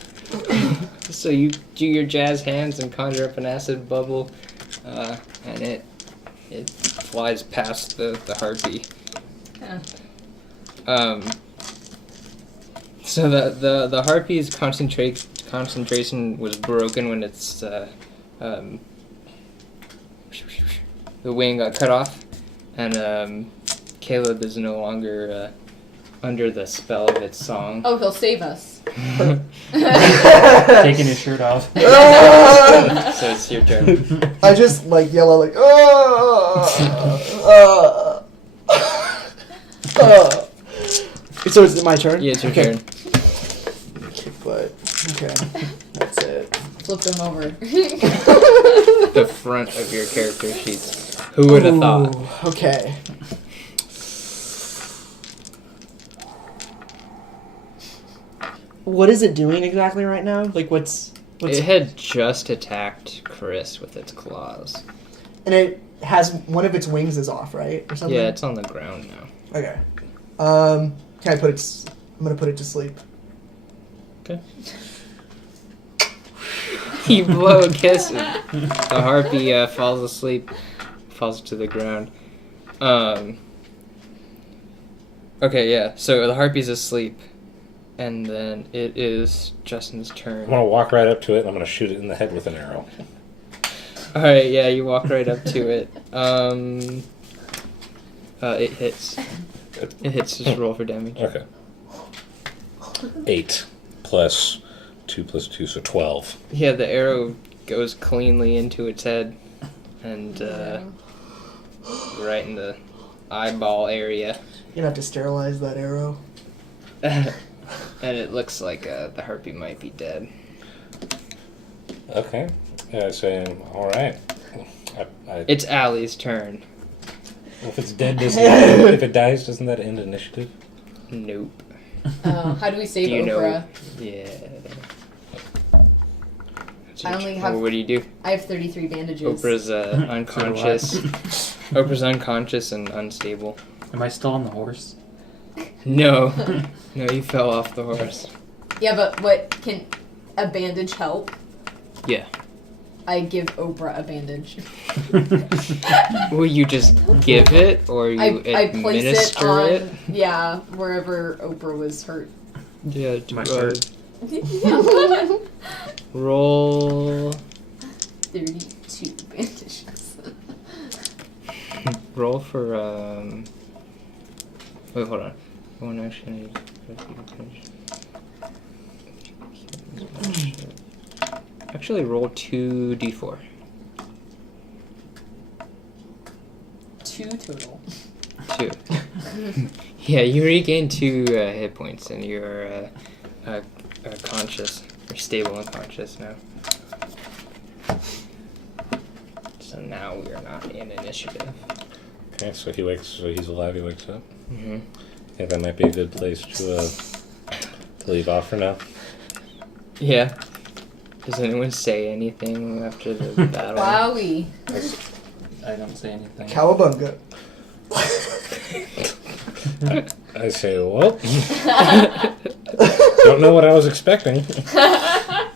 So you do your jazz hands and conjure up an acid bubble, and it flies past the harpy. Yeah. So the harpy's concentration was broken when its the wing got cut off, and Caleb is no longer under the spell of its song. Oh, he'll save us. Taking his shirt off. So it's your turn. I just like yell out like, So is it my turn? Yeah, it's your okay. turn. Kick butt. Okay, that's it. Flip them over. The front of your character sheets. Who would have thought? Okay. What is it doing exactly right now? Like, what's It had just attacked Chris with its claws. and it has one of its wings is off, right, or something? Yeah, it's on the ground now. Okay. Can I put it? I'm gonna put it to sleep. Okay. You blow a kiss, and the harpy falls asleep, falls to the ground. Okay, yeah. So the harpy's asleep, and then it is Justin's turn. I'm gonna walk right up to it and I'm gonna shoot it in the head with an arrow. All right, yeah, you walk right up to it. It hits. It hits. Just roll for damage. Okay. 8 plus 2 plus 2, so 12. Yeah, the arrow goes cleanly into its head, and right in the eyeball area. You're gonna have to sterilize that arrow. And it looks like the harpy might be dead. Okay. Yeah, I say, all right. It's Alli's turn. If it's dead, if it dies, doesn't that end initiative? Nope. How do we save Do you Oprah? Yeah. I only have. What do you do? I have 33 bandages. Oprah's unconscious. Oprah's unconscious and unstable. Am I still on the horse? No. No, you fell off the horse. Yeah, but what can a bandage help? Yeah. I give Oprah a bandage. Will you just give it, or you I place it administer on it? Yeah, wherever Oprah was hurt. Yeah. My shirt. Roll. 32 bandages. Roll for Wait, hold on. One action. Actually, roll 2d4. 2 total. 2. Yeah, you regain 2 hit points, and you're conscious. You're stable and conscious now. So now we are not in initiative. Okay, so he's alive, he wakes up. Mm-hmm. I think that might be a good place to leave off for now. Yeah. Does anyone say anything after the battle? Wowie. I don't say anything. Cowabunga. I say, well, don't know what I was expecting. I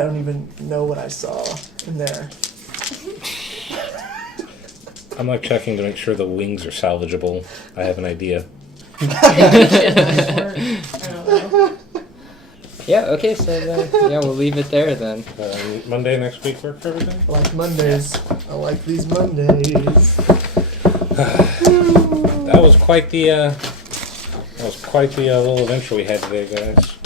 don't even know what I saw in there. I'm like checking to make sure the wings are salvageable. I have an idea. I don't know. Yeah, okay, so we'll leave it there then. Monday next week work for everything? I like Mondays. I like these Mondays. That was quite the little adventure we had today, guys.